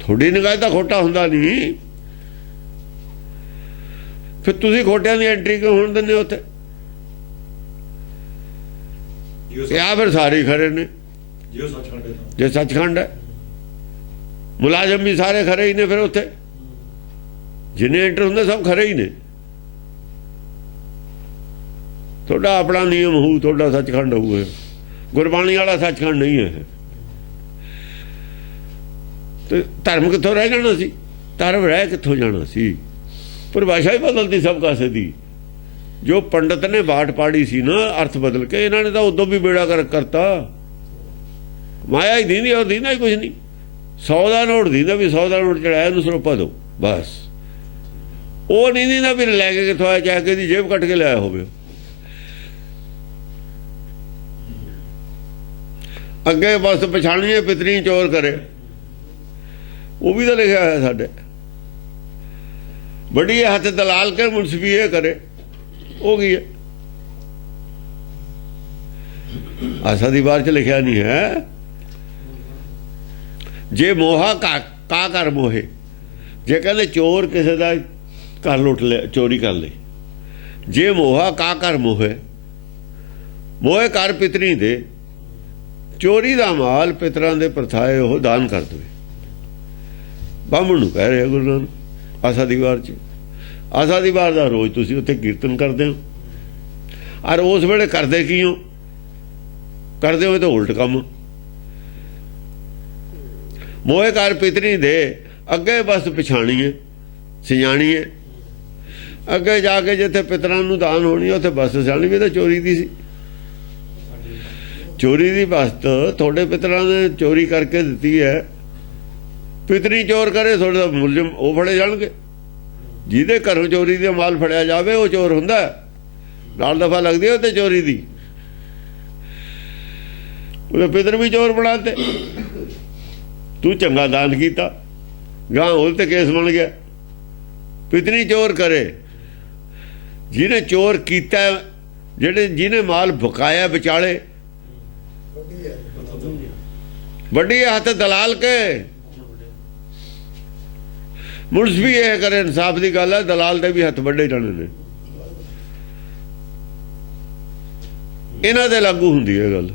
ਥੋੜੀ ਨਿਗਾਹ ਤਾਂ ਖੋਟਾ ਹੁੰਦਾ ਨਹੀਂ। ਫਿਰ ਤੁਸੀਂ ਖੋਟਿਆਂ ਦੀ ਐਂਟਰੀ ਕਿਉਂ ਹੋਣ ਦਿੰਦੇ ਉੱਥੇ? ਜਾਂ ਫਿਰ ਸਾਰੇ ਖਰੇ ਨੇ ਜੇ ਸੱਚਖੰਡ ਹੈ। ਮੁਲਾਜ਼ਮ ਵੀ ਸਾਰੇ ਖਰੇ ਹੀ ਨੇ। ਫਿਰ ਉੱਥੇ ਜਿੰਨੇ ਐਂਟਰ ਹੁੰਦੇ ਸਭ ਖਰੇ ਹੀ ਨੇ। ਤੁਹਾਡਾ ਆਪਣਾ ਨਿਯਮ ਹੋਊ, ਤੁਹਾਡਾ ਸੱਚਖੰਡ ਹੋਊ। ਗੁਰਬਾਣੀ ਵਾਲਾ ਸੱਚਖੰਡ ਨਹੀਂ ਹੈ। ਤੇ ਧਰਮ ਕਿੱਥੋਂ ਰਹਿ ਜਾਣਾ ਸੀ? ਧਰਮ ਰਹਿ ਕਿੱਥੋਂ ਜਾਣਾ ਸੀ? ਪਰਿਭਾਸ਼ਾ ਹੀ ਬਦਲਦੀ ਸਭ ਕਾਸੇ ਦੀ। ਜੋ ਪੰਡਤ ਨੇ ਬਾਟ ਪਾੜੀ ਸੀ ਨਾ ਅਰਥ ਬਦਲ ਕੇ, ਇਹਨਾਂ ਨੇ ਤਾਂ ਉਦੋਂ ਵੀ ਬੇੜਾ ਕਰਤਾ। ਮਾਇਆ ਹੀ ਦੀਂਦੀ, ਉਹ ਦੀਂਦਾ ਹੀ ਕੁਛ ਨਹੀਂ। 100 ਦਾ ਨੋਟ ਦੀਂਦਾ ਵੀ 100 ਦਾ ਨੋਟ ਚੜਾਇਆ ਇਹਨੂੰ ਸਰੋਪਾ ਦਿਓ ਬਸ। ਉਹ ਨਹੀਂ ਦੀਂਦਾ ਵੀ ਲੈ ਕੇ ਕਿੱਥੋਂ ਆਇਆ, ਚਾਹੇ ਦੀ ਜੇਬ ਕੱਟ ਕੇ ਲਿਆਇਆ ਹੋਵੇ। ਅੱਗੇ ਬਸ ਪਛਾਣੀਏ ਪਿਤਰੀ ਚੋਰ ਕਰੇ, ਉਹ ਵੀ ਤਾਂ ਲਿਖਿਆ ਹੋਇਆ ਸਾਡੇ। ਬੜੀ ਹੱਥ ਦਲਾਲ ਕੇ ਮੁਨਸਫੀ ਇਹ ਕਰੇ, ਉਹ ਕੀ ਹੈ? ਆਸਾ ਦੀ ਵਾਰ ਚ ਲਿਖਿਆ ਨਹੀਂ ਹੈ। ਜੇ ਮੋਹਾ ਕਾ ਕਰ ਮੋਹੇ, ਜੇ ਕਹਿੰਦੇ ਚੋਰ ਕਿਸੇ ਦਾ ਘਰ ਲੁੱਟ ਲਿਆ, ਚੋਰੀ ਕਰ ਲਈ। ਜੇ ਮੋਹਾ ਕਾ ਕਰ ਮੋਹੇ, ਮੋਹੇ ਕਰ ਪਿਤਰੀ ਦੇ। ਚੋਰੀ ਦਾ ਮਾਲ ਪਿਤਰਾਂ ਦੇ ਪ੍ਰਥਾਏ ਉਹ ਦਾਨ ਕਰ ਦੇਵੇ। ਬਾਹਮਣ ਨੂੰ ਕਹਿ ਰਿਹਾ ਗੁਰੂ ਨਾਨਕ ਆਸਾ ਦੀ ਵਾਰ ਚ। ਆਸਾ ਦੀ ਵਾਰ ਦਾ ਰੋਜ਼ ਤੁਸੀਂ ਉੱਥੇ ਕੀਰਤਨ ਕਰਦੇ ਹੋ, ਔਰ ਉਸ ਵੇਲੇ ਕਰਦੇ ਕੀ ਹੋ? ਕਰਦੇ ਹੋਏ ਤਾਂ ਉਲਟ ਕੰਮ। ਮੋਹੇ ਕਰ ਪਿਤਰੀ ਦੇ, ਅੱਗੇ ਬਸ ਪਛਾਣੀਏ ਸਿਆਣੀਏ। ਅੱਗੇ ਜਾ ਕੇ ਜਿੱਥੇ ਪਿਤਰਾਂ ਨੂੰ ਦਾਨ ਹੋਣੀ ਉੱਥੇ ਬਸ ਸਿਆਣੀ ਵੀ ਤਾਂ ਚੋਰੀ ਦੀ ਸੀ। ਚੋਰੀ ਦੀ ਵਸਤ ਤੁਹਾਡੇ ਪਿਤਰਾਂ ਨੇ ਚੋਰੀ ਕਰਕੇ ਦਿੱਤੀ ਹੈ। ਪਿਤਰੀ ਚੋਰ ਕਰੇ ਤੁਹਾਡੇ ਦਾ ਮੁਲਜ਼ਮ ਉਹ ਫੜੇ ਜਾਣਗੇ। ਜਿਹਦੇ ਘਰੋਂ ਚੋਰੀ ਦਾ ਮਾਲ ਫੜਿਆ ਜਾਵੇ ਉਹ ਚੋਰ ਹੁੰਦਾ। ਨਾਲ ਦਫਾ ਲੱਗਦੀ ਉਹ ਤੇ ਚੋਰੀ ਦੀ। ਉਹਦੇ ਪਿਤਰ ਵੀ ਚੋਰ ਬਣਾਤੇ। ਤੂੰ ਚੰਗਾ ਦਾਨ ਕੀਤਾ, ਗਾਂ ਉਹਦੇ ਤੇ ਕੇਸ ਬਣ ਗਿਆ। ਪਿਤਰੀ ਚੋਰ ਕਰੇ, ਜਿਹਨੇ ਚੋਰ ਕੀਤਾ, ਜਿਹਨੇ ਮਾਲ ਬਕਾਇਆ ਵਿਚਾਲੇ, ਵੱਡੀ ਹੱਥ ਦਲਾਲ ਕੇ। ਮੁਨਸ ਵੀ ਇਹ ਕਰੇ, ਇਨਸਾਫ ਦੀ ਗੱਲ ਹੈ, ਦਲਾਲ ਦੇ ਵੀ ਹੱਥ ਵੱਡੇ ਜਾਣੇ ਨੇ। ਇਹਨਾਂ ਦੇ ਲਾਗੂ ਹੁੰਦੀ ਹੈ ਗੱਲ।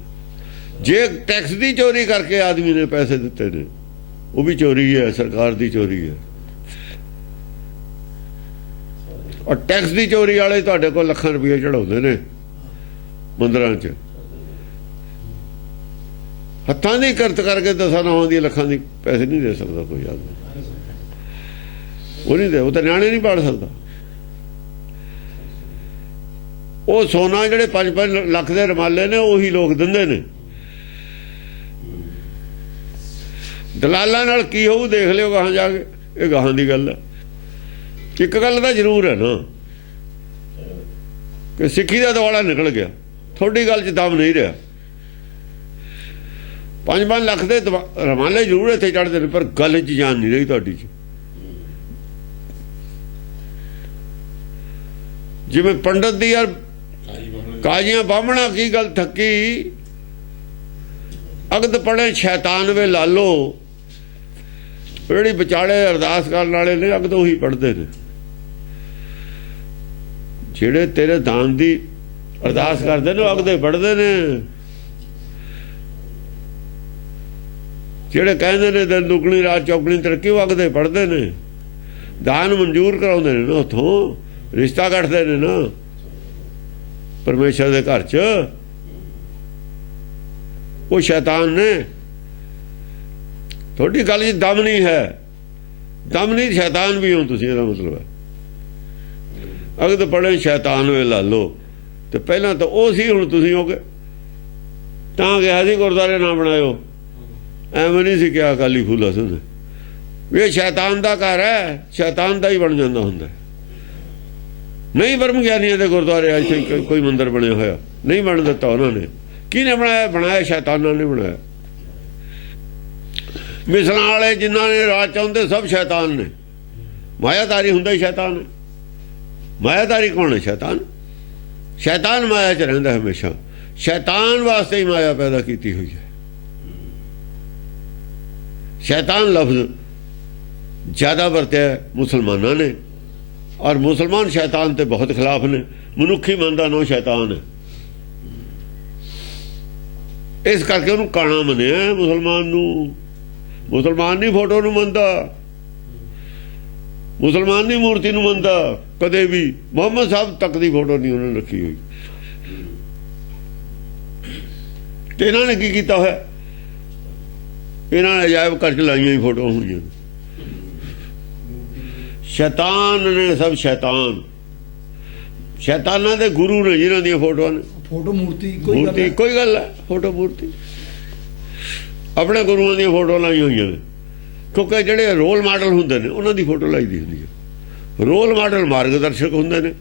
ਜੇ ਟੈਕਸ ਦੀ ਚੋਰੀ ਕਰਕੇ ਆਦਮੀ ਨੇ ਪੈਸੇ ਦਿੱਤੇ ਨੇ, ਉਹ ਵੀ ਚੋਰੀ ਹੈ, ਸਰਕਾਰ ਦੀ ਚੋਰੀ ਹੈ। ਔਰ ਟੈਕਸ ਦੀ ਚੋਰੀ ਵਾਲੇ ਤੁਹਾਡੇ ਕੋਲ ਲੱਖਾਂ ਰੁਪਏ ਚੜਾਉਂਦੇ ਨੇ ਮੰਦਰਾਂ 'ਚ। ਹੱਥਾਂ ਦੀ ਕਿਰਤ ਕਰਕੇ ਦਸਾਂ ਨੌਂ ਦੀ ਲੱਖਾਂ ਦੀ ਪੈਸੇ ਨਹੀਂ ਦੇ ਸਕਦਾ ਕੋਈ ਆਦਮੀ। ਉਹ ਨਹੀਂ ਦੇ, ਉਹ ਤਾਂ ਨਿਆਣੇ ਨਹੀਂ ਪਾੜ ਸਕਦਾ। ਉਹ ਸੋਨਾ ਜਿਹੜੇ 5-5 ਲੱਖ ਦੇ ਰਮਾਲੇ ਨੇ ਉਹੀ ਲੋਕ ਦਿੰਦੇ ਨੇ। ਦਲਾਲਾਂ ਨਾਲ ਕੀ ਹੋਊ ਦੇਖ ਲਿਓ ਗਾਹਾਂ ਜਾ ਕੇ। ਇਹ ਗਾਹਾਂ ਦੀ ਗੱਲ ਹੈ। ਇੱਕ ਗੱਲ ਤਾਂ ਜ਼ਰੂਰ ਹੈ ਨਾ ਕਿ ਸਿੱਖੀ ਦਾ ਦੁਆਲਾ ਨਿਕਲ ਗਿਆ। ਤੁਹਾਡੀ ਗੱਲ 'ਚ ਦਮ ਨਹੀਂ ਰਿਹਾ। 5-5 ਲੱਖ ਦੇ ਰਮਾਲੇ ਜ਼ਰੂਰ ਇੱਥੇ ਚੜ੍ਹਦੇ ਨੇ, ਪਰ ਗੱਲ 'ਚ ਜਾਨ ਨਹੀਂ ਰਹੀ ਤੁਹਾਡੀ 'ਚ। ਜਿਵੇਂ ਪੰਡਤ ਦੀ ਯਾਰ ਕਾਜ਼ੀਆਂ ਬਾਹਮਣਾ ਕੀ ਗੱਲ ਥੱਕੀ, ਅਗਦ ਪੜੇ ਸ਼ੈਤਾਨ ਵੇ ਲਾਲੋ। ਜਿਹੜੀ ਵਿਚਾਲੇ ਅਰਦਾਸ ਕਰਨ ਵਾਲੇ ਨੇ ਅਗਦ ਉਹੀ ਪੜ੍ਹਦੇ ਨੇ। ਜਿਹੜੇ ਤੇਰੇ ਦਾਨ ਦੀ ਅਰਦਾਸ ਕਰਦੇ ਨੇ ਉਹ ਅਗਦੇ ਪੜ੍ਹਦੇ ਨੇ। ਜਿਹੜੇ ਕਹਿੰਦੇ ਨੇ ਦਿਨ ਦੁਗਣੀ ਰਾਤ ਚੌਗਣੀ ਤਰੱਕੀ, ਉਹ ਅਗਦੇ ਪੜ੍ਹਦੇ ਨੇ। ਦਾਨ ਮਨਜ਼ੂਰ ਕਰਾਉਂਦੇ ਨੇ ਨਾ, ਉੱਥੋਂ ਰਿਸ਼ਤਾ ਕੱਟਦੇ ਨੇ ਨਾ ਪਰਮੇਸ਼ਰ ਦੇ ਘਰ 'ਚ। ਉਹ ਸ਼ੈਤਾਨ ਨੇ। ਤੁਹਾਡੀ ਗੱਲ 'ਚ ਦਮ ਨਹੀਂ ਹੈ। ਦਮ ਨਹੀਂ, ਸ਼ੈਤਾਨ ਵੀ ਹੋ ਤੁਸੀਂ, ਇਹਦਾ ਮਤਲਬ ਹੈ। ਅਗਦ ਪੜੇ ਸ਼ੈਤਾਨ ਵੇ ਲਾ ਲਓ। ਤੇ ਪਹਿਲਾਂ ਤਾਂ ਉਹ ਸੀ, ਹੁਣ ਤੁਸੀਂ ਹੋ ਗਏ। ਤਾਂ ਕਿਹਾ ਸੀ ਗੁਰਦੁਆਰੇ ਨਾ ਬਣਾਇਓ, ਐਵੇਂ ਨਹੀਂ ਸੀ ਕਿਹਾ ਅਕਾਲੀ ਫੂਲਾ ਸਿੰਘ ਵੀ ਇਹ ਸ਼ੈਤਾਨ ਦਾ ਘਰ ਹੈ, ਸ਼ੈਤਾਨ ਦਾ ਹੀ ਬਣ ਜਾਂਦਾ ਹੁੰਦਾ। ਨਹੀਂ ਬ੍ਰਹਮ ਗਿਆਨੀਆਂ ਦੇ ਗੁਰਦੁਆਰੇ ਅੱਜ ਕੋਈ ਮੰਦਿਰ ਬਣਿਆ ਹੋਇਆ ਨਹੀਂ ਬਣ ਦਿੱਤਾ ਉਹਨਾਂ ਨੇ। ਕਿਹਨੇ ਬਣਾਇਆ? ਬਣਾਇਆ ਸ਼ੈਤਾਨਾਂ ਨੇ ਬਣਾਇਆ। ਮਿਸਲਾਂ ਵਾਲੇ ਜਿਨ੍ਹਾਂ ਨੇ ਰਾਜ ਚਾਹੁੰਦੇ ਸਭ ਸ਼ੈਤਾਨ ਨੇ। ਮਾਇਆਧਾਰੀ ਹੁੰਦਾ ਹੀ ਸ਼ੈਤਾਨ ਹੈ। ਮਾਇਆਧਾਰੀ ਕੌਣ ਹੈ? ਸ਼ੈਤਾਨ। ਸ਼ੈਤਾਨ ਮਾਇਆ 'ਚ ਰਹਿੰਦਾ ਹਮੇਸ਼ਾ। ਸ਼ੈਤਾਨ ਵਾਸਤੇ ਹੀ ਮਾਇਆ ਪੈਦਾ ਕੀਤੀ ਹੋਈ ਹੈ। ਸ਼ੈਤਾਨ ਲਫ਼ਜ਼ ਜ਼ਿਆਦਾ ਵਰਤਿਆ ਮੁਸਲਮਾਨਾਂ ਨੇ, ਔਰ ਮੁਸਲਮਾਨ ਸ਼ੈਤਾਨ ਤੇ ਬਹੁਤ ਖਿਲਾਫ ਨੇ। ਮਨੁੱਖੀ ਮਨ ਦਾ ਨਾਂ ਸ਼ੈਤਾਨ ਹੈ, ਇਸ ਕਰਕੇ ਉਹਨੂੰ ਕਾਣਾ ਮੰਨਿਆ ਮੁਸਲਮਾਨ ਨੂੰ। ਮੁਸਲਮਾਨ ਨਹੀਂ ਫੋਟੋ ਨੂੰ ਮੰਨਦਾ, ਮੁਸਲਮਾਨ ਨਹੀਂ ਮੂਰਤੀ ਨੂੰ ਮੰਨਦਾ ਕਦੇ ਵੀ। ਮੁਹੰਮਦ ਸਾਹਿਬ ਤੱਕ ਦੀ ਫੋਟੋ ਨਹੀਂ ਉਹਨਾਂ ਨੇ ਰੱਖੀ ਹੋਈ। ਤੇ ਇਹਨਾਂ ਨੇ ਕੀ ਕੀਤਾ ਹੋਇਆ? ਇਹਨਾਂ ਨੇ ਅਜਾਇਬ ਘਰ 'ਚ ਲਾਈਆਂ ਹੀ ਫੋਟੋਆਂ ਹੋਈਆਂ। ਸ਼ੈਤਾਨ ਨੇ ਸਭ। ਸ਼ੈਤਾਨ ਸ਼ੈਤਾਨਾਂ ਦੇ ਗੁਰੂ ਨੇ ਜਿਨ੍ਹਾਂ ਦੀਆਂ ਫੋਟੋਆਂ ਨੇ। ਫੋਟੋ ਮੂਰਤੀ ਕੋਈ ਗੱਲ ਹੈ। ਫੋਟੋ ਮੂਰਤੀ ਆਪਣੇ ਗੁਰੂਆਂ ਦੀਆਂ ਫੋਟੋ ਲਾਈਆਂ ਹੋਈਆਂ ਨੇ। ਕਿਉਂਕਿ ਜਿਹੜੇ ਰੋਲ ਮਾਡਲ ਹੁੰਦੇ ਨੇ ਉਹਨਾਂ ਦੀ ਫੋਟੋ ਲਾਈ ਦੀ ਹੁੰਦੀ ਹੈ। ਰੋਲ ਮਾਡਲ ਮਾਰਗਦਰਸ਼ਕ ਹੁੰਦੇ ਨੇ।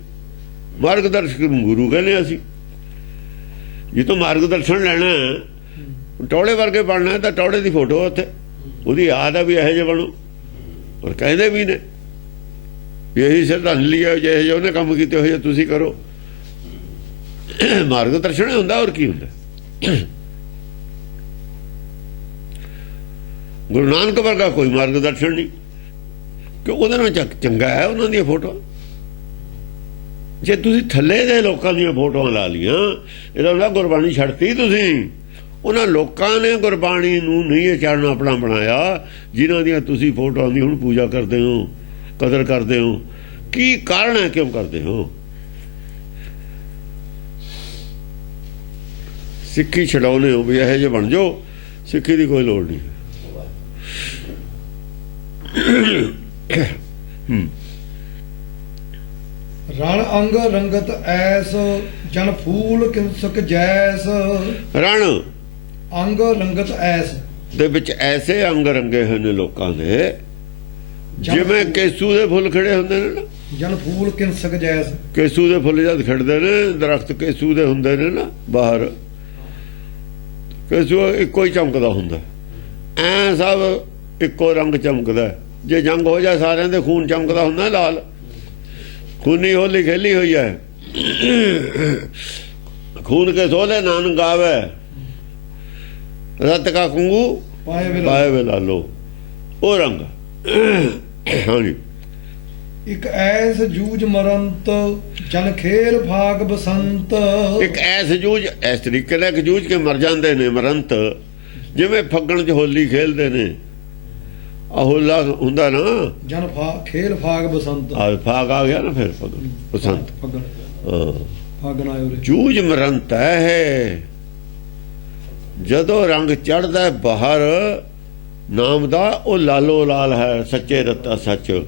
ਮਾਰਗਦਰਸ਼ਕ ਨੂੰ ਗੁਰੂ ਕਹਿੰਦੇ ਅਸੀਂ। ਜੇ ਤੋਂ ਮਾਰਗਦਰਸ਼ਨ ਲੈਣਾ, ਟੌੜੇ ਵਰਗੇ ਬਣਨਾ ਤਾਂ ਟੌੜੇ ਦੀ ਫੋਟੋ ਉੱਥੇ, ਉਹਦੀ ਯਾਦ ਆ ਵੀ ਇਹੋ ਜਿਹੇ ਬਣੋ। ਔਰ ਕਹਿੰਦੇ ਵੀ ਨੇ ਇਹੀ ਸ਼ਰਧਾਂਜਲੀ ਹੈ, ਜਿਹੇ ਜਿਹੇ ਉਹਨੇ ਕੰਮ ਕੀਤੇ ਹੋਏ ਤੁਸੀਂ ਕਰੋ। ਮਾਰਗਦਰਸ਼ਨ ਹੁੰਦਾ। ਔਰ ਕੀ ਹੁੰਦਾ? ਗੁਰੂ ਨਾਨਕ ਵਰਗਾ ਕੋਈ ਮਾਰਗਦਰਸ਼ਨ ਨਹੀਂ, ਕਿ ਉਹਦੇ ਨਾਲ ਚੰਗਾ ਹੈ ਉਹਨਾਂ ਦੀਆਂ ਫੋਟੋਆਂ। ਜੇ ਤੁਸੀਂ ਥੱਲੇ ਦੇ ਲੋਕਾਂ ਦੀਆਂ ਫੋਟੋਆਂ ਲਾ ਲਈਆਂ, ਇਹਦਾ ਹੁੰਦਾ ਗੁਰਬਾਣੀ ਛੱਡਤੀ ਤੁਸੀਂ। ਉਹਨਾਂ ਲੋਕਾਂ ਨੇ ਗੁਰਬਾਣੀ ਨੂੰ ਨਹੀਂ ਇਹ ਚੜ੍ਹਨਾ ਆਪਣਾ ਬਣਾਇਆ, ਜਿਨ੍ਹਾਂ ਦੀਆਂ ਤੁਸੀਂ ਫੋਟੋਆਂ ਦੀ ਹੁਣ ਪੂਜਾ ਕਰਦੇ ਹੋ, ਕਦਰ ਕਰਦੇ ਹੋ। ਕੀ ਕਾਰਨ ਹੈ? ਕਿਉਂ ਕਰਦੇ ਹੋ? ਸਿੱਖੀ ਛਡਾਉਨੇ ਹੋ ਵੀ ਇਹੋ ਜਿਹੇ ਬਣ ਜਾਓ। ਸਿੱਖੀ ਦੀ ਕੋਈ ਲੋੜ ਨਹੀਂ। ਰਣ ਅੰਗ ਰੰਗਤ ਐਸ ਜਨ ਫੂਲ ਕਿੰਸਕ ਜੈਸ। ਰਣ ਅੰਗ ਰੰਗਤ ਐਸ ਦੇ ਵਿੱਚ ਐਸੇ ਅੰਗ ਰੰਗੇ ਹੋਏ ਨੇ ਲੋਕਾਂ ਦੇ, ਜਿਵੇਂ ਕੇਸੂ ਦੇ ਫੁੱਲ ਖਿੜੇ ਹੁੰਦੇ ਨੇ ਨਾ। ਜਨ ਫੂਲ ਕਿੰਸਕ ਜੈਸ। ਕੇਸੂ ਦੇ ਫੁੱਲ ਜਦ ਖਿੜਦੇ ਨੇ, ਦਰਖਤ ਕੇਸੂ ਦੇ ਹੁੰਦੇ ਨੇ ਨਾ ਬਾਹਰ, ਕੇਸੂ ਇੱਕੋ ਹੀ ਚਮਕਦਾ ਹੁੰਦਾ। ਐ ਸਭ ਇੱਕੋ ਰੰਗ ਚਮਕਦਾ। ਜੇ ਜੰਗ ਹੋ ਜਾਏ ਸਾਰਿਆਂ ਦੇ ਖੂਨ ਚਮਕਦਾ ਹੁੰਦਾ ਲਾਲ। ਖੂਨੀ ਹੋਲੀ ਖੇਲੀ ਹੋਈ ਹੈ। ਖੂਨ ਕੇ ਸੋਲੇ ਨਾਨਕ ਗਾਵੇ, ਰਤ ਕਾ ਕੁੰਗੂ ਪਾਏ ਵੇ ਲਾਲੋ ਉਹ ਰੰਗ। ਹਾਂਜੀ। ਇੱਕ ਐਸ ਜੂਝ ਮਰੰਤ ਜਨ ਖੇਲ ਭਾਗ ਬਸੰਤ। ਇੱਕ ਐਸ ਜੂਝ, ਇਸ ਤਰੀਕੇ ਨਾਲ ਇੱਕ ਜੂਝ ਕੇ ਮਰ ਜਾਂਦੇ ਨੇ ਮਰੰਤ, ਜਿਵੇਂ ਫੱਗਣ 'ਚ ਹੋਲੀ ਖੇਲਦੇ ਨੇ। ਆ ਹੋਲਾ ਹੁੰਦਾ ਨਾ, ਜਨ ਖੇਲ ਭਾਗ ਬਸੰਤ। ਆ ਫਾਗ ਆ ਗਿਆ ਨਾ, ਫਿਰ ਫੱਗਣ ਬਸੰਤ। ਫੱਗਣ ਹਾਂ, ਫਾਗਣ ਆਏ ਉਰੇ। ਜੂਝ ਮਰੰਤ ਹੈ। ਜਦੋਂ ਰੰਗ ਚੜ੍ਹਦਾ ਬਾਹਰ ਨਾਮ ਦਾ, ਉਹ ਲਾਲੋ ਲਾਲ ਹੈ, ਸੱਚੇ ਰਤਾ ਸੱਚ।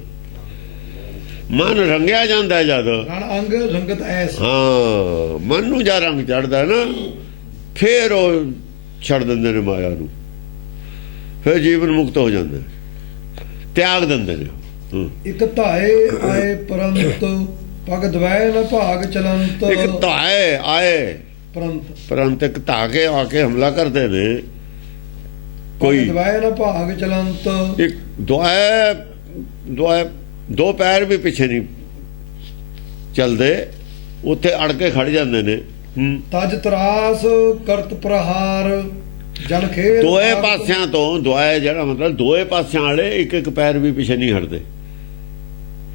ਮਨ ਰੰਗਿਆ ਜਾਂਦਾ ਜਦ ਰਣ ਅੰਗ ਰੰਗਤ ਐਸ। ਹਾਂ, ਮਨ ਨੂੰ ਜਾਂ ਰੰਗ ਚੜ੍ਹਦਾ ਨਾ, ਫੇਰ ਉਹ ਛੱਡ ਦਿੰਦੇ ਨੇ ਮਾਇਆ ਨੂੰ, ਫਿਰ ਜੀਵਨ ਮੁਕਤ ਹੋ ਜਾਂਦੇ, ਤਿਆਗ ਦਿੰਦੇ ਨੇ। ਇੱਕ ਧਾਏ ਆਏ ਪਰੰਤ ਪਗ ਦਵੈ ਨ ਭਾਗ ਚਲੰਤ। ਇੱਕ ਧਾਏ ਆਏ ਪਰੰਤ, ਇੱਕ ਧਾ ਕੇ ਆ ਕੇ ਹਮਲਾ ਕਰਦੇ ਨੇ। ਕੋਈ ਦਵੈ ਨ ਭਾਗ ਚਲੰਤ। ਇੱਕ ਦੁਆਏ ਦੋ ਪੈਰ ਵੀ ਪਿੱਛੇ ਨਹੀਂ ਚੱਲਦੇ, ਉੱਥੇ ਅੜ ਕੇ ਖੜ ਜਾਂਦੇ ਨੇ। ਤਜ ਤਰਾਸ ਕਰਤ ਪ੍ਰਹਾਰ ਜਨ ਖੇਲ। ਦੋਏ ਪਾਸਿਆਂ ਤੋਂ, ਦੁਆਏ ਜਿਹੜਾ ਮਤਲਬ ਦੋਏ ਪਾਸਿਆਂ ਵਾਲੇ ਇੱਕ ਇੱਕ ਪੈਰ ਵੀ ਪਿੱਛੇ ਨਹੀਂ ਹਟਦੇ।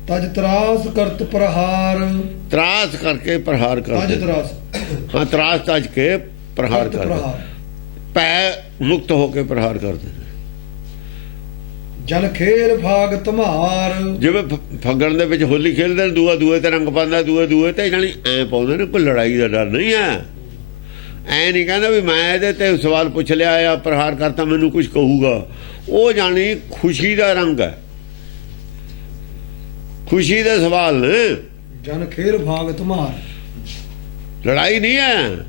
ਤਜ ਤਰਾਸ ਕਰਤ ਪ੍ਰਹਾਰ। ਤਰਾਸ ਕਰਕੇ ਪ੍ਰਹਾਰ ਕਰਦੇ। ਤਜ ਤਰਾਸ, ਹਾਂ, ਤਰਾਸ ਤਜ ਕੇ ਪ੍ਰਹਾਰ ਕਰਦੇ, ਪੈ ਮੁਕਤ ਹੋ ਕੇ ਪ੍ਰਹਾਰ ਕਰਦੇ ਨੇ। ਜਨ ਖੇਲ ਭਾਗ ਧਮਾਰ। ਜਿਵੇਂ ਫੱਗਣ ਦੇ ਵਿੱਚ ਹੋਲੀ ਖੇਲਦੇ ਨੇ, ਦੂਆ ਦੂਏ ਤੇ ਰੰਗ ਪਾਉਂਦਾ, ਦੂਏ ਤੇ ਜਾਣੀ ਐ ਪਾਉਂਦੇ ਨੇ। ਕੋਈ ਲੜਾਈ ਦਾ ਡਰ ਨਹੀਂ ਹੈ। ਐ ਨਹੀਂ ਕਹਿੰਦਾ ਵੀ ਮੈਂ ਇਹਦੇ ਤੇ ਸਵਾਲ ਪੁੱਛ ਲਿਆ ਜਾਂ ਪ੍ਰਹਾਰ ਕਰਤਾ ਮੈਨੂੰ ਕੁਝ ਕਹੂਗਾ। ਉਹ ਜਾਣੀ ਖੁਸ਼ੀ ਦਾ ਰੰਗ ਹੈ, ਖੁਸ਼ੀ ਦੇ ਸਵਾਲ ਨੇ। ਜਨ ਖੇਲ ਭਾਗ ਧਮਾਰ, ਲੜਾਈ ਨਹੀਂ ਹੈ।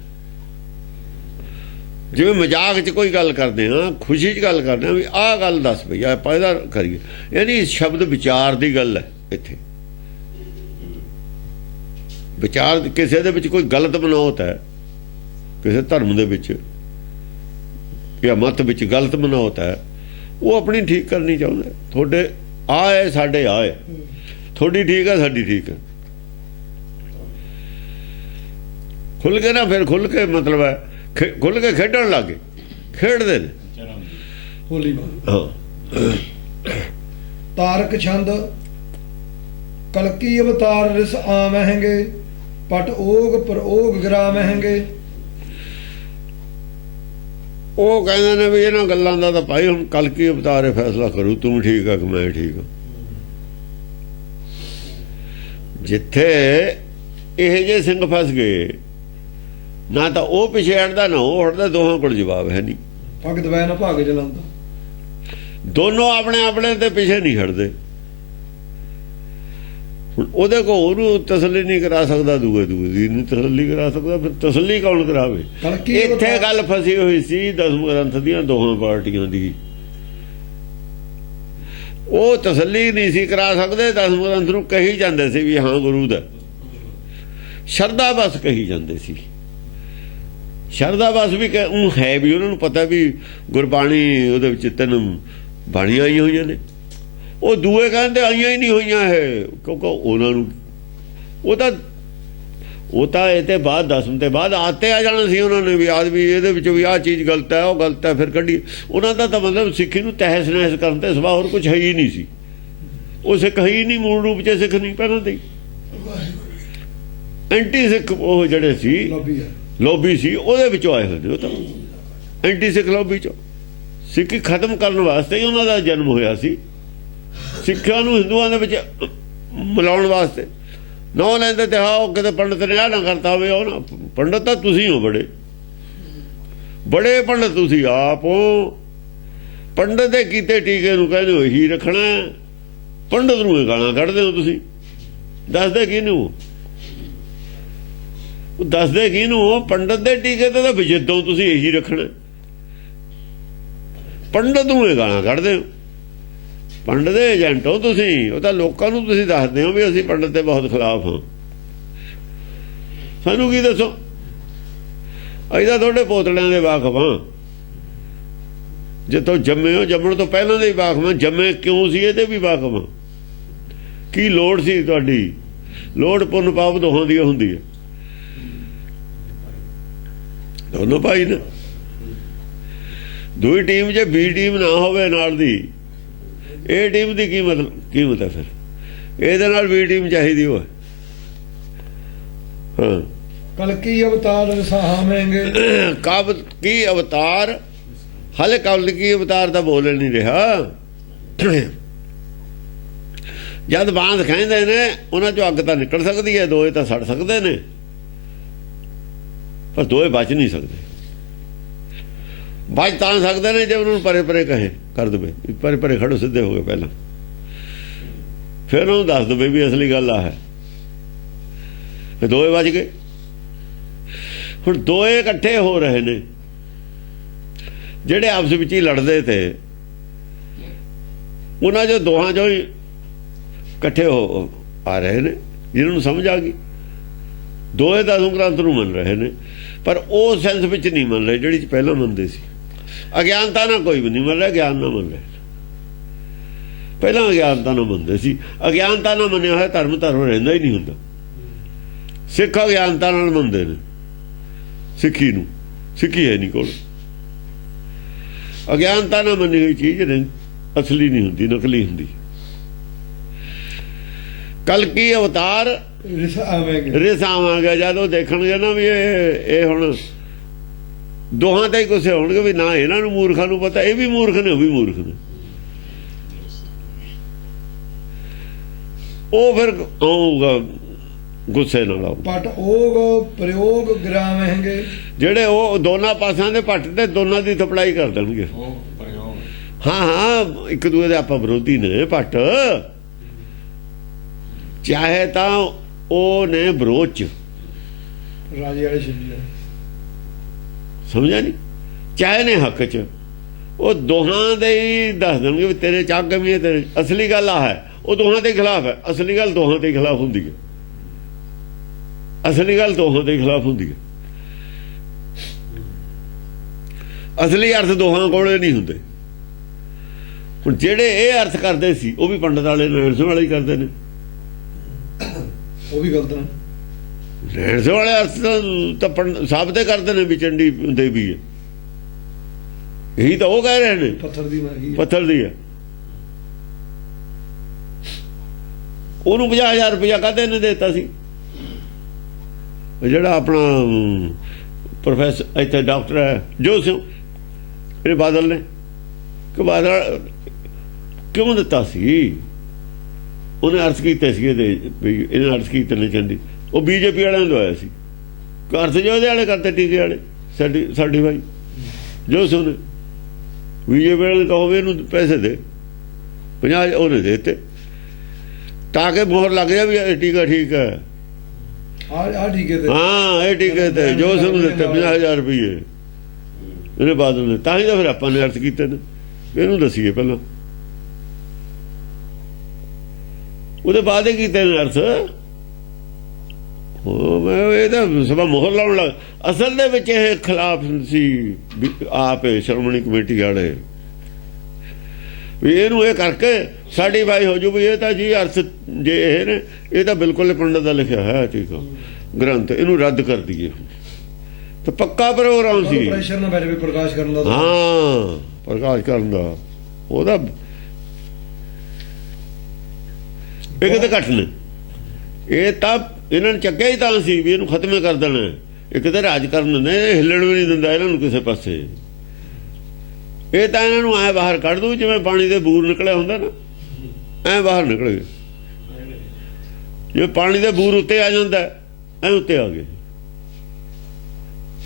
ਜਿਵੇਂ ਮਜ਼ਾਕ 'ਚ ਕੋਈ ਗੱਲ ਕਰਦੇ ਹਾਂ, ਖੁਸ਼ੀ 'ਚ ਗੱਲ ਕਰਦੇ ਹਾਂ ਵੀ ਆਹ ਗੱਲ ਦੱਸ ਪਈ ਆਪਾਂ ਇਹਦਾ ਕਰੀਏ, ਯਾਨੀ ਸ਼ਬਦ ਵਿਚਾਰ ਦੀ ਗੱਲ ਹੈ। ਇੱਥੇ ਵਿਚਾਰ, ਕਿਸੇ ਦੇ ਵਿੱਚ ਕੋਈ ਗਲਤ ਮਨੌਤ ਹੈ, ਕਿਸੇ ਧਰਮ ਦੇ ਵਿੱਚ ਜਾਂ ਮਤ ਵਿੱਚ ਗਲਤ ਮਨੌਤ ਹੈ, ਉਹ ਆਪਣੀ ਠੀਕ ਕਰਨੀ ਚਾਹੁੰਦੇ। ਤੁਹਾਡੇ ਆ ਹੈ, ਸਾਡੇ ਆ ਹੈ, ਤੁਹਾਡੀ ਠੀਕ ਹੈ, ਸਾਡੀ ਠੀਕ ਹੈ। ਖੁੱਲ ਕੇ ਨਾ, ਫਿਰ ਖੁੱਲ ਕੇ ਮਤਲਬ ਹੈ ਖੁੱਲ ਕੇ ਖੇਡਣ ਲੱਗੇ, ਖੇਡਦੇ ਨੇ ਹੋਲੀ। ਹਾਂ। ਤਾਰਕ ਛੰਦ ਕਲਕੀ ਅਵਤਾਰ ਰਿਸ ਆ ਮਹਿੰਗੇ ਪਟ ਓਗ ਪਰੋਗ ਗਰਾ ਮਹਿੰਗੇ। ਉਹ ਕਹਿੰਦੇ ਨੇ ਵੀ ਇਹਨਾਂ ਗੱਲਾਂ ਦਾ ਤਾਂ ਭਾਈ ਹੁਣ ਕਲਕੀ ਅਵਤਾਰ ਫੈਸਲਾ ਕਰੂ, ਤੂੰ ਠੀਕ ਆ ਕਿ ਮੈਂ ਠੀਕ ਆ। ਜਿੱਥੇ ਇਹ ਜੇ ਸਿੰਘ ਫਸ ਗਏ, ਨਾ ਤਾਂ ਉਹ ਪਿੱਛੇ ਹਟਦਾ ਨਾ ਉਹ ਹਟਦਾ, ਦੋਹਾਂ ਕੋਲ ਜਵਾਬ ਹੈ ਨਹੀਂ। ਪੱਗ ਦਵੈ ਨਾ ਭਾਗ ਜਲੰਦਾ, ਦੋਨੋਂ ਆਪਣੇ ਆਪਣੇ ਤੇ ਪਿੱਛੇ ਨਹੀਂ ਹਟਦੇ। ਹੁਣ ਉਹਦੇ ਕੋਲ ਉਹਨੂੰ ਤਸੱਲੀ ਨਹੀਂ ਕਰਾ ਸਕਦਾ, ਦੂਏ ਦੀ ਨਹੀਂ ਤਸੱਲੀ ਕਰਾ ਸਕਦਾ, ਫਿਰ ਤਸੱਲੀ ਕੌਣ ਕਰਾਵੇ? ਇੱਥੇ ਗੱਲ ਫਸੀ ਹੋਈ ਸੀ ਦਸਮ ਗ੍ਰੰਥ ਦੀਆਂ ਦੋਹਾਂ ਪਾਰਟੀਆਂ ਦੀ। ਉਹ ਤਸੱਲੀ ਨਹੀਂ ਸੀ ਕਰਾ ਸਕਦੇ, ਦਸਮ ਗ੍ਰੰਥ ਨੂੰ ਕਹੀ ਜਾਂਦੇ ਸੀ ਵੀ ਹਾਂ ਗੁਰੂ ਦਾ, ਸ਼ਰਧਾ ਬਸ ਕਹੀ ਜਾਂਦੇ ਸੀ। ਸ਼ਰਧਾ ਬਸ ਵੀ ਉਹ ਹੈ ਵੀ ਉਹਨਾਂ ਨੂੰ ਪਤਾ ਵੀ ਗੁਰਬਾਣੀ ਉਹਦੇ ਵਿੱਚ 3 ਬਾਣੀਆਂ ਆਈਆਂ ਹੋਈਆਂ ਨੇ। ਉਹ ਦੂਏ ਕਹਿੰਦੇ ਆਈਆਂ ਹੀ ਨਹੀਂ ਹੋਈਆਂ ਹੈ, ਕਿਉਂਕਿ ਉਹਨਾਂ ਨੂੰ ਉਹ ਤਾਂ ਇਹ ਤੇ ਬਾਅਦ ਦਸਮ ਤੇ ਬਾਅਦ ਆਤੇ ਆ ਜਾਣਾ ਸੀ ਉਹਨਾਂ ਨੇ ਵੀ ਆਦਮੀ ਇਹਦੇ ਵਿੱਚ ਵੀ ਆਹ ਚੀਜ਼ ਗਲਤ ਹੈ, ਉਹ ਗਲਤ ਹੈ, ਫਿਰ ਕੱਢੀ। ਉਹਨਾਂ ਦਾ ਤਾਂ ਮਤਲਬ ਸਿੱਖੀ ਨੂੰ ਤਹਿਸ ਨਹਿਸ ਕਰਨ ਤੇ ਸਵਾ ਹੋਰ ਕੁਝ ਹੈ ਹੀ ਨਹੀਂ ਸੀ। ਉਹ ਸਿੱਖ ਹੈ ਹੀ ਨਹੀਂ, ਮੂਲ ਰੂਪ 'ਚ ਸਿੱਖ ਨਹੀਂ ਪਹਿਲਾਂ ਤੇ। ਐਂਟੀ ਸਿੱਖ ਉਹ ਜਿਹੜੇ ਸੀ ਲੋਬੀ ਸੀ, ਉਹਦੇ ਵਿੱਚੋਂ ਆਏ ਹੋਏ ਨੇ। ਉਹ ਤਾਂ ਐਂਟੀ ਸਿੱਖ ਲੋਬੀ 'ਚੋਂ ਸਿੱਖੀ ਖਤਮ ਕਰਨ ਵਾਸਤੇ ਹੀ ਉਹਨਾਂ ਦਾ ਜਨਮ ਹੋਇਆ ਸੀ। ਸਿੱਖਾਂ ਨੂੰ ਹਿੰਦੂਆਂ ਦੇ ਵਿੱਚ ਮਿਲਾਉਣ ਵਾਸਤੇ ਨਾ ਲੈਂਦੇ ਤੇ ਹਾਂ ਉਹ ਕਿਤੇ ਪੰਡਤ ਨੇ ਆਹ ਨਾ ਕਰਤਾ ਹੋਵੇ। ਉਹ ਨਾ ਪੰਡਤ ਤਾਂ ਤੁਸੀਂ ਹੋ, ਬੜੇ ਪੰਡਤ ਤੁਸੀਂ ਆਪ ਹੋ। ਪੰਡਤ ਦੇ ਕੀਤੇ ਟੀਕੇ ਨੂੰ ਕਹਿੰਦੇ ਹੋ ਇਹੀ ਰੱਖਣਾ, ਪੰਡਤ ਨੂੰ ਇਹ ਗਾਲਾਂ ਕੱਢਦੇ ਹੋ ਤੁਸੀਂ। ਦੱਸਦੇ ਕਿਹਨੂੰ? ਦੱਸਦੇ ਕਿਹਨੂੰ? ਪੰਡਤ ਦੇ ਟੀਕੇ ਤੇ ਤਾਂ ਵਿਜਿੱਦੋਂ ਤੁਸੀਂ ਇਹੀ ਰੱਖਣਾ, ਪੰਡਤ ਨੂੰ ਇਹ ਗਾਲਾਂ ਕੱਢਦੇ ਹੋ। ਪੰਡਤ ਦੇ ਏਜੰਟ ਹੋ ਤੁਸੀਂ। ਉਹ ਤਾਂ ਲੋਕਾਂ ਨੂੰ ਤੁਸੀਂ ਦੱਸਦੇ ਹੋ ਵੀ ਅਸੀਂ ਪੰਡਤ ਦੇ ਬਹੁਤ ਖਿਲਾਫ ਹਾਂ। ਸਾਨੂੰ ਕੀ ਦੱਸੋ? ਅਸੀਂ ਤਾਂ ਤੁਹਾਡੇ ਪੋਤਲਿਆਂ ਦੇ ਵਾਕਫ ਹਾਂ। ਜਿੱਥੋਂ ਜੰਮੇ ਹੋ, ਜੰਮਣ ਤੋਂ ਪਹਿਲਾਂ ਦੇ ਹੀ ਵਾਕਫ ਹਾਂ। ਜੰਮੇ ਕਿਉਂ ਸੀ ਇਹਦੇ ਵੀ ਵਾਕਫ ਹਾਂ। ਕੀ ਲੋੜ ਸੀ ਤੁਹਾਡੀ? ਲੋੜ ਪੁੰਨ ਪਾਪ ਦੋਹਾਂ ਦੀ ਹੁੰਦੀ ਹੈ, ਦੋਨੋਂ ਭਾਈ ਨੇ। ਦੂਈ ਟੀਮ ਜੇ ਬੀ ਟੀਮ ਨਾ ਹੋਵੇ ਨਾਲ ਦੀ, ਇਹ ਟੀਮ ਦੀ ਕੀਮਤ ਹੈ ਫਿਰ। ਇਹਦੇ ਨਾਲ ਬੀ ਟੀਮ ਚਾਹੀਦੀ ਹੋਏ। ਹਾਂ, ਕਲਕੀ ਅਵਤਾਰ ਰਸਾਹਾ ਮਹਿੰਗੇ। ਕਬ ਕੀ ਅਵਤਾਰ, ਹਾਲੇ ਕਲ ਕੀ ਅਵਤਾਰ ਤਾਂ ਬੋਲ ਨਹੀਂ ਰਿਹਾ। ਜਦ ਬਾਂਧ ਕਹਿੰਦੇ ਨੇ ਉਹਨਾਂ ਚੋਂ ਅੱਗ ਤਾਂ ਨਿਕਲ ਸਕਦੀ ਹੈ, ਦੋਏ ਤਾਂ ਸੜ ਸਕਦੇ ਨੇ, ਪਰ ਦੋਏ ਬਚ ਨਹੀਂ ਸਕਦੇ। ਬਚ ਤਾਂ ਸਕਦੇ ਨੇ ਜੇ ਉਹਨਾਂ ਨੂੰ ਪਰੇ ਪਰੇ ਕਹੇ ਕਰ ਦੇਵੇ, ਪਰੇ ਪਰੇ ਖੜੋ, ਸਿੱਧੇ ਹੋ ਗਏ ਪਹਿਲਾਂ, ਫਿਰ ਉਹਨੂੰ ਦੱਸ ਦੇਵੇ ਵੀ ਅਸਲੀ ਗੱਲ ਆ ਹੈ, ਦੋਏ ਬਚ ਗਏ। ਹੁਣ ਦੋਏ ਇਕੱਠੇ ਹੋ ਰਹੇ ਨੇ, ਜਿਹੜੇ ਆਪਸ ਵਿੱਚ ਹੀ ਲੜਦੇ ਤੇ ਉਹਨਾਂ ਚੋਂ ਦੋਹਾਂ ਚੋਂ ਹੀ ਇਕੱਠੇ ਹੋ ਆ ਰਹੇ ਨੇ, ਜਿਹਨਾਂ ਨੂੰ ਸਮਝ ਆ ਗਈ। ਦੋਏ ਦਾ ਸੰਕਰਾਂਤ ਨੂੰ ਮੰਨ ਰਹੇ ਨੇ, ਪਰ ਉਹ ਸੈਂਸ ਵਿੱਚ ਨਹੀਂ ਮੰਨ ਰਹੇ ਜਿਹੜੀ ਪਹਿਲਾਂ ਮੰਨਦੇ ਸੀ। ਅਗਿਆਨਤਾ ਨਾਲ ਕੋਈ ਵੀ ਨਹੀਂ ਮੰਨ ਰਿਹਾ, ਗਿਆਨ ਨਾਲ ਮੰਨ ਰਿਹਾ। ਪਹਿਲਾਂ ਅਗਿਆਨਤਾ ਨਾਲ ਮੰਨਦੇ ਸੀ, ਅਗਿਆਨਤਾ ਨਾਲ ਮੰਨਿਆ ਹੋਇਆ ਧਰਮ ਰਹਿੰਦਾ ਹੀ ਨਹੀਂ ਹੁੰਦਾ। ਸਿੱਖ ਅਗਿਆਨਤਾ ਨਾਲ ਮੰਨਦੇ ਨੇ ਸਿੱਖੀ ਨੂੰ, ਸਿੱਖੀ ਹੈ ਨਹੀਂ ਕੋਲ। ਅਗਿਆਨਤਾ ਨਾਲ ਮੰਨੀ ਹੋਈ ਚੀਜ਼ ਨਹੀਂ, ਅਸਲੀ ਨਹੀਂ ਹੁੰਦੀ, ਨਕਲੀ ਹੁੰਦੀ। ਕਲਕੀ ਅਵਤਾਰ ਰਿਸਾਵਾਂਗੇ, ਜਦ ਉਹ ਦੇਖਣਗੇ ਨਾ ਵੀ ਇਹ ਹੁਣ ਦੋਹਾਂ ਤੇ ਹੀ ਗੁੱਸੇ ਹੋਣਗੇ ਵੀ ਨਾ ਇਹਨਾਂ ਨੂੰ ਮੂਰਖਾਂ ਨੂੰ ਪਤਾ, ਇਹ ਵੀ ਮੂਰਖ ਨੇ, ਉਹ ਵੀ ਮੂਰਖ ਨੇ। ਉਹ ਫਿਰ ਆਊਗਾ ਗੁੱਸੇ ਨਾਲ। ਪਟ ਓਗ ਪ੍ਰਯੋਗ ਗ੍ਰਾਮਹਿੰਗੇ, ਜਿਹੜੇ ਉਹ ਦੋਨਾਂ ਪਾਸਿਆਂ ਦੇ ਪੱਟ ਤੇ ਦੋਨਾਂ ਦੀ ਥਪੜਾਈ ਕਰ ਦੇਣਗੇ। ਹਾਂ ਹਾਂ, ਇੱਕ ਦੂਏ ਦੇ ਆਪਾਂ ਵਿਰੋਧੀ ਨੇ ਪੱਟ, ਚਾਹੇ ਤਾਂ ਉਹ ਨੇ ਵਿਰੋਧ ਚ ਰਾਜੇ ਵਾਲੇ ਛੱਡੀ, ਸਮਝਿਆ ਨਹੀਂ, ਚਾਹੇ ਨੇ ਹੱਕ ਚ, ਉਹ ਦੋਹਾਂ ਦੇ ਹੀ ਦੱਸ ਦੇਣਗੇ ਵੀ ਤੇਰੇ ਚ ਅੱਗ ਵੀ ਹੈ, ਤੇਰੇ ਅਸਲੀ ਗੱਲ ਆ ਹੈ। ਉਹ ਦੋਹਾਂ ਦੇ ਖਿਲਾਫ ਹੈ, ਅਸਲੀ ਗੱਲ ਦੋਹਾਂ ਦੇ ਖਿਲਾਫ ਹੁੰਦੀ ਹੈ, ਅਸਲੀ ਗੱਲ ਦੋਹਾਂ ਦੇ ਖਿਲਾਫ ਹੁੰਦੀ ਹੈ। ਅਸਲੀ ਅਰਥ ਦੋਹਾਂ ਕੋਲੇ ਨਹੀਂ ਹੁੰਦੇ। ਹੁਣ ਜਿਹੜੇ ਇਹ ਅਰਥ ਕਰਦੇ ਸੀ ਉਹ ਵੀ ਪੰਡਤ ਵਾਲੇ ਨਰਸ ਵਾਲੇ ਹੀ ਕਰਦੇ ਨੇ, ਉਹ ਵੀ ਗਲਤ ਨੇ। ਨਰਸ ਵਾਲੇ ਅਰਥ ਤਾਂ ਸਾਬਤੇ ਕਰਦੇ ਨੇ ਵੀ ਚੰਡੀ ਦੇਵੀ ਹੈ, ਇਹੀ ਤਾਂ ਉਹ ਕਹਿ ਰਹੇ ਨੇ ਪੱਥਰ ਦੀ ਹੈ। ਉਹਨੂੰ 50,000 ਰੁਪਇਆ ਕਾਹਦੇ ਨੇ ਦੇਤਾ ਸੀ? ਜਿਹੜਾ ਆਪਣਾ ਪ੍ਰੋਫੈਸਰ ਇੱਥੇ ਡਾਕਟਰ ਹੈ ਜੋ ਸਿੰਘ, ਇਹ ਬਾਦਲ ਨੇ ਕਿ ਬਾਦਲ ਕਿਉਂ ਦਿੱਤਾ ਸੀ? ਉਹਨੇ ਅਰਥ ਕੀਤੇ ਸੀ ਇਹਨੇ ਅਰਥ ਕੀਤੇ ਨੇ ਚੰਡੀ, ਉਹ ਬੀਜੇਪੀ ਵਾਲਿਆਂ ਨੂੰ ਦਵਾਇਆ ਸੀ। ਅਰਥ ਜੋ ਉਹਦੇ ਵਾਲੇ ਕਰਤੇ, ਟੀਕੇ ਵਾਲੇ ਸਾਡੀ ਭਾਈ ਜੋ ਸਿੰਘ ਨੇ ਬੀਜੇਪੀ ਵਾਲੇ ਕਹੋ ਵੀ ਇਹਨੂੰ ਪੈਸੇ ਦੇ 50, ਉਹਨੇ ਦੇ ਦਿੱਤੇ ਤਾਂ ਕਿ ਮੋਹਰ ਲੱਗ ਜਾ ਵੀ ਇਹ ਟੀਕਾ ਠੀਕ ਹੈ। ਟੀਕੇ ਤੇ ਹਾਂ, ਇਹ ਟੀਕੇ ਤੇ ਜੋ ਸਿੰਘ ਨੂੰ ਦਿੱਤੇ 50,000 ਰੁਪਏ ਇਹਨੇ ਬਾਦਲ ਨੇ। ਤਾਂ ਹੀ ਤਾਂ ਫਿਰ ਆਪਾਂ ਨੇ ਅਰਥ ਕੀਤੇ ਨੇ, ਇਹਨੂੰ ਦੱਸੀਏ ਪਹਿਲਾਂ, ਉਹਦੇ ਬਾਅਦ ਹੀ ਕੀਤੇ ਨੇ ਅਰਥ। ਮੈਂ ਇਹਦਾ ਸਭਾ ਮੋਹਰ ਲਾਉਣ ਲੱਗ। ਅਸਲ ਦੇ ਵਿੱਚ ਇਹ ਖਿਲਾਫ ਸੀ ਆਪ ਸ਼੍ਰੋਮਣੀ ਕਮੇਟੀ ਵਾਲੇ ਵੀ ਇਹਨੂੰ ਇਹ ਕਰਕੇ ਸਾਡੀ ਬਾਈ ਹੋ ਜੂ ਵੀ ਇਹ ਤਾਂ ਜੀ ਅਰਥ ਜੇ ਇਹ ਨੇ, ਇਹ ਤਾਂ ਬਿਲਕੁਲ ਪੰਡਤ ਦਾ ਲਿਖਿਆ ਹੈ ਠੀਕ ਆ ਗ੍ਰੰਥ, ਇਹਨੂੰ ਰੱਦ ਕਰ ਦਈਏ। ਤਾਂ ਪੱਕਾ ਪ੍ਰੋਗਰਾਮ ਸੀ, ਪ੍ਰੈਸ਼ਰ ਨਾ ਬੈਠ ਵੀ ਪ੍ਰਕਾਸ਼ ਕਰਨ ਦਾ। ਹਾਂ, ਪ੍ਰਕਾਸ਼ ਕਰਨ ਦਾ ਉਹਦਾ ਇਹ ਕਿਤੇ ਘੱਟ ਨੇ। ਇਹ ਤਾਂ ਇਹਨਾਂ ਨੇ ਚੱਕਿਆ ਹੀ ਤਾਂ ਸੀ ਵੀ ਇਹਨੂੰ ਖਤਮੇ ਕਰ ਦੇਣਾ। ਇਹ ਕਿਤੇ ਰਾਜ ਕਰਨ ਨੇ, ਹਿੱਲਣ ਵੀ ਨਹੀਂ ਦਿੰਦਾ ਇਹਨਾਂ ਨੂੰ ਕਿਸੇ ਪਾਸੇ। ਇਹ ਤਾਂ ਇਹਨਾਂ ਨੂੰ ਐ ਬਾਹਰ ਕੱਢ ਦੂ ਜਿਵੇਂ ਪਾਣੀ ਦੇ ਬੂਰ ਨਿਕਲਿਆ ਹੁੰਦਾ ਨਾ, ਐ ਬਾਹਰ ਨਿਕਲ ਗਏ। ਜੇ ਪਾਣੀ ਦੇ ਬੂਰ ਉੱਤੇ ਆ ਜਾਂਦਾ ਐ ਉੱਤੇ ਆ ਗਏ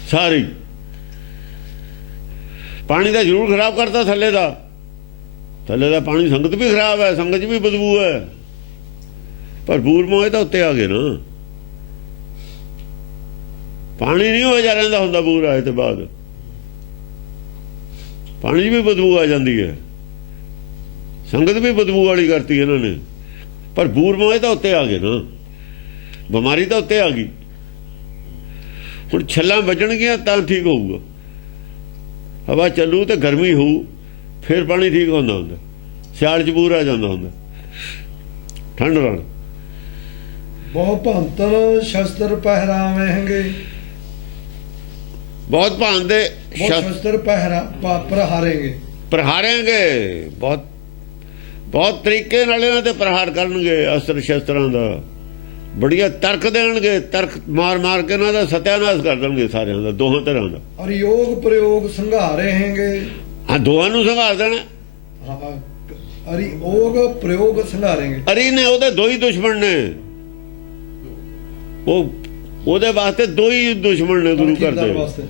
ਸਾਰੇ। ਪਾਣੀ ਦਾ ਜ਼ਰੂਰ ਖਰਾਬ ਕਰਤਾ ਥੱਲੇ ਦਾ ਪਾਣੀ, ਸੰਗਤ ਵੀ ਖਰਾਬ ਹੈ, ਸੰਗਤ 'ਚ ਵੀ ਬਦਬੂ ਹੈ, ਪਰ ਬੂਰ ਮੋਏ ਤਾਂ ਉੱਤੇ ਆ ਗਏ ਨਾ। ਪਾਣੀ ਨਹੀਂ ਹੋ ਜਾ ਰਹਿੰਦਾ ਹੁੰਦਾ ਬੂਰ ਆਏ ਤੇ ਬਾਅਦ, ਪਾਣੀ 'ਚ ਵੀ ਬਦਬੂ ਆ ਜਾਂਦੀ ਹੈ, ਸੰਗਤ ਵੀ ਬਦਬੂ ਵਾਲੀ ਕਰਤੀ ਇਹਨਾਂ ਨੇ, ਪਰ ਬੂਰ ਮੋਏ ਤਾਂ ਉੱਤੇ ਆ ਗਏ ਨਾ, ਬਿਮਾਰੀ ਤਾਂ ਉੱਤੇ ਆ ਗਈ। ਹੁਣ ਛੱਲਾਂ ਵੱਜਣਗੀਆਂ ਤਾਂ ਠੀਕ ਹੋਊਗਾ, ਹਵਾ ਚੱਲੂ ਤੇ ਗਰਮੀ ਹੋਊ ਫਿਰ ਪਾਣੀ ਠੀਕ ਹੁੰਦਾ ਹੁੰਦਾ। ਸਿਆਲ 'ਚ ਬੂਰ ਆ ਜਾਂਦਾ ਹੁੰਦਾ, ਠੰਡ ਨਾਲ। ਬਹੁ ਭੰਤਨ ਸ਼ਸਤਰ ਪਹਿਰਾਵੇਂਗੇ, ਬਹੁਤ ਭਾਂਦੇ बहुत शस्त्र प्रहारेंगे। ਪ੍ਰਹਾਰਾਂਗੇ, ਬਹੁਤ ਬਹੁਤ ਤਰੀਕੇ ਨਾਲ ਇਹਨਾਂ ਤੇ ਪ੍ਰਹਾਰ ਕਰਨਗੇ, ਅਸਤਰ ਸ਼ਸਤਰਾਂ ਦਾ ਬੜੀਆਂ ਤਰਕ ਦੇਣਗੇ, ਤਰਕ ਮਾਰ ਮਾਰ ਕੇ ਇਹਨਾਂ ਦਾ ਸਤਿਆਨਾਸ਼ ਕਰ ਦੇਣਗੇ ਸਾਰਿਆਂ ਦਾ, ਦੋਹਾਂ ਤਰ੍ਹਾਂ ਦਾ। और योग प्रयोग संघारे हैंगे। ਹਾਂ, ਦੋਹਾਂ ਨੂੰ ਸੰਘਾਰ ਦੇਣਾ। हाँ, अरि योग प्रयोग संघारेंगे। ਅਰੀ ਨੇ ਉਹਦੇ ਦੋ ਹੀ ਦੁਸ਼ਮਣ ਨੇ, ਉਹਦੇ ਵਾਸਤੇ ਦੋ ਹੀ ਦੁਸ਼ਮਣ ਨੇ ਗੁਰੂ ਘਰ ਦੇ। वास्ते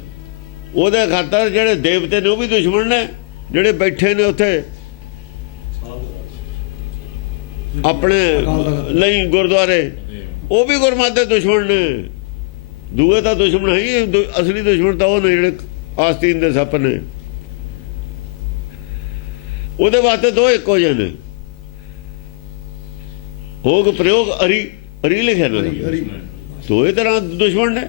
ਉਹਦੇ ਖਾਤਰ ਜਿਹੜੇ ਦੇਵਤੇ ਨੇ ਉਹ ਵੀ ਦੁਸ਼ਮਣ ਨੇ, ਜਿਹੜੇ ਬੈਠੇ ਨੇ ਉੱਥੇ ਆਪਣੇ ਲਈ ਗੁਰਦੁਆਰੇ, ਉਹ ਵੀ ਗੁਰਮਤਿ ਦੇ ਦੁਸ਼ਮਣ ਨੇ। ਦੂਏ ਤਾਂ ਦੁਸ਼ਮਣ ਹੈ ਹੀ, ਅਸਲੀ ਦੁਸ਼ਮਣ ਤਾਂ ਉਹ ਨੇ ਜਿਹੜੇ ਆਸਤੀਨ ਦੇ ਸੱਪ ਨੇ। ਉਹਦੇ ਵਾਸਤੇ ਦੋ ਇੱਕੋ ਜਿਹੇ ਨੇ। ਹੋਗ ਪ੍ਰਯੋਗ ਅਰੀ, ਅਰੀ ਲਿਖਿਆ ਨਾ, ਦੋਏ ਤਰ੍ਹਾਂ ਦੁਸ਼ਮਣ ਨੇ।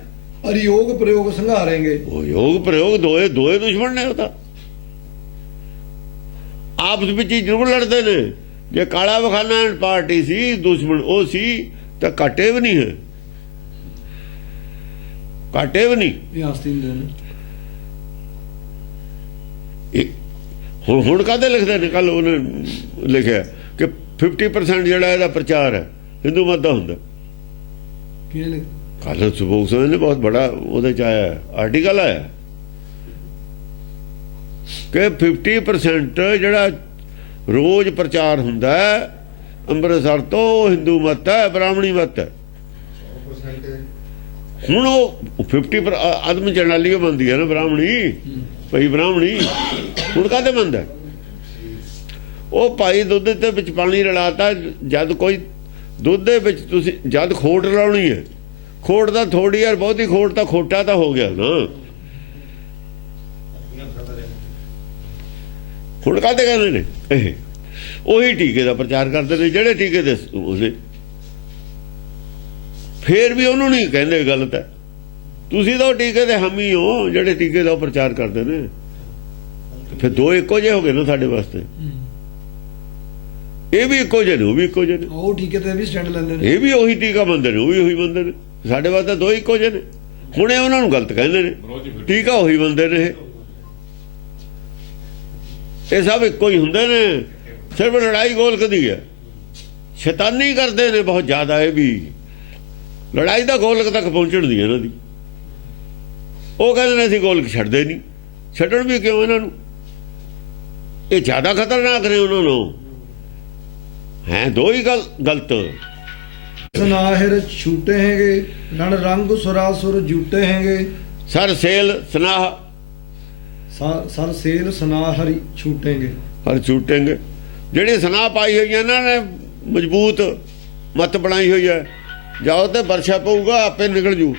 अरि योग प्रयोग संघारेंगे। ਉਹ ਯੋਗ ਪ੍ਰਯੋਗ ਦੋਏ ਦੁਸ਼ਮਣ ਨੇ। ਉਹ ਤਾਂ ਆਪਸ ਵਿੱਚ ਹੀ ਜ਼ਰੂਰ ਲੜਦੇ ਨੇ। ਜੇ ਕਾਲਾ ਬਖਾਨਾ ਪਾਰਟੀ ਸੀ, ਦੁਸ਼ਮਣ ਉਹ ਸੀ, ਤਾਂ ਘਾਟੇ ਵੀ ਨਹੀਂ ਹੈ, ਘਾਟੇ ਵੀ ਨਹੀਂ। ये आस्तीन देन ਹੁਣ ਕਾਹਦੇ ਲਿਖਦੇ ਨੇ? ਕੱਲ ਉਹਨੇ ਲਿਖਿਆ ਕਿ 50% ਜਿਹੜਾ ਇਹਦਾ ਪ੍ਰਚਾਰ ਹੈ ਹਿੰਦੂ ਮਤ ਦਾ ਹੁੰਦਾ। किने ਕੱਲ ਸੁਭੋਗ ਸਿੰਘ ਨੇ ਬਹੁਤ ਬੜਾ ਉਹਦੇ ਚ ਆਇਆ ਆਰਟੀਕਲ ਆਇਆ ਕਿ 50% ਜਿਹੜਾ ਰੋਜ਼ ਪ੍ਰਚਾਰ ਹੁੰਦਾ ਹੈ ਅੰਮ੍ਰਿਤਸਰ ਤੋਂ, ਹਿੰਦੂ ਮਤ ਹੈ, ਬ੍ਰਾਹਮਣੀ ਮਤ ਹੈ। ਹੁਣ ਉਹ 50 ਆਦਮ ਜਰਨਾਲੀ ਬਣਦੀ ਹੈ ਨਾ ਬ੍ਰਾਹਮਣੀ, ਭਾਈ ਬ੍ਰਾਹਮਣੀ। ਹੁਣ ਕਾਹਦੇ ਬੰਦ ਹੈ? ਉਹ ਭਾਈ ਦੁੱਧ ਦੇ ਵਿੱਚ ਪਾਣੀ ਰਲਾਤਾ। ਜਦ ਕੋਈ ਦੁੱਧ ਦੇ ਵਿੱਚ ਤੁਸੀਂ ਜਦ ਖੋਟ ਲਾਉਣੀ ਹੈ, ਖੋਟ ਤਾਂ ਥੋੜੀ ਯਾਰ, ਬਹੁਤੀ ਖੋਟ ਤਾਂ ਖੋਟਾ ਤਾਂ ਹੋ ਗਿਆ ਨਾ। ਹੁਣ ਕਾਹਦੇ ਕਹਿੰਦੇ ਨੇ? ਇਹ ਉਹੀ ਟੀਕੇ ਦਾ ਪ੍ਰਚਾਰ ਕਰਦੇ ਨੇ ਜਿਹੜੇ ਟੀਕੇ ਦੇ ਉਹਦੇ। ਫੇਰ ਵੀ ਉਹਨੂੰ ਨਹੀਂ ਕਹਿੰਦੇ ਗਲਤ ਹੈ। ਤੁਸੀਂ ਤਾਂ ਉਹ ਟੀਕੇ ਦੇ ਹਾਮੀ ਹੋ ਜਿਹੜੇ ਟੀਕੇ ਦਾ ਪ੍ਰਚਾਰ ਕਰਦੇ ਨੇ। ਫਿਰ ਦੋ ਇੱਕੋ ਜਿਹੇ ਹੋ ਗਏ ਨਾ ਸਾਡੇ ਵਾਸਤੇ। ਇਹ ਵੀ ਇੱਕੋ ਜਿਹੇ ਨੇ, ਉਹ ਵੀ ਇੱਕੋ ਜਿਹੇ ਨੇ। ਉਹ ਟੀਕੇ ਤੇ ਵੀ ਸਟੈਂਡ ਲੈਂਦੇ ਨੇ। ਇਹ ਵੀ ਉਹੀ ਟੀਕਾ ਬੰਦੇ ਨੇ, ਉਹ ਵੀ ਉਹੀ ਬੰਦੇ ਨੇ। ਸਾਡੇ ਵਾਸਤੇ ਦੋ ਇੱਕੋ ਜਿਹੇ ਨੇ। ਹੁਣ ਇਹ ਉਹਨਾਂ ਨੂੰ ਗਲਤ ਕਹਿੰਦੇ ਨੇ, ਟੀਕਾ ਉਹੀ ਬੰਦੇ ਨੇ। ਇਹ ਸਭ ਇੱਕੋ ਹੀ ਹੁੰਦੇ ਨੇ, ਸਿਰਫ ਲੜਾਈ ਗੋਲਕ ਦੀ ਹੈ। ਸ਼ੈਤਾਨੀ ਕਰਦੇ ਨੇ ਬਹੁਤ ਜ਼ਿਆਦਾ। ਇਹ ਵੀ ਲੜਾਈ ਦਾ ਗੋਲਕ ਤੱਕ ਪਹੁੰਚਣ ਦੀ ਇਹਨਾਂ ਦੀ। ਉਹ ਕਹਿੰਦੇ ਨੇ ਅਸੀਂ ਗੋਲਕ ਛੱਡਦੇ ਨਹੀਂ। ਛੱਡਣ ਵੀ ਕਿਉਂ ਇਹਨਾਂ ਨੂੰ? ਇਹ ਜ਼ਿਆਦਾ ਖਤਰਨਾਕ ਨੇ ਉਹਨਾਂ ਨੂੰ। ਹੈ ਦੋ ਹੀ ਗਲਤ। ਸਨਾਹਿਰ ਛੂਟੇ ਹੈਗੇ, ਰਣ ਰੰਗ ਸੁਰਾਸੁਰ ਜੂਟੇ ਹੈਗੇ। ਸਰ ਸੇਲ ਸਨਾਹ, ਸਰ ਸੇਲ ਸਨਾਹਰੀ ਛੂਟेंगे। ਹਰ ਛੂਟेंगे। ਜਿਹੜੀ ਸਨਾਹ ਪਾਈ ਹੋਈ ਹੈ ਇਹਨਾਂ ਨੇ, ਮਜ਼ਬੂਤ ਮੱਤ ਬਣਾਈ ਹੋਈ ਹੈ। ਜਾਓ ਤੇ ਵਰਸ਼ਾ ਪਊਗਾ, ਆਪੇ ਨਿਕਲ ਜੂ।